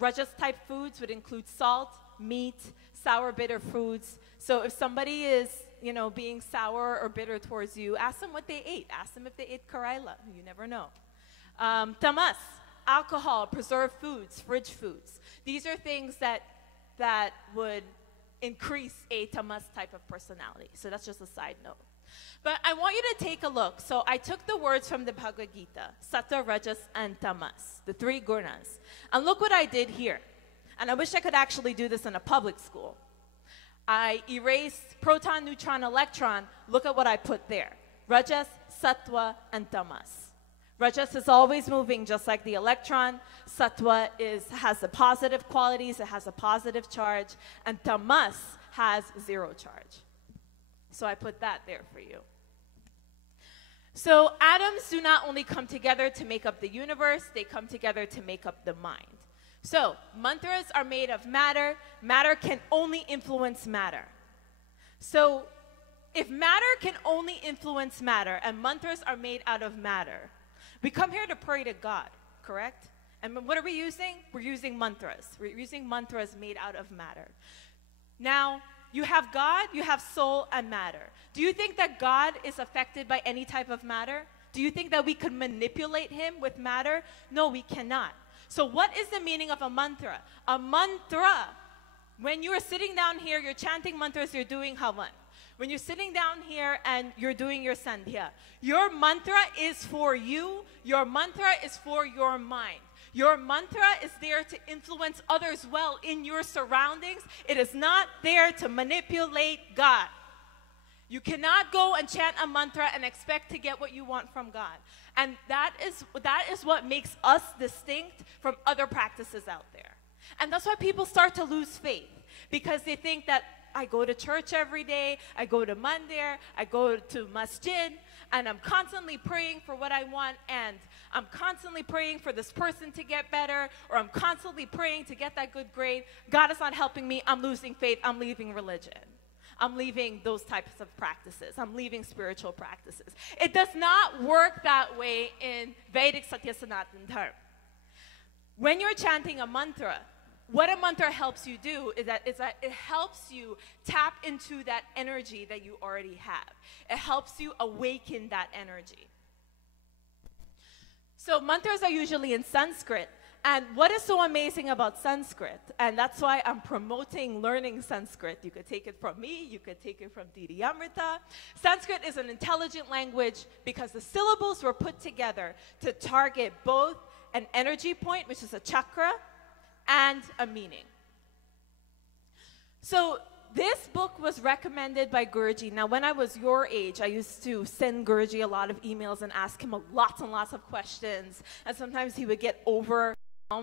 rajas type foods would include salt, meat, sour, bitter foods. So if somebody is, being sour or bitter towards you, ask them what they ate. Ask them if they ate karaila. You never know. Tamas, alcohol, preserved foods, fridge foods. These are things that would increase a tamas type of personality. So that's just a side note. But I want you to take a look. So I took the words from the Bhagavad Gita, Sattva, Rajas, and Tamas, the three gunas. And look what I did here. And I wish I could actually do this in a public school. I erased proton, neutron, electron. Look at what I put there. Rajas, Sattva, and Tamas. Rajas is always moving just like the electron. Sattva has the positive qualities. It has a positive charge. And Tamas has zero charge. So I put that there for you. So atoms do not only come together to make up the universe, they come together to make up the mind. So mantras are made of matter. Matter can only influence matter. So if matter can only influence matter and mantras are made out of matter, we come here to pray to God, correct? And what are we using? We're using mantras. We're using mantras made out of matter. Now, you have God, you have soul, and matter. Do you think that God is affected by any type of matter? Do you think that we could manipulate him with matter? No, we cannot. So what is the meaning of a mantra? A mantra, when you are sitting down here, you're chanting mantras, you're doing havan. When you're sitting down here and you're doing your sandhya, your mantra is for you. Your mantra is for your mind. Your mantra is there to influence others well in your surroundings. It is not there to manipulate God. You cannot go and chant a mantra and expect to get what you want from God. And that is what makes us distinct from other practices out there. And that's why people start to lose faith, because they think that I go to church every day, I go to mandir, I go to masjid, and I'm constantly praying for what I want, and I'm constantly praying for this person to get better, or I'm constantly praying to get that good grade. God is not helping me. I'm losing faith. I'm leaving religion. I'm leaving those types of practices. I'm leaving spiritual practices. It does not work that way in Vedic Satya Sanatan Dharma. When you're chanting a mantra, what a mantra helps you do is that it helps you tap into that energy that you already have. It helps you awaken that energy. So mantras are usually in Sanskrit. And what is so amazing about Sanskrit, and that's why I'm promoting learning Sanskrit. You could take it from me, you could take it from Didi Amrita. Sanskrit is an intelligent language because the syllables were put together to target both an energy point, which is a chakra, and a meaning. So this book was recommended by Guruji. Now, when I was your age, I used to send Guruji a lot of emails and ask him lots and lots of questions. And sometimes he would get overwhelmed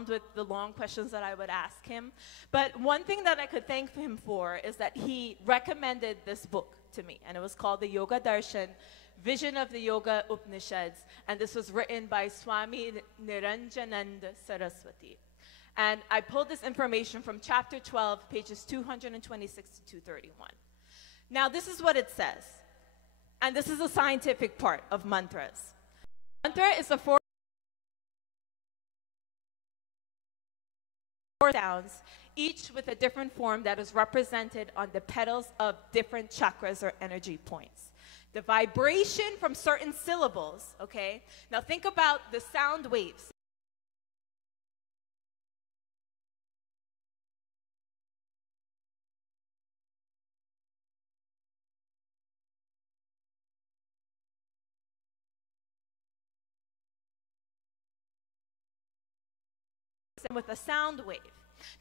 with the long questions that I would ask him. But one thing that I could thank him for is that he recommended this book to me. And it was called the Yoga Darshan, Vision of the Yoga Upanishads. And this was written by Swami Niranjananda Saraswati. And I pulled this information from chapter 12, pages 226 to 231. Now, this is what it says. And this is a scientific part of mantras. Mantra is the four sounds, each with a different form that is represented on the petals of different chakras or energy points. The vibration from certain syllables, okay? Now think about the sound waves. With a sound wave.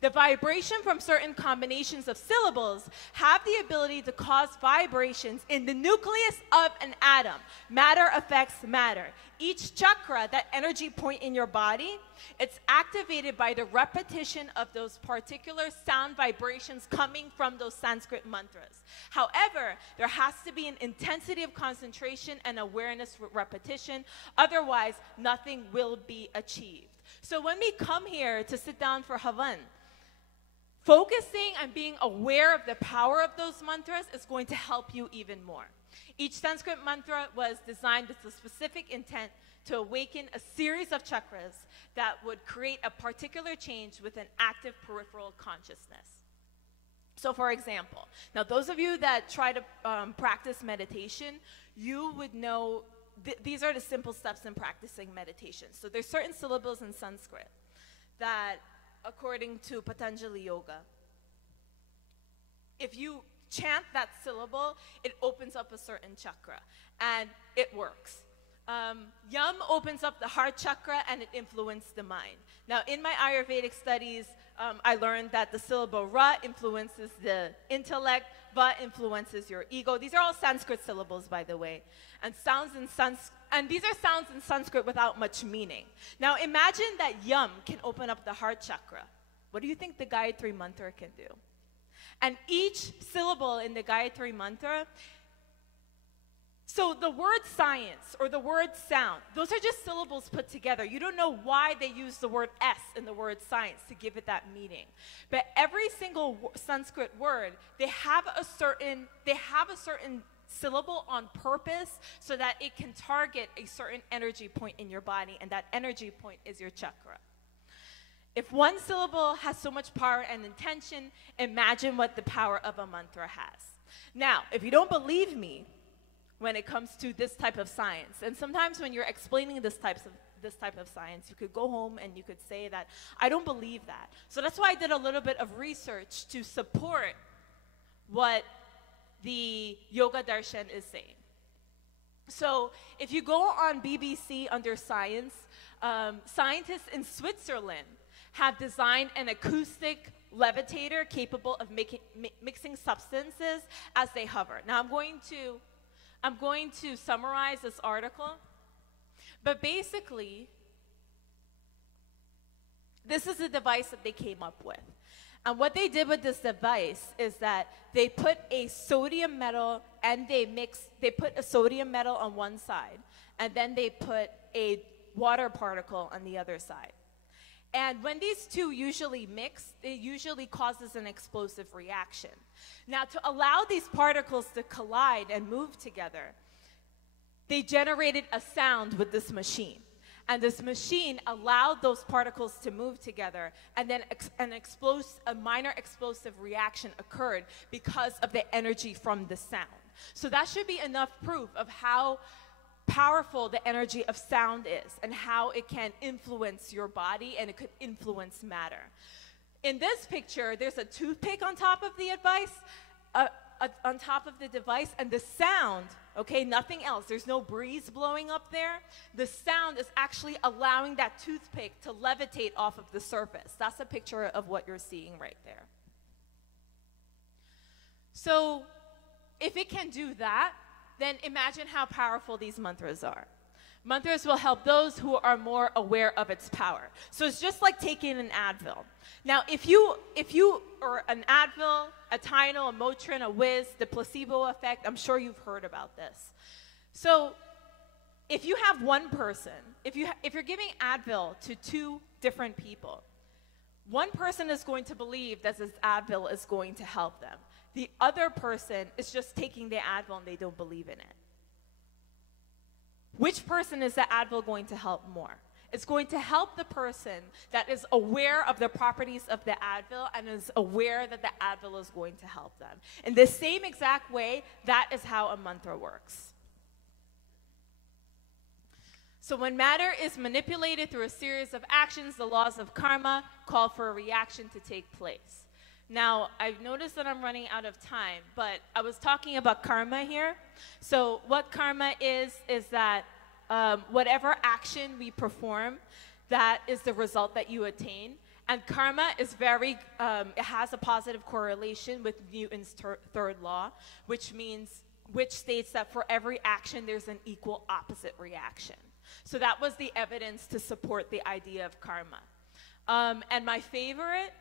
The vibration from certain combinations of syllables have the ability to cause vibrations in the nucleus of an atom. Matter affects matter. Each chakra, that energy point in your body, it's activated by the repetition of those particular sound vibrations coming from those Sanskrit mantras. However, there has to be an intensity of concentration and awareness with repetition. Otherwise, nothing will be achieved. So when we come here to sit down for Havan, focusing and being aware of the power of those mantras is going to help you even more. Each Sanskrit mantra was designed with a specific intent to awaken a series of chakras that would create a particular change with an active peripheral consciousness. So for example, now those of you that try to practice meditation, you would know these are the simple steps in practicing meditation. So there's certain syllables in Sanskrit that, according to Patanjali Yoga, if you chant that syllable, it opens up a certain chakra, and it works. Yam opens up the heart chakra, and it influences the mind. Now, in my Ayurvedic studies, I learned that the syllable Ra influences the intellect, Va influences your ego. These are all Sanskrit syllables, by the way, and these are sounds in Sanskrit without much meaning. Now, imagine that Yam can open up the heart chakra. What do you think the Gayatri mantra can do? And each syllable in the Gayatri mantra, so the word science or the word sound, those are just syllables put together. You don't know why they use the word S in the word science to give it that meaning. But every single Sanskrit word, they have a certain syllable on purpose so that it can target a certain energy point in your body, and that energy point is your chakra. If one syllable has so much power and intention, imagine what the power of a mantra has. Now, if you don't believe me when it comes to this type of science, and sometimes when you're explaining this type of science, you could go home and you could say that, I don't believe that. So that's why I did a little bit of research to support what the Yoga Darshan is saying. So if you go on BBC under science, scientists in Switzerland have designed an acoustic levitator capable of mixing substances as they hover. Now I'm going to summarize this article, but basically, this is a device that they came up with. And what they did with this device is that they put a sodium metal and they put a sodium metal on one side, and then they put a water particle on the other side. And when these two usually mix, it usually causes an explosive reaction. Now, to allow these particles to collide and move together, they generated a sound with this machine. And this machine allowed those particles to move together, and then a minor explosive reaction occurred because of the energy from the sound. So that should be enough proof of how powerful the energy of sound is and how it can influence your body, and it could influence matter. In this picture, there's a toothpick on top of the device, and the sound, okay, nothing else. There's no breeze blowing up there. The sound is actually allowing that toothpick to levitate off of the surface. That's a picture of what you're seeing right there. So if it can do that, then imagine how powerful these mantras are. Mantras will help those who are more aware of its power. So it's just like taking an Advil. Now, if you or an Advil, a Tylenol, a Motrin, a Whiz, the placebo effect, I'm sure you've heard about this. So if you have one person, if you're giving Advil to two different people, one person is going to believe that this Advil is going to help them. The other person is just taking the Advil and they don't believe in it. Which person is the Advil going to help more? It's going to help the person that is aware of the properties of the Advil and is aware that the Advil is going to help them. In the same exact way, that is how a mantra works. So when matter is manipulated through a series of actions, the laws of karma call for a reaction to take place. Now, I've noticed that I'm running out of time, but I was talking about karma here. So what karma is that whatever action we perform, that is the result that you attain. And karma is very, it has a positive correlation with Newton's third law, which states that for every action, there's an equal opposite reaction. So that was the evidence to support the idea of karma. And my favorite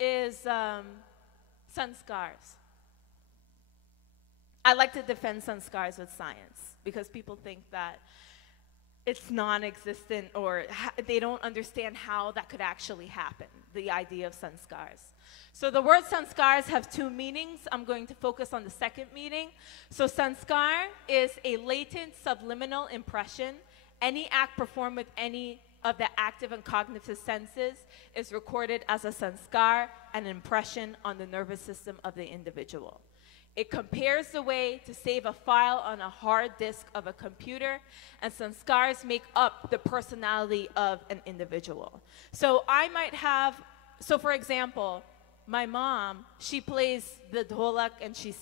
is sanskars. I like to defend sanskars with science because people think that it's non-existent or they don't understand how that could actually happen, the idea of sanskars. So the word sanskars have two meanings. I'm going to focus on the second meaning. So sanskar is a latent subliminal impression. Any act performed with any of the active and cognitive senses is recorded as a sanskar, an impression on the nervous system of the individual. It compares the way to save a file on a hard disk of a computer, and sanskars make up the personality of an individual. So I might have, so for example, my mom, she plays the dholak and she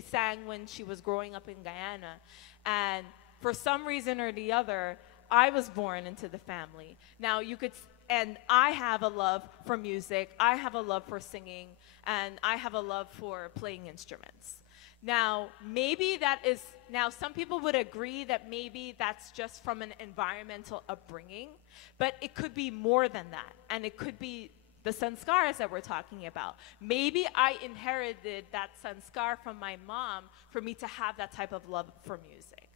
sang when she was growing up in Guyana. And for some reason or the other, I was born into the family. Now you could, and I have a love for music, I have a love for singing, and I have a love for playing instruments. Now, maybe that is, now some people would agree that maybe that's just from an environmental upbringing, but it could be more than that, and it could be the sanskars that we're talking about. Maybe I inherited that sanskar from my mom for me to have that type of love for music.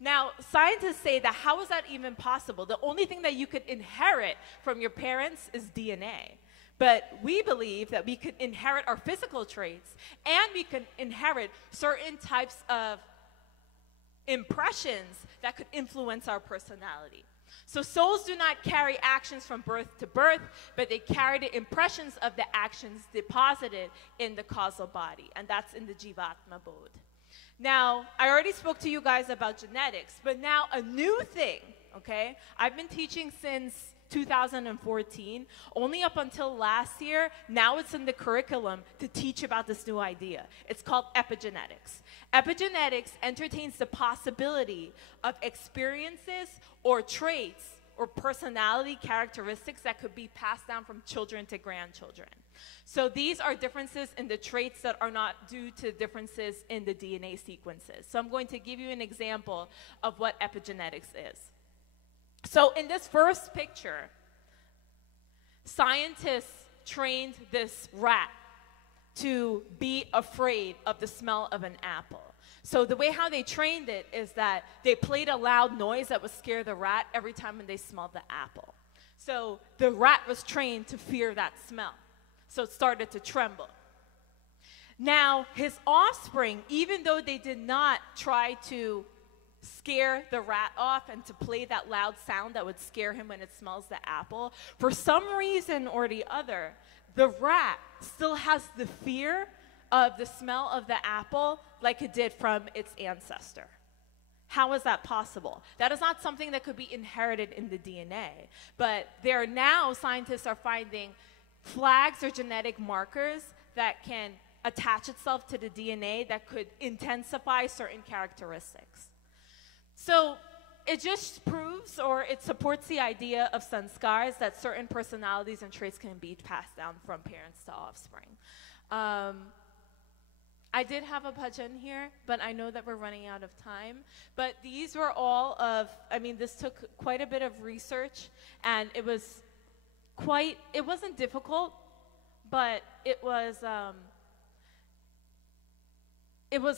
Now, scientists say that how is that even possible? The only thing that you could inherit from your parents is DNA. But we believe that we could inherit our physical traits and we can inherit certain types of impressions that could influence our personality. So souls do not carry actions from birth to birth, but they carry the impressions of the actions deposited in the causal body, and that's in the Jivatma Bodh. Now, I already spoke to you guys about genetics, but now a new thing, okay? I've been teaching since 2014, only up until last year. Now it's in the curriculum to teach about this new idea. It's called epigenetics. Epigenetics entertains the possibility of experiences or traits or personality characteristics that could be passed down from children to grandchildren. So these are differences in the traits that are not due to differences in the DNA sequences. So I'm going to give you an example of what epigenetics is. So in this first picture, scientists trained this rat to be afraid of the smell of an apple. So the way how they trained it is that they played a loud noise that would scare the rat every time when they smelled the apple. So the rat was trained to fear that smell. So it started to tremble. Now, his offspring, even though they did not try to scare the rat off and to play that loud sound that would scare him when it smells the apple, for some reason or the other, the rat still has the fear of the smell of the apple like it did from its ancestor. How is that possible? That is not something that could be inherited in the DNA, but there now scientists are finding flags or genetic markers that can attach itself to the DNA that could intensify certain characteristics. So it just proves or it supports the idea of sanskars that certain personalities and traits can be passed down from parents to offspring. I did have a bhajan here, but I know that we're running out of time. But these were all of, I mean, this took quite a bit of research, and it was quite, it wasn't difficult, but it was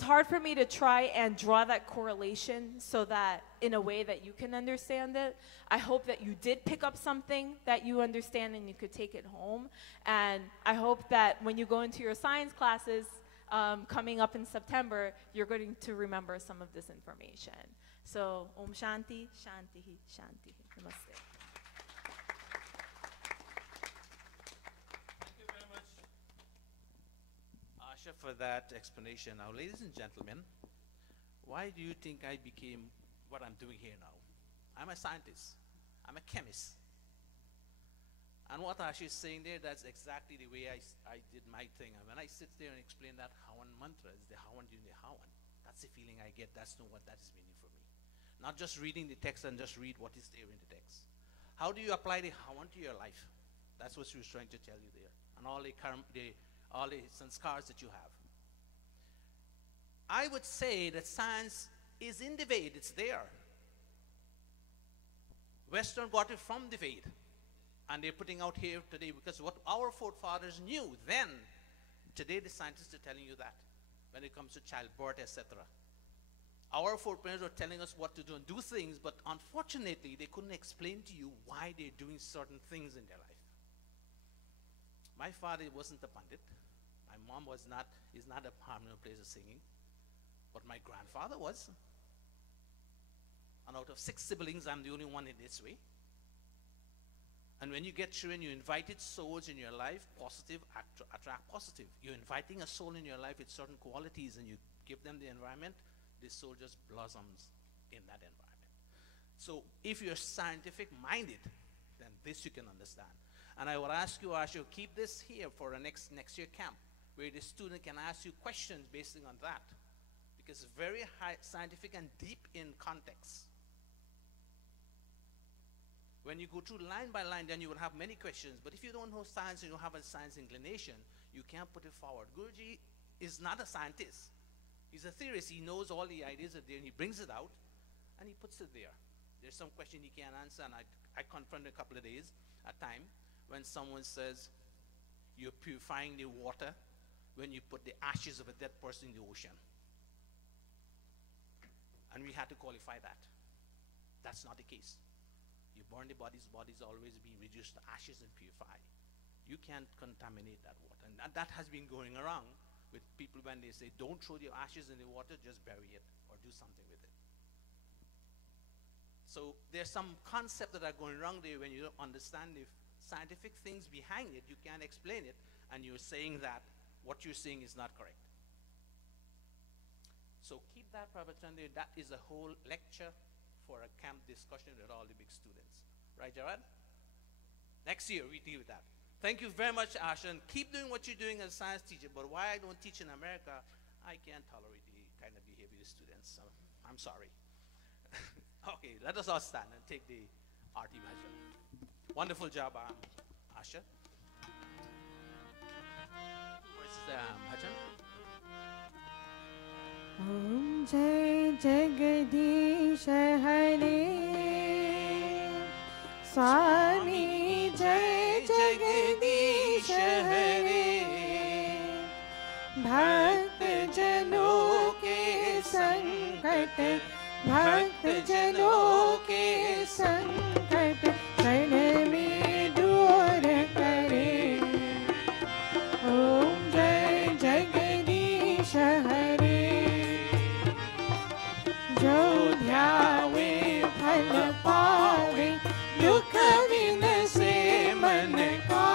hard for me to try and draw that correlation so that in a way that you can understand it. I hope that you did pick up something that you understand and you could take it home. And I hope that when you go into your science classes coming up in September, you're going to remember some of this information. So, Om Shanti, Shanti, Shanti. Namaste. For that explanation. Now, ladies and gentlemen, why do you think I became what I'm doing here now? I'm a scientist. I'm a chemist. And what Ashish is saying there, that's exactly the way I did my thing. And when I sit there and explain that Hawan mantra, is the Hawan during the Hawan, that's the feeling I get. That's what that is meaning for me. Not just reading the text and just read what is there in the text. How do you apply the Hawan to your life? That's what she was trying to tell you there. And all the sanskars that you have. I would say that science is in the Ved. It's there. Western got it from the Ved. And they're putting out here today because what our forefathers knew then, today the scientists are telling you that when it comes to childbirth, etc. Our foreparents were telling us what to do and do things, but unfortunately they couldn't explain to you why they're doing certain things in their life. My father wasn't a pandit. My mom is not a harmonium player singing, but my grandfather was. And out of 6 siblings, I'm the only one in this way. And when you get children, you invited souls in your life, positive attract positive. You're inviting a soul in your life with certain qualities and you give them the environment, this soul just blossoms in that environment. So if you're scientific minded, then this you can understand. And I will ask you, Ashu, keep this here for a next year camp, where the student can ask you questions based on that. Because it's very high, scientific and deep in context. When you go through line by line, then you will have many questions. But if you don't know science and you don't have a science inclination, you can't put it forward. Guruji is not a scientist. He's a theorist. He knows all the ideas are there, and he brings it out, and he puts it there. There's some question he can't answer, and I confronted a couple of days, a time, when someone says, you're purifying the water when you put the ashes of a dead person in the ocean. And we had to qualify that. That's not the case. You burn the bodies always being reduced to ashes and purified. You can't contaminate that water. And that has been going around with people when they say, don't throw your ashes in the water, just bury it or do something with it. So there's some concepts that are going wrong there when you don't understand the scientific things behind it. You can't explain it, and you're saying that what you're saying is not correct. So keep that, Prabhachande. That is a whole lecture for a camp discussion with all the big students. Right, Jarad? Next year, we deal with that. Thank you very much, Ashan. Keep doing what you're doing as a science teacher, but why I don't teach in America, I can't tolerate the kind of behavior of students. So I'm sorry. Okay, let us all stand and take the arti bhajan. Wonderful job, Asha. Where's the bhajan? Om Jai Jagadish Hare Swami Jai Jagadish Hare Bhakt Jano ke sankat Bhakt Jano ke sankat Kshan mein dur kare Om Jai Jagadish Hare जो ध्यावे फल पावे दुख विनसे मन का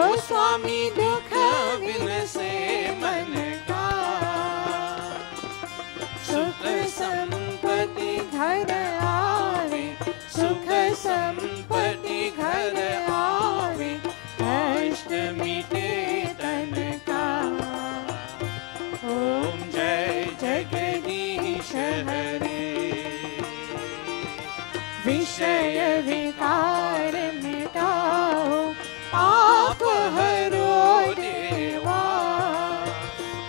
ओ स्वामी दुख विनसे मन का सुख संपत्ति घर आवे सुख संपत्ति घर आवे कष्ट मिटे तन का ओम जय जगदीश हरे विषय विकार मिटाओ पाप हरो देवा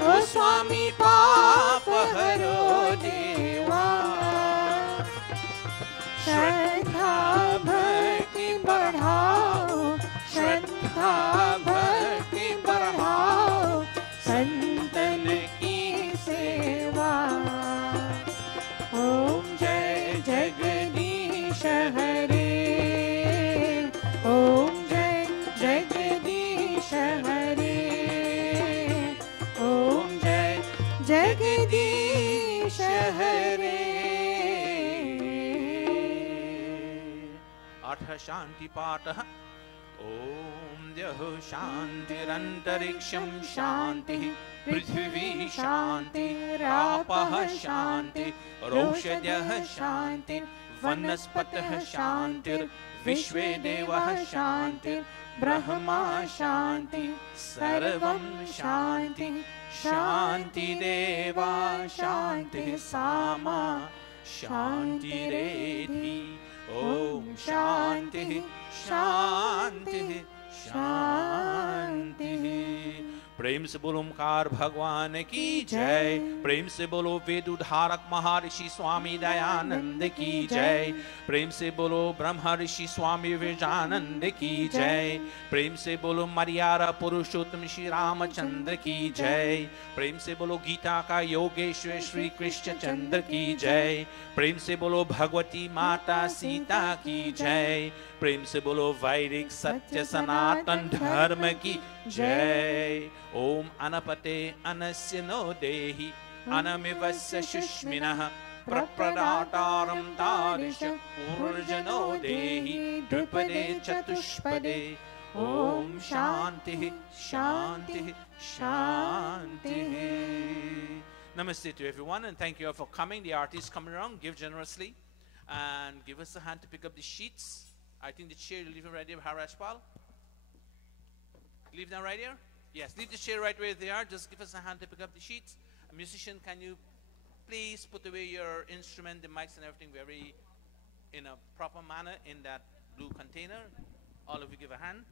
ओ स्वामी पाप हरो देवा श्रद्धा भक्ति बढ़ाओ श्रद्धा भक्ति बढ़ाओ संतन की सेवा ओम जय जगदीश हरे ओम जय जगदीश हरे ओम जय जगदीश हरे अथ शांति पाठः ओम द्यः शान्तिरन्तरिक्षं शान्तिः पृथिवी शान्तिरापः शान्तिरोषधयः शान्तिः वनस्पतयः शान्तिर्विश्वे देवाः शान्तिर्ब्रह्मा शान्तिः सर्वं शान्तिः शान्तिदेवा शान्तिः सामा शान्तिरेधि Om Shanti, Shanti, Shanti. प्रेम से बोलो ओमकार भगवान की जय। प्रेम से बोलो वेद उद्धारक महर्षि स्वामी दयानंद की जय। प्रेम से बोलो ब्रह्म ऋषि स्वामी विवेकानंद की जय। प्रेम से बोलो मर्यादा पुरुषोत्तम श्री रामचंद्र की जय। प्रेम से बोलो गीता का योगेश्वर श्री कृष्ण चंद्र की जय। प्रेम से बोलो भगवती माता सीता की जय। प्रेम से बोलो वैदिक सत्य सनातन धर्म की जय। ओम अनपते अनस्य नो देहि अनमिवस्य शुष्मिनः प्रप्रदातारं तारिष ऊर्जनो देहि द्विपदे चतुष्पदे। ओम शांति शांति शांति। Namaste to everyone and thank you all for coming. The artists come around, give generously and give us a hand to pick up the sheets. I think the chair you leave them right here, Harashpal. Leave them right here? Yes, leave the chair right where they are. Just give us a hand to pick up the sheets. A musician, can you please put away your instrument, the mics and everything very in a proper manner in that blue container? All of you give a hand.